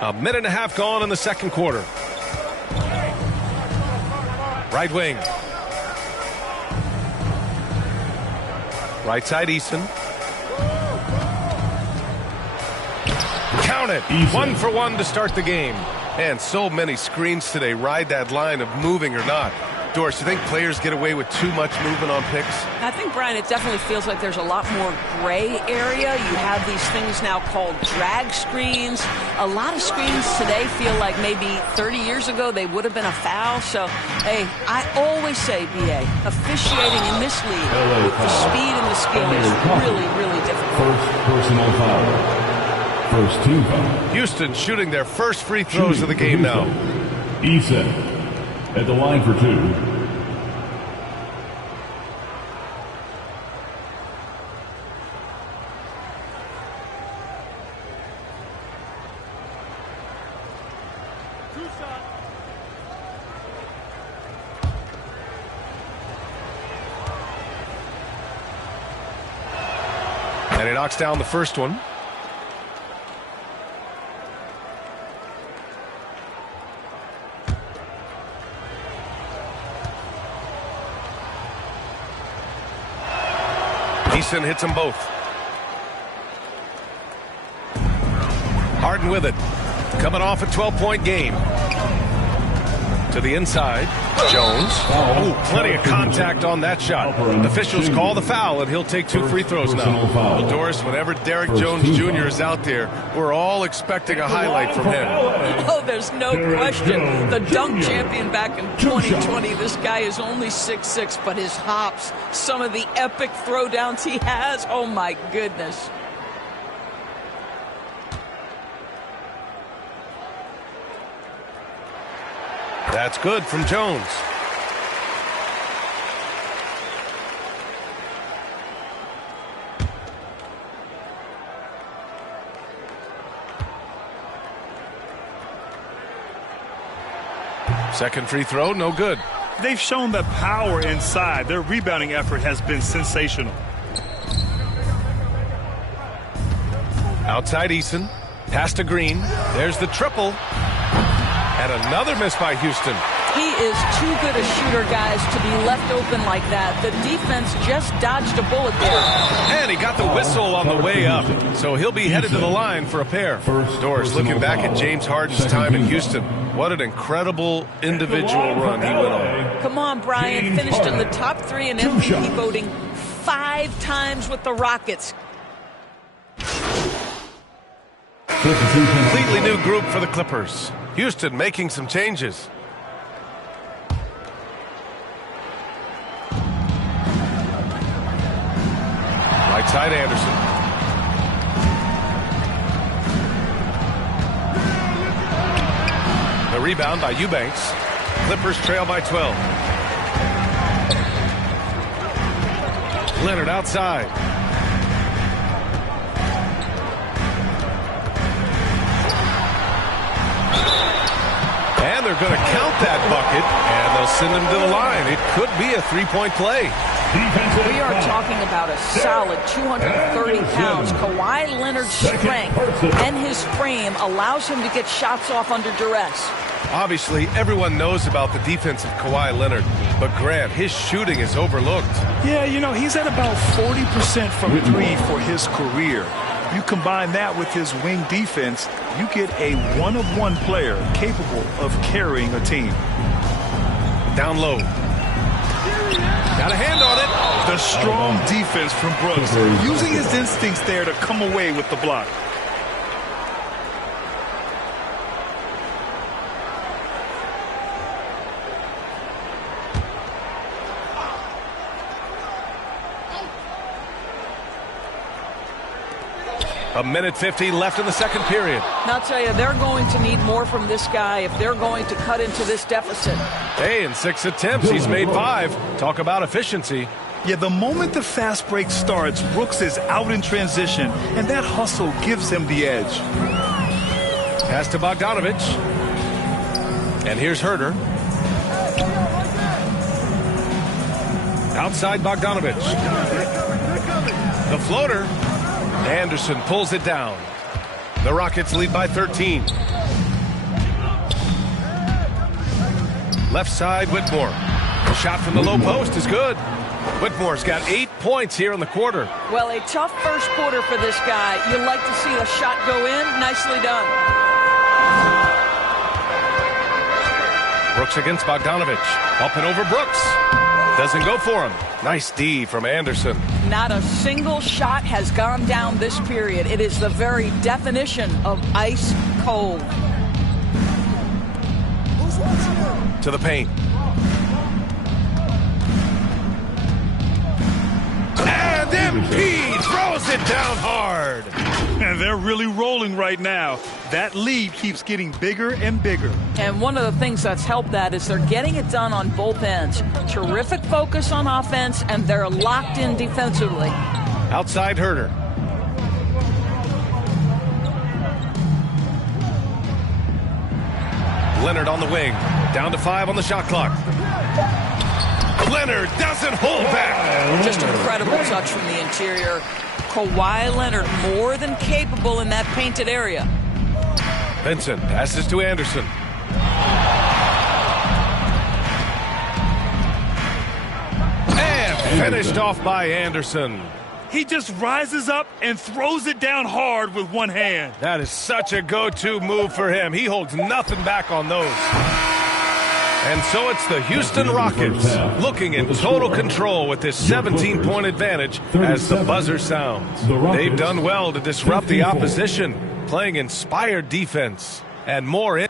A minute and a half gone in the second quarter. Right wing. Right side, Eason. Count it. 1 for 1 to start the game. And so many screens today ride that line of moving or not. Doris, you think players get away with too much movement on picks? I think, Brian, it definitely feels like there's a lot more gray area. You have these things now called drag screens. A lot of screens today feel like maybe 30 years ago they would have been a foul. So, hey, I always say, B.A., officiating in this league with the speed and the skill is really, really difficult. First personal foul. First team foul. Houston shooting their first free throws of the game now. Eason at the line for 2. And he knocks down the first one. Eason hits them both. Harden with it. Coming off a 12-point game. To the inside. Jones. Oh, plenty of contact on that shot. Officials call the foul, and he'll take 2 free throws now. Well, Doris, whenever Derek Jones Jr. is out there, we're all expecting a highlight from him. Oh, there's no question. The dunk champion back in 2020. This guy is only 6'6", but his hops, some of the epic throwdowns he has, oh my goodness. That's good from Jones. Second free throw, no good. They've shown the power inside. Their rebounding effort has been sensational. Outside Eason. Pass to Green. There's the triple. And another miss by Houston. He is too good a shooter, guys, to be left open like that. The defense just dodged a bullet there. And he got the whistle on the way up. So he'll be headed to the line for a pair. Doris, looking back at James Harden's time in Houston, what an incredible individual run he went on. Come on, Brian. Finished in the top 3 in MVP voting 5 times with the Rockets. Completely new group for the Clippers. Houston making some changes. Right side Anderson. The rebound by Eubanks. Clippers trail by 12. Leonard outside. And they're going to count that bucket, and they'll send him to the line. It could be a three-point play. We are talking about a solid 230 pounds. Kawhi Leonard's strength and his frame allows him to get shots off under duress. Obviously, everyone knows about the defense of Kawhi Leonard, but Grant, his shooting is overlooked. Yeah, you know, he's at about 40% from three for his career. You combine that with his wing defense, you get a one-of-one player capable of carrying a team. Down low. Got a hand on it. The strong defense from Brooks, using his instincts there to come away with the block. A minute 50 left in the second period. Now, I'll tell you, they're going to need more from this guy if they're going to cut into this deficit. Hey, in 6 attempts, he's made 5. Talk about efficiency. Yeah, the moment the fast break starts, Brooks is out in transition, and that hustle gives him the edge. Pass to Bogdanovich. And here's Herter. Outside Bogdanovich. The floater. Anderson pulls it down. The Rockets lead by 13. Left side, Whitmore. A shot from the low post is good. Whitmore's got 8 points here in the quarter. Well, a tough first quarter for this guy. You like to see a shot go in. Nicely done. Brooks against Bogdanovich. Up and over Brooks. Doesn't go for him. Nice D from Anderson. Not a single shot has gone down this period. It is the very definition of ice cold. To the paint. And MP throws it down hard. And they're really rolling right now. That lead keeps getting bigger and bigger. And one of the things that's helped that is they're getting it done on both ends. Terrific focus on offense, and they're locked in defensively. Outside Herter. Leonard on the wing. Down to 5 on the shot clock. Leonard doesn't hold back. Just incredible touch from the interior. Kawhi Leonard more than capable in that painted area. Vincent passes to Anderson. And finished off by Anderson. He just rises up and throws it down hard with one hand. That is such a go-to move for him. He holds nothing back on those. And so it's the Houston Rockets looking in total control with this 17-point advantage as the buzzer sounds. They've done well to disrupt the opposition, playing inspired defense and more in.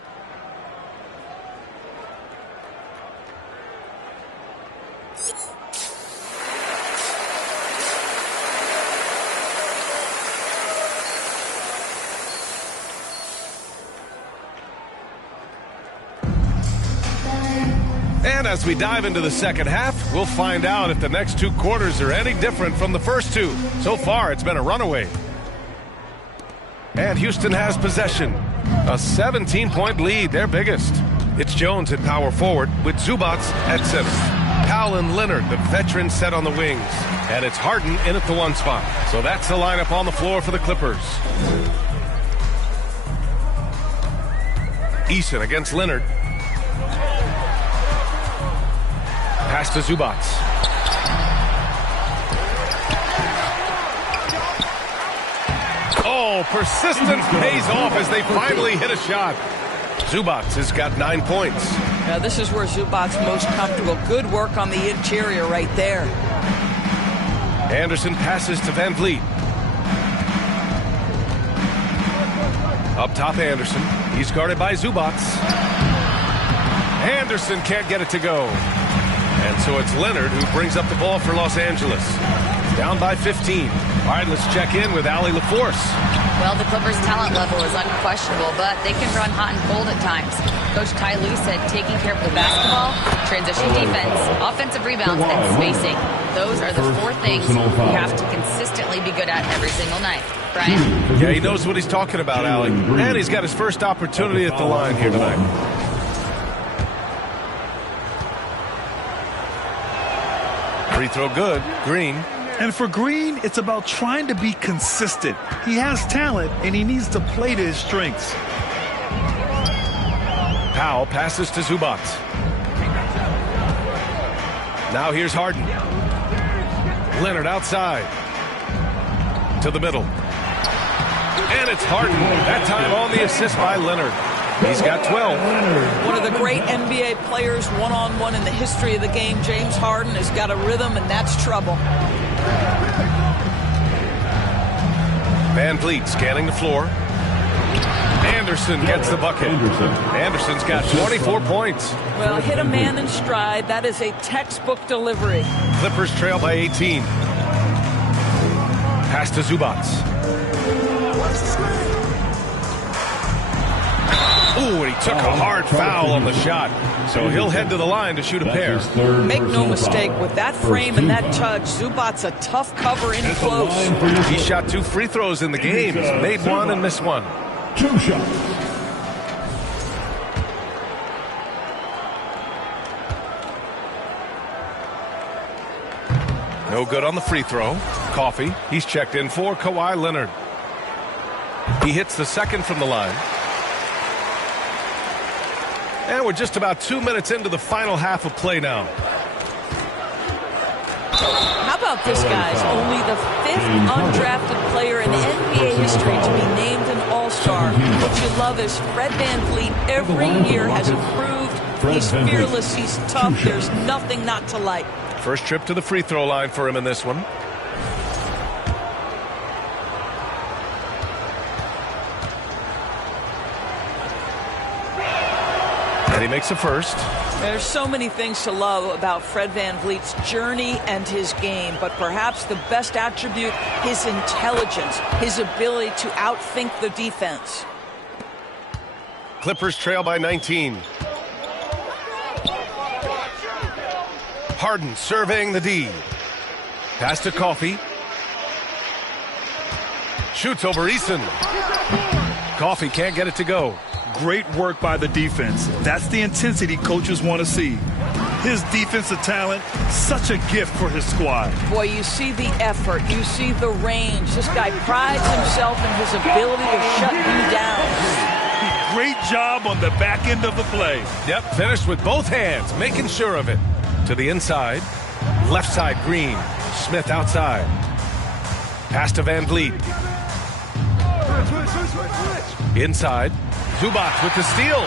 And as we dive into the second half, we'll find out if the next 2 quarters are any different from the first 2. So far, it's been a runaway. And Houston has possession. A 17-point lead, their biggest. It's Jones at power forward with Zubac at center. Powell and Leonard, the veterans, set on the wings. And it's Harden in at the 1 spot. So that's the lineup on the floor for the Clippers. Eason against Leonard. Pass to Zubac. Oh, persistence pays off as they finally hit a shot. Zubac has got 9 points. Now, this is where Zubac's most comfortable. Good work on the interior right there. Anderson passes to Van Vliet. Up top, Anderson. He's guarded by Zubac. Anderson can't get it to go. And so it's Leonard who brings up the ball for Los Angeles. Down by 15. All right, let's check in with Allie LaForce. Well, the Clippers' talent level is unquestionable, but they can run hot and cold at times. Coach Ty Lue said taking care of the basketball, transition defense, offensive rebounds, and spacing. Those are the 4 things you have to consistently be good at every single night. Brian? Yeah, he knows what he's talking about, Allie. And he's got his first opportunity at the line here tonight. Free throw good. Green. And for Green, it's about trying to be consistent. He has talent, and he needs to play to his strengths. Powell passes to Zubac. Now here's Harden. Leonard outside. To the middle. And it's Harden. That time on the assist by Leonard. He's got 12. One of the great NBA players one-on-one in the history of the game, James Harden, has got a rhythm, and that's trouble. Van Vliet scanning the floor. Anderson gets the bucket. Anderson's got 24 points. Well, hit a man in stride. That is a textbook delivery. Clippers trail by 18. Pass to Zubac. Ooh, and he took a hard foul on the shot. So he'll head to the line to shoot a pair. Make no mistake, with that frame and that touch, Zubac's a tough cover in close. He shot 2 free throws in the game. He's made 1 and missed 1. 2 shots. No good on the free throw. Coffee. He's checked in for Kawhi Leonard. He hits the second from the line. And we're just about 2 minutes into the final half of play now. How about this, guys? Only the 5th undrafted player in NBA history to be named an All-Star. What you love is Fred VanVleet every year has improved. He's fearless. He's tough. There's nothing not to like. First trip to the free throw line for him in this one. And he makes the first. There's so many things to love about Fred VanVleet's journey and his game, but perhaps the best attribute, his intelligence, his ability to outthink the defense. Clippers trail by 19. Harden surveying the D. Pass to Coffee. Shoots over Eason. Coffee can't get it to go. Great work by the defense. That's the intensity coaches want to see. His defensive talent, such a gift for his squad. Boy, you see the effort. You see the range. This guy prides himself in his ability to shut you down. Great job on the back end of the play. Yep, finished with both hands, making sure of it. To the inside. Left side, Green. Smith outside. Pass to Van Vliet. Inside. Zubac with the steal.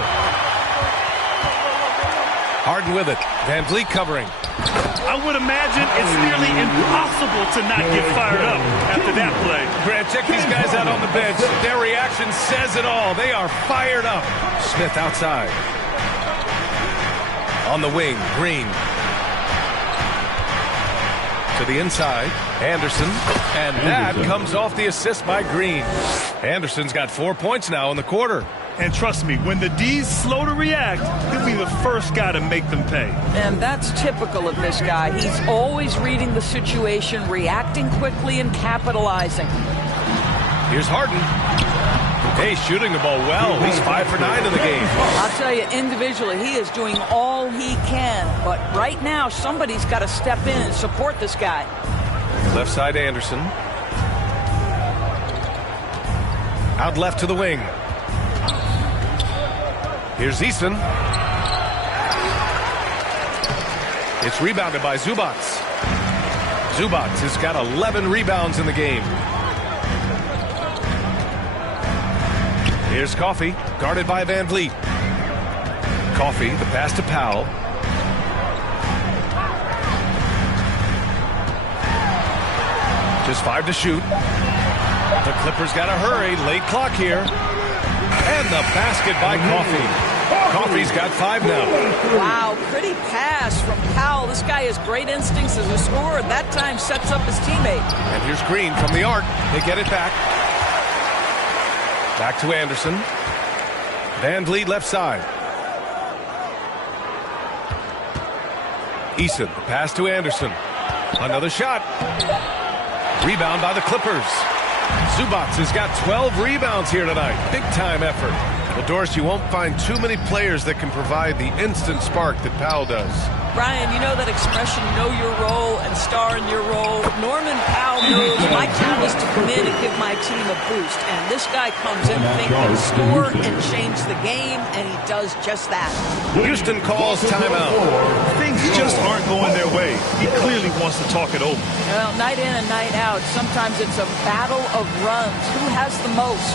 Harden with it. Van Vliet covering. I would imagine it's nearly impossible to not get fired up after that play. Grant, check these guys out on the bench. Their reaction says it all. They are fired up. Smith outside. On the wing, Green. To the inside, Anderson. And that comes off the assist by Green. Anderson's got 4 points now in the quarter. And trust me, when the D's slow to react, he'll be the first guy to make them pay. And that's typical of this guy. He's always reading the situation, reacting quickly, and capitalizing. Here's Harden. Hey, shooting the ball well. He's 5 for 9 in the game. I'll tell you, individually, he is doing all he can. But right now, somebody's got to step in and support this guy. Left side, Anderson. Out left to the wing. Here's Eason. It's rebounded by Zubac. Zubac has got 11 rebounds in the game. Here's Coffee, guarded by Van Vliet. Coffee, the pass to Powell. Just 5 to shoot. The Clippers got to hurry. Late clock here. And the basket by Coffee. Coffee's got 5 now. Wow, pretty pass from Powell. This guy has great instincts as a scorer, and that time sets up his teammate. And here's Green from the arc. They get it back. Back to Anderson. Van Vliet left side. Eason, the pass to Anderson. Another shot. Rebound by the Clippers. Zubac has got 12 rebounds here tonight. Big time effort. Well, Doris, you won't find too many players that can provide the instant spark that Powell does. Brian, you know that expression, know your role and star in your role. Norman Powell knows my job is to come in and give my team a boost. And this guy comes in thinking to score and change the game, and he does just that. Houston calls timeout. Things just aren't going their way. He clearly wants to talk it over. Well, night in and night out, sometimes it's a battle of runs. Who has the most?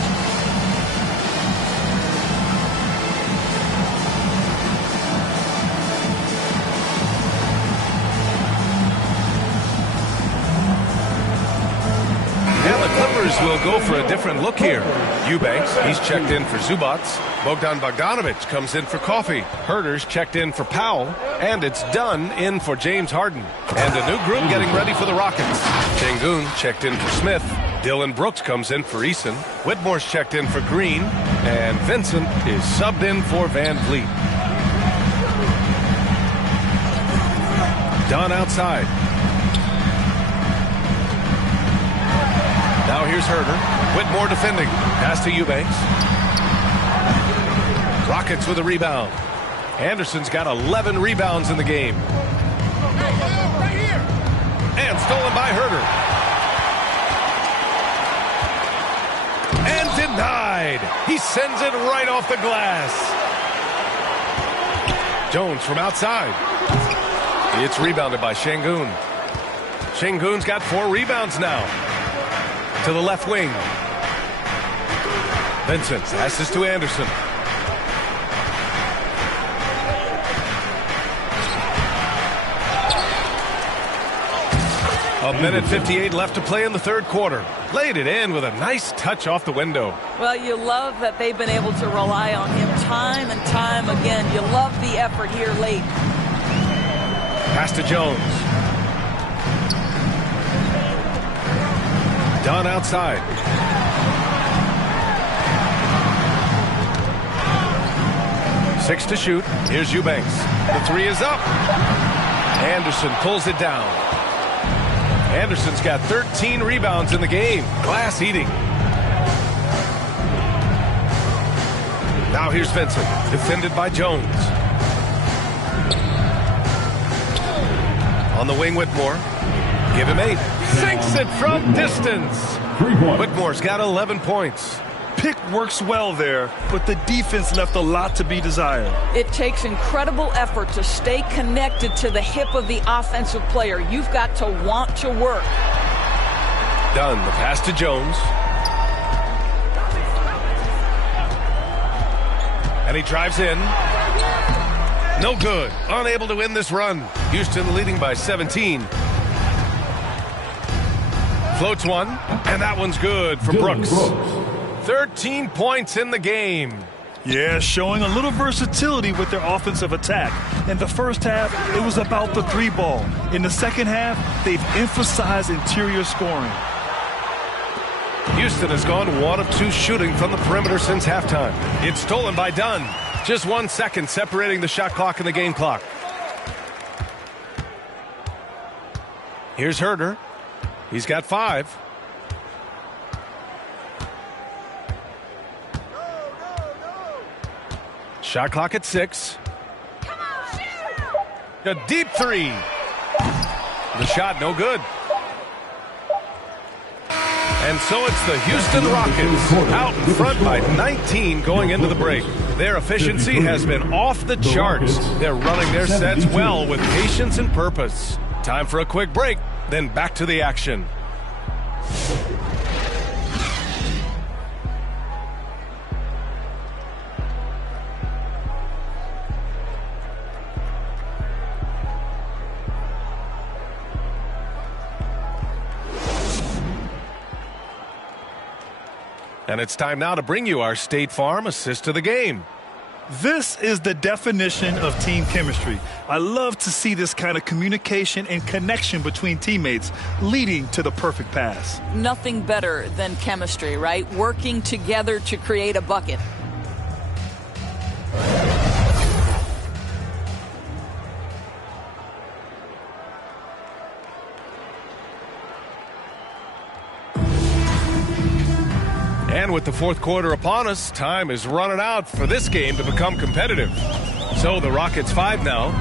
And the Clippers will go for a different look here. Eubanks, he's checked in for Zubac. Bogdan Bogdanovic comes in for Coffey. Herter's checked in for Powell. And it's Dunn in for James Harden. And a new group getting ready for the Rockets. Sengun checked in for Smith. Dylan Brooks comes in for Eason. Whitmore's checked in for Green. And Vincent is subbed in for Van Vliet. Dunn outside. Now here's Herter. Whitmore defending. Pass to Eubanks. Rockets with a rebound. Anderson's got 11 rebounds in the game. And stolen by Herter. And denied. He sends it right off the glass. Jones from outside. It's rebounded by Sengun. Sengun's got 4 rebounds now. To the left wing. Vincent passes to Anderson. A minute 58 left to play in the third quarter. Laid it in with a nice touch off the window. Well, you love that they've been able to rely on him time and time again. You love the effort here late. Pass to Jones. Dunn outside. Six to shoot. Here's Eubanks. The 3 is up. Anderson pulls it down. Anderson's got 13 rebounds in the game. Glass eating. Now here's Vincent. Defended by Jones. On the wing, Whitmore. Give him 8. Sinks it from distance. Whitmore's got 11 points. Pick works well there, but the defense left a lot to be desired. It takes incredible effort to stay connected to the hip of the offensive player. You've got to want to work. Dunn, the pass to Jones. And he drives in. No good. Unable to win this run. Houston leading by 17. Floats one, and that one's good for Brooks. 13 points in the game. Yeah, showing a little versatility with their offensive attack. In the first half, it was about the 3 ball. In the second half, they've emphasized interior scoring. Houston has gone 1 of 2 shooting from the perimeter since halftime. It's stolen by Dunn. Just 1 second separating the shot clock and the game clock. Here's Herter. He's got 5. Shot clock at 6. A deep 3. The shot no good. And so it's the Houston Rockets out in front by 19 going into the break. Their efficiency has been off the charts. They're running their sets well with patience and purpose. Time for a quick break, then back to the action. And it's time now to bring you our State Farm assist to the game. This is the definition of team chemistry. I love to see this kind of communication and connection between teammates leading to the perfect pass. Nothing better than chemistry, right? Working together to create a bucket. And with the fourth quarter upon us, time is running out for this game to become competitive. So the Rockets 5 now.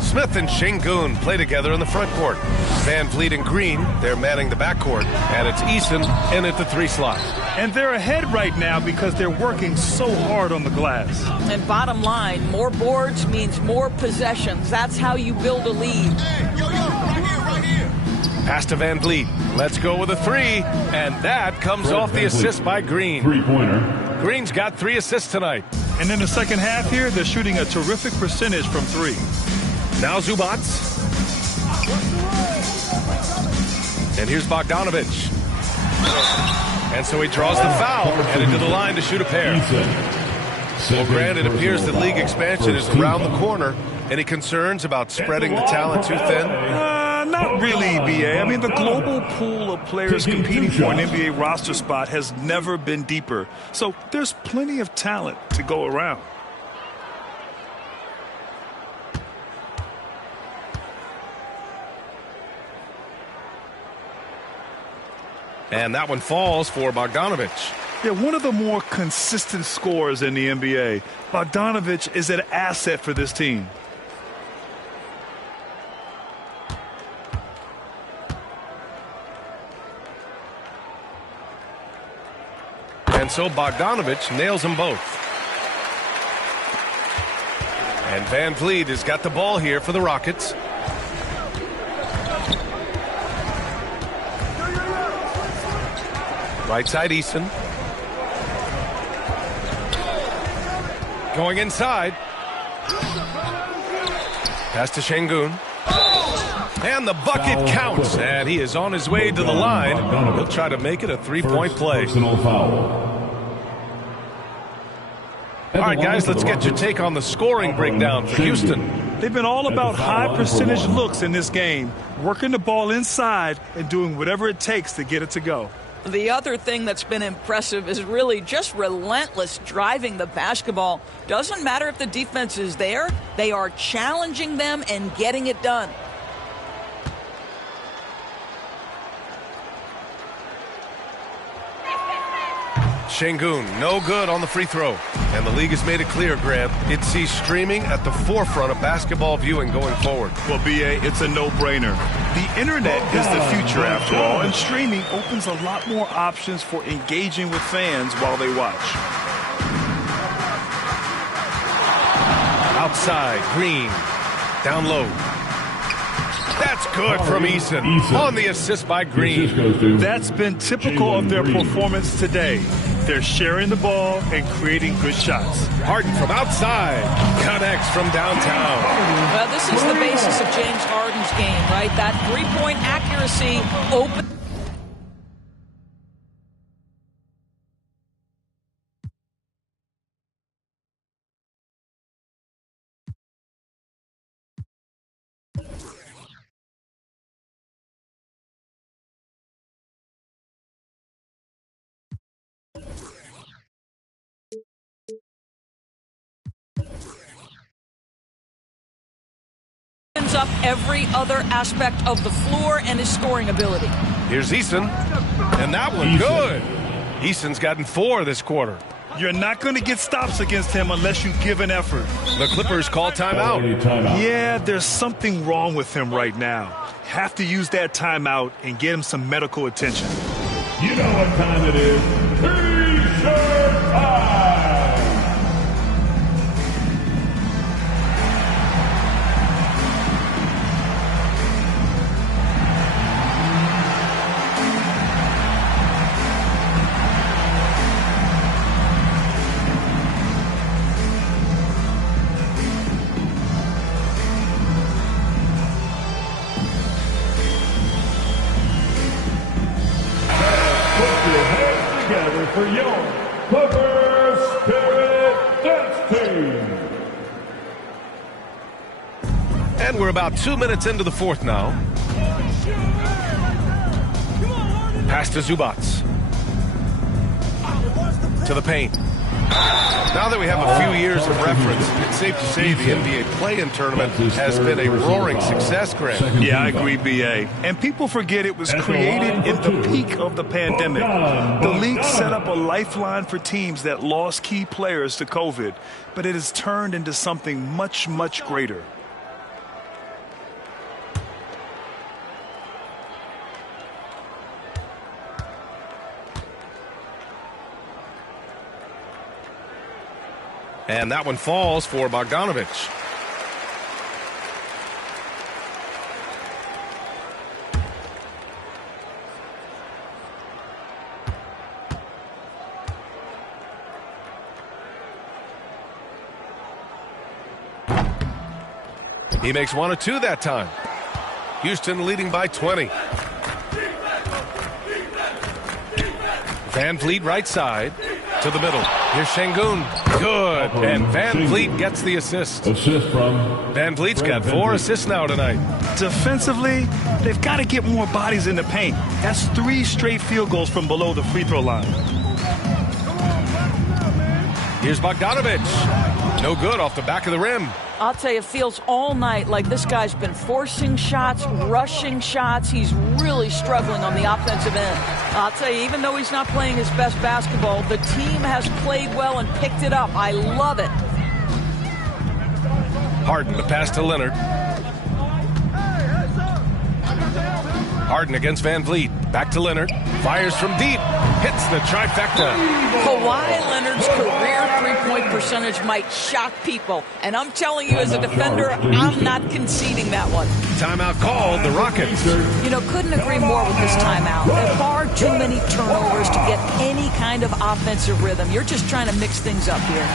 Smith and Şengün play together in the front court. Van Vliet and Green, they're manning the backcourt. And it's Eason in at the 3 slot. And they're ahead right now because they're working so hard on the glass. And bottom line, more boards means more possessions. That's how you build a lead. Pass to Van Vliet. Let's go with a 3. And that comes off the assist by Green. Three-pointer. Green's got 3 assists tonight. And in the second half here, they're shooting a terrific percentage from 3. Now Zubac. And here's Bogdanović. And so he draws the foul, headed to the line to shoot a pair. Well, Grant, it appears that league expansion is around the corner. Any concerns about spreading the talent too thin? Not really, BA. I mean, the global pool of players competing for an NBA roster spot has never been deeper. So there's plenty of talent to go around. And that one falls for Bogdanović. Yeah, one of the more consistent scorers in the NBA. Bogdanović is an asset for this team. And so Bogdanović nails them both. And Van Vliet has got the ball here for the Rockets. Right side, Eason. Going inside. Pass to Şengün. And the bucket counts. And he is on his way to the line. He'll try to make it a three-point play. Personal foul. All right, guys, let's get your take on the scoring breakdown for Houston. They've been all about high percentage looks in this game, working the ball inside and doing whatever it takes to get it to go. The other thing that's been impressive is really just relentless driving the basketball. Doesn't matter if the defense is there, they are challenging them and getting it done. Şengün, no good on the free throw. And the league has made it clear, Grant, it sees streaming at the forefront of basketball viewing going forward. Well, BA, it's a no-brainer. The internet is the future after all, and streaming opens a lot more options for engaging with fans while they watch. Outside, Green, down low. That's good from Eason on the assist by Green. That's been typical of their performance today. They're sharing the ball and creating good shots. Harden from outside, connects from downtown. Well, this is the basis of James Harden's game, right? That three-point accuracy open. Up every other aspect of the floor and his scoring ability. Here's Eason, and that one good. Eason's gotten 4 this quarter. You're not going to get stops against him unless you give an effort. The Clippers call timeout. Yeah, there's something wrong with him right now. Have to use that timeout and get him some medical attention. You know what time it is. T-shirt time! For your Clipper Spirit Dance Team. we're about 2 minutes into the fourth now. Pass to Zubats. To the paint. Now that we have a few years of reference, it's safe to say the NBA play-in tournament has been a roaring success, Grant. Yeah, I agree, B.A. And people forget it was created in the peak of the pandemic. The league set up a lifeline for teams that lost key players to COVID, but it has turned into something much, much greater. And that one falls for Bogdanovic. He makes 1 or 2 that time. Houston leading by 20. Van Vliet right side to the middle. Here's Şengün. Good. And Van Vliet gets the assist. Assist from Van Vliet's got 4 assists now tonight. Defensively, they've got to get more bodies in the paint. That's 3 straight field goals from below the free throw line. Here's Bogdanovic. No good off the back of the rim. I'll tell you, it feels all night like this guy's been forcing shots, rushing shots. He's really struggling on the offensive end. I'll tell you, even though he's not playing his best basketball, the team has played well and picked it up. I love it. Harden, the pass to Leonard. Harden against Van Vliet. Back to Leonard. Fires from deep. Hits the trifecta. Kawhi Leonard's career three-point percentage might shock people. And I'm telling you, as a defender, I'm not conceding that one. Timeout called, the Rockets. You know, couldn't agree more with this timeout. There are far too many turnovers to get any kind of offensive rhythm. You're just trying to mix things up here.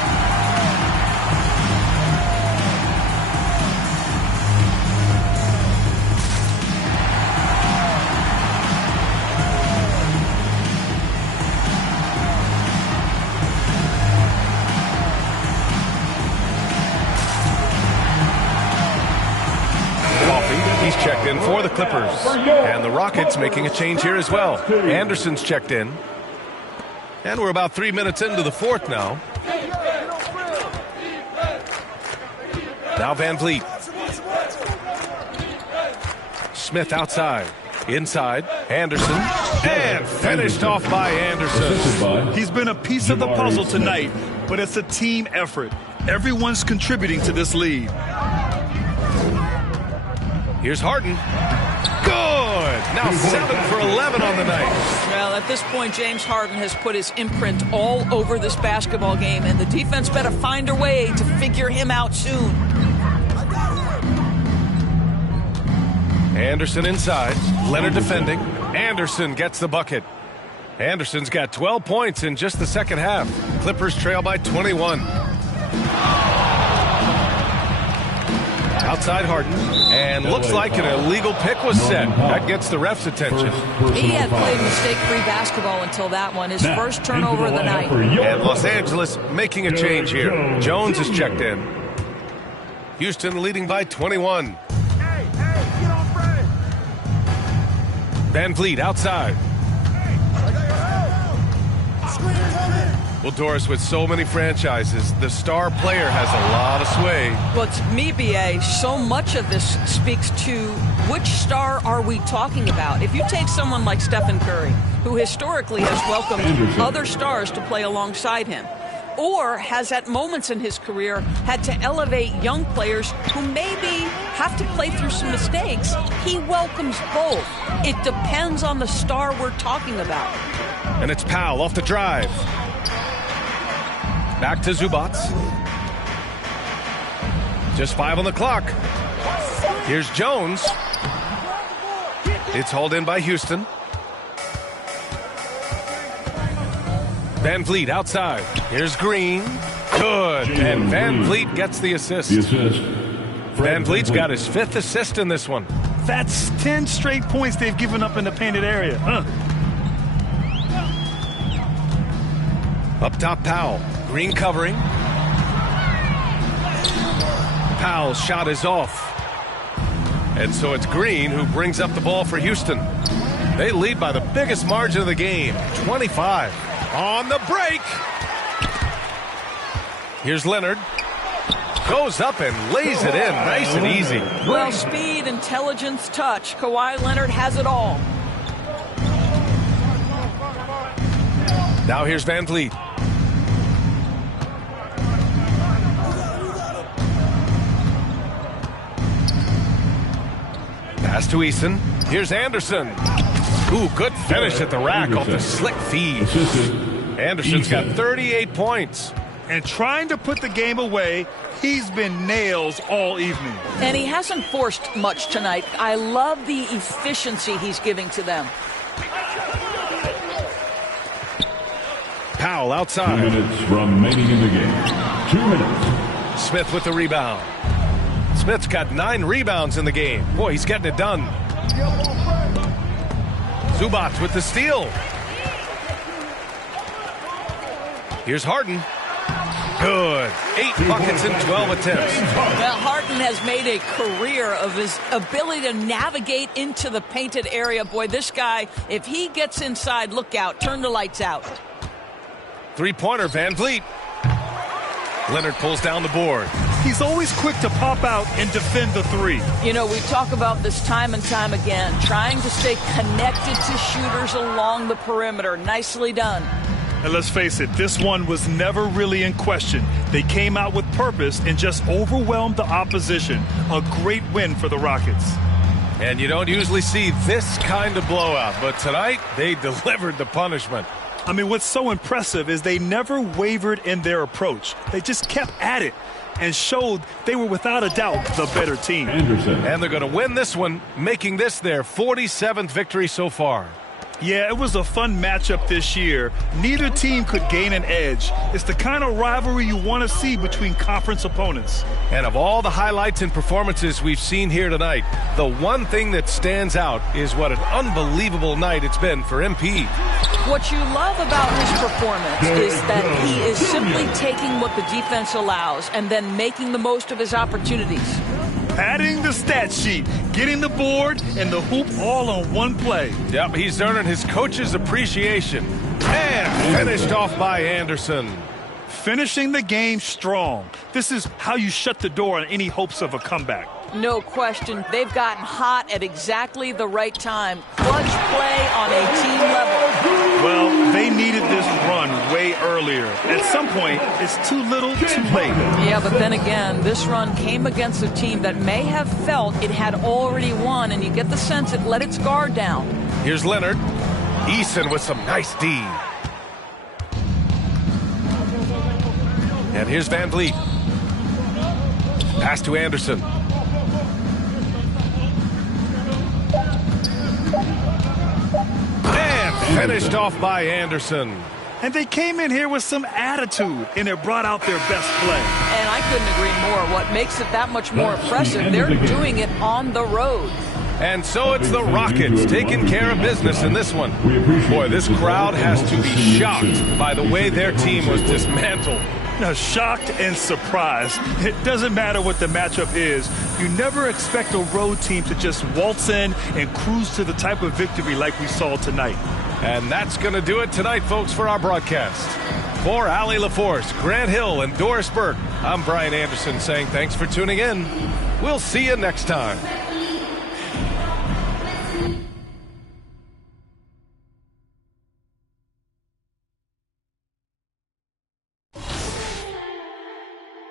He's checked in for the Clippers. And the Rockets making a change here as well. Anderson's checked in. And we're about 3 minutes into the fourth now. Now Van Vliet. Smith outside. Inside. Anderson. And finished off by Anderson. He's been a piece of the puzzle tonight, but it's a team effort. Everyone's contributing to this lead. Here's Harden. Good. Now 7 for 11 on the night. Well, at this point, James Harden has put his imprint all over this basketball game, and the defense better find a way to figure him out soon. Anderson inside. Leonard defending. Anderson gets the bucket. Anderson's got 12 points in just the second half. Clippers trail by 21. Outside Harden, and looks like an illegal pick was set. That gets the ref's attention. He had played mistake-free basketball until that one, his first turnover of the night. And Los Angeles making a change here. Jones is checked in. Houston leading by 21. Van Vliet outside. Well, Doris, with so many franchises, the star player has a lot of sway. Well, to me, B.A., so much of this speaks to which star are we talking about? If you take someone like Stephen Curry, who historically has welcomed other stars to play alongside him, or has at moments in his career had to elevate young players who maybe have to play through some mistakes, he welcomes both. It depends on the star we're talking about. And it's Powell off the drive. Back to Zubats. Just 5 on the clock. Here's Jones. It's hauled in by Houston. Van Vliet outside. Here's Green. Good. And Van Vliet gets the assist. Van Vliet's got his 5th assist in this one. That's 10 straight points they've given up in the painted area. Up top, Powell. Green covering. Powell's shot is off. And so it's Green who brings up the ball for Houston. They lead by the biggest margin of the game, 25. On the break. Here's Leonard. Goes up and lays it in nice and easy. Well, speed, intelligence, touch. Kawhi Leonard has it all. Now here's Van Vliet. Pass to Eason. Here's Anderson. Ooh, good finish at the rack off the slick feed. Anderson's got 38 points. And trying to put the game away, he's been nails all evening. And he hasn't forced much tonight. I love the efficiency he's giving to them. Powell outside. 2 minutes remaining in the game. 2 minutes. Smith with the rebound. Smith's got 9 rebounds in the game. Boy, he's getting it done. Zubac with the steal. Here's Harden. Good. 8 buckets in 12 attempts. Well, Harden has made a career of his ability to navigate into the painted area. Boy, this guy, if he gets inside, look out. Turn the lights out. Three-pointer, Van Vliet. Leonard pulls down the board. He's always quick to pop out and defend the three. You know, we talk about this time and time again, trying to stay connected to shooters along the perimeter. Nicely done. And let's face it, this one was never really in question. They came out with purpose and just overwhelmed the opposition. A great win for the Rockets. And you don't usually see this kind of blowout, but tonight they delivered the punishment. I mean, what's so impressive is they never wavered in their approach. They just kept at it and showed they were without a doubt the better team. Anderson. And they're going to win this one, making this their 47th victory so far. Yeah, it was a fun matchup this year. Neither team could gain an edge. It's the kind of rivalry you want to see between conference opponents. And of all the highlights and performances we've seen here tonight, the one thing that stands out is what an unbelievable night it's been for MP. What you love about his performance is that he is simply taking what the defense allows and then making the most of his opportunities. Padding the stat sheet, getting the board and the hoop all on one play. Yep, he's earning his coach's appreciation. And finished off by Anderson. Finishing the game strong. This is how you shut the door on any hopes of a comeback. No question. They've gotten hot at exactly the right time. Clutch play on a team level. Well, they needed this run way earlier. At some point, it's too little, too late. Yeah, but then again, this run came against a team that may have felt it had already won, and you get the sense it let its guard down. Here's Leonard. Eason with some nice D. And here's Van Vliet. Pass to Anderson. And finished off by Anderson. And they came in here with some attitude, and it brought out their best play. And I couldn't agree more. What makes it that much more impressive, they're doing it on the road. And so it's the Rockets taking care of business in this one. Boy, this crowd has to be shocked by the way their team was dismantled. Now, shocked and surprised. It doesn't matter what the matchup is. You never expect a road team to just waltz in and cruise to the type of victory like we saw tonight. And that's going to do it tonight, folks, for our broadcast. For Allie LaForce, Grant Hill, and Doris Burke, I'm Brian Anderson saying thanks for tuning in. We'll see you next time.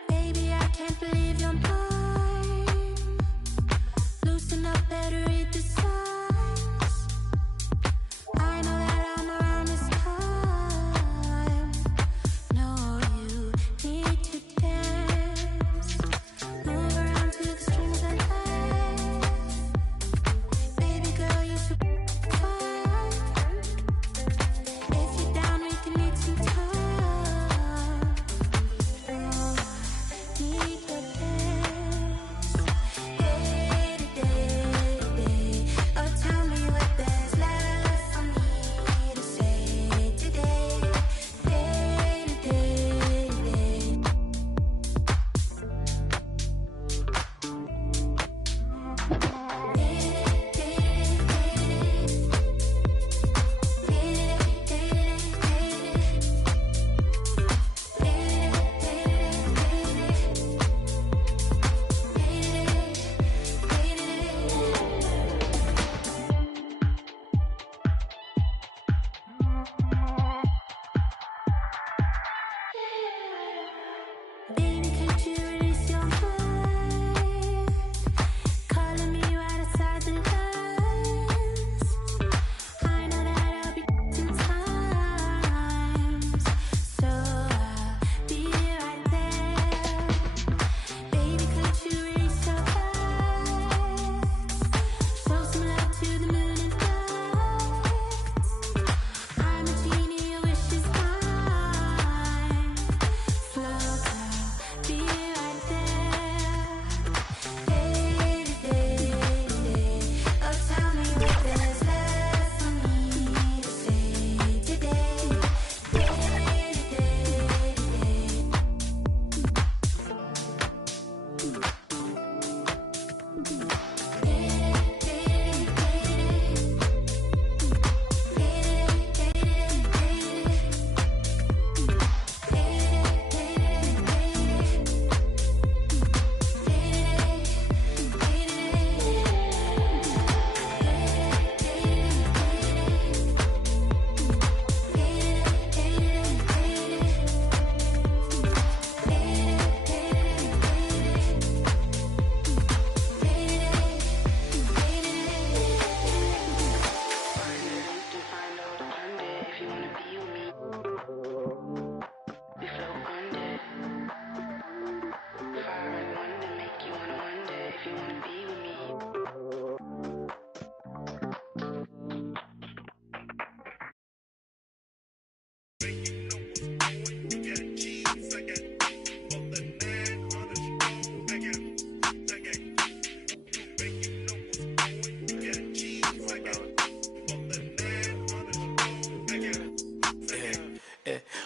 Baby, I can't believe you're mine. Loosen up, better read the signs. I know that I'm around this time. No, you need to dance. Move around to the strings of life. Baby girl, you should fine. If you're down, we can need some time. Need your Baby, could you release your mind? Calling me right outside the lines. I know that I'll be sometimes, so I'll be right there. Baby, could you release your eyes? Show some love to the moon and stars. I'm a genie, your wish is mine. Slow down, be right there. Day, oh tell me what there's left for me to say today.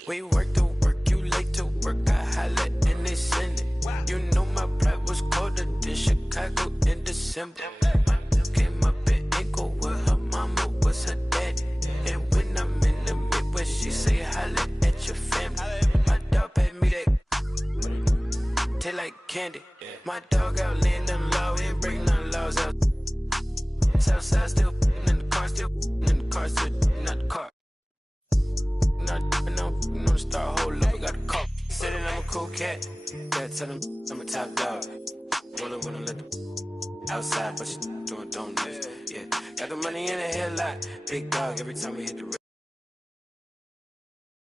We work to work, you late to work, I holla and they send it. You know my pride was colder than Chicago in December. Came up in Ingle where her mama was her daddy. And when I'm in the Midwest, she say holla at your family. My dog paid me that taste like candy. My dog out laying them low, ain't breaking none laws out. Southside still in the car, still in the car, still not the car. Not no star, hold up, I got a call. Said that I'm a cool cat. Yeah, tell them I'm a top dog. Wanna let them outside, but she doing donuts. Yeah, got the money in the headlock. Big dog every time we hit the road.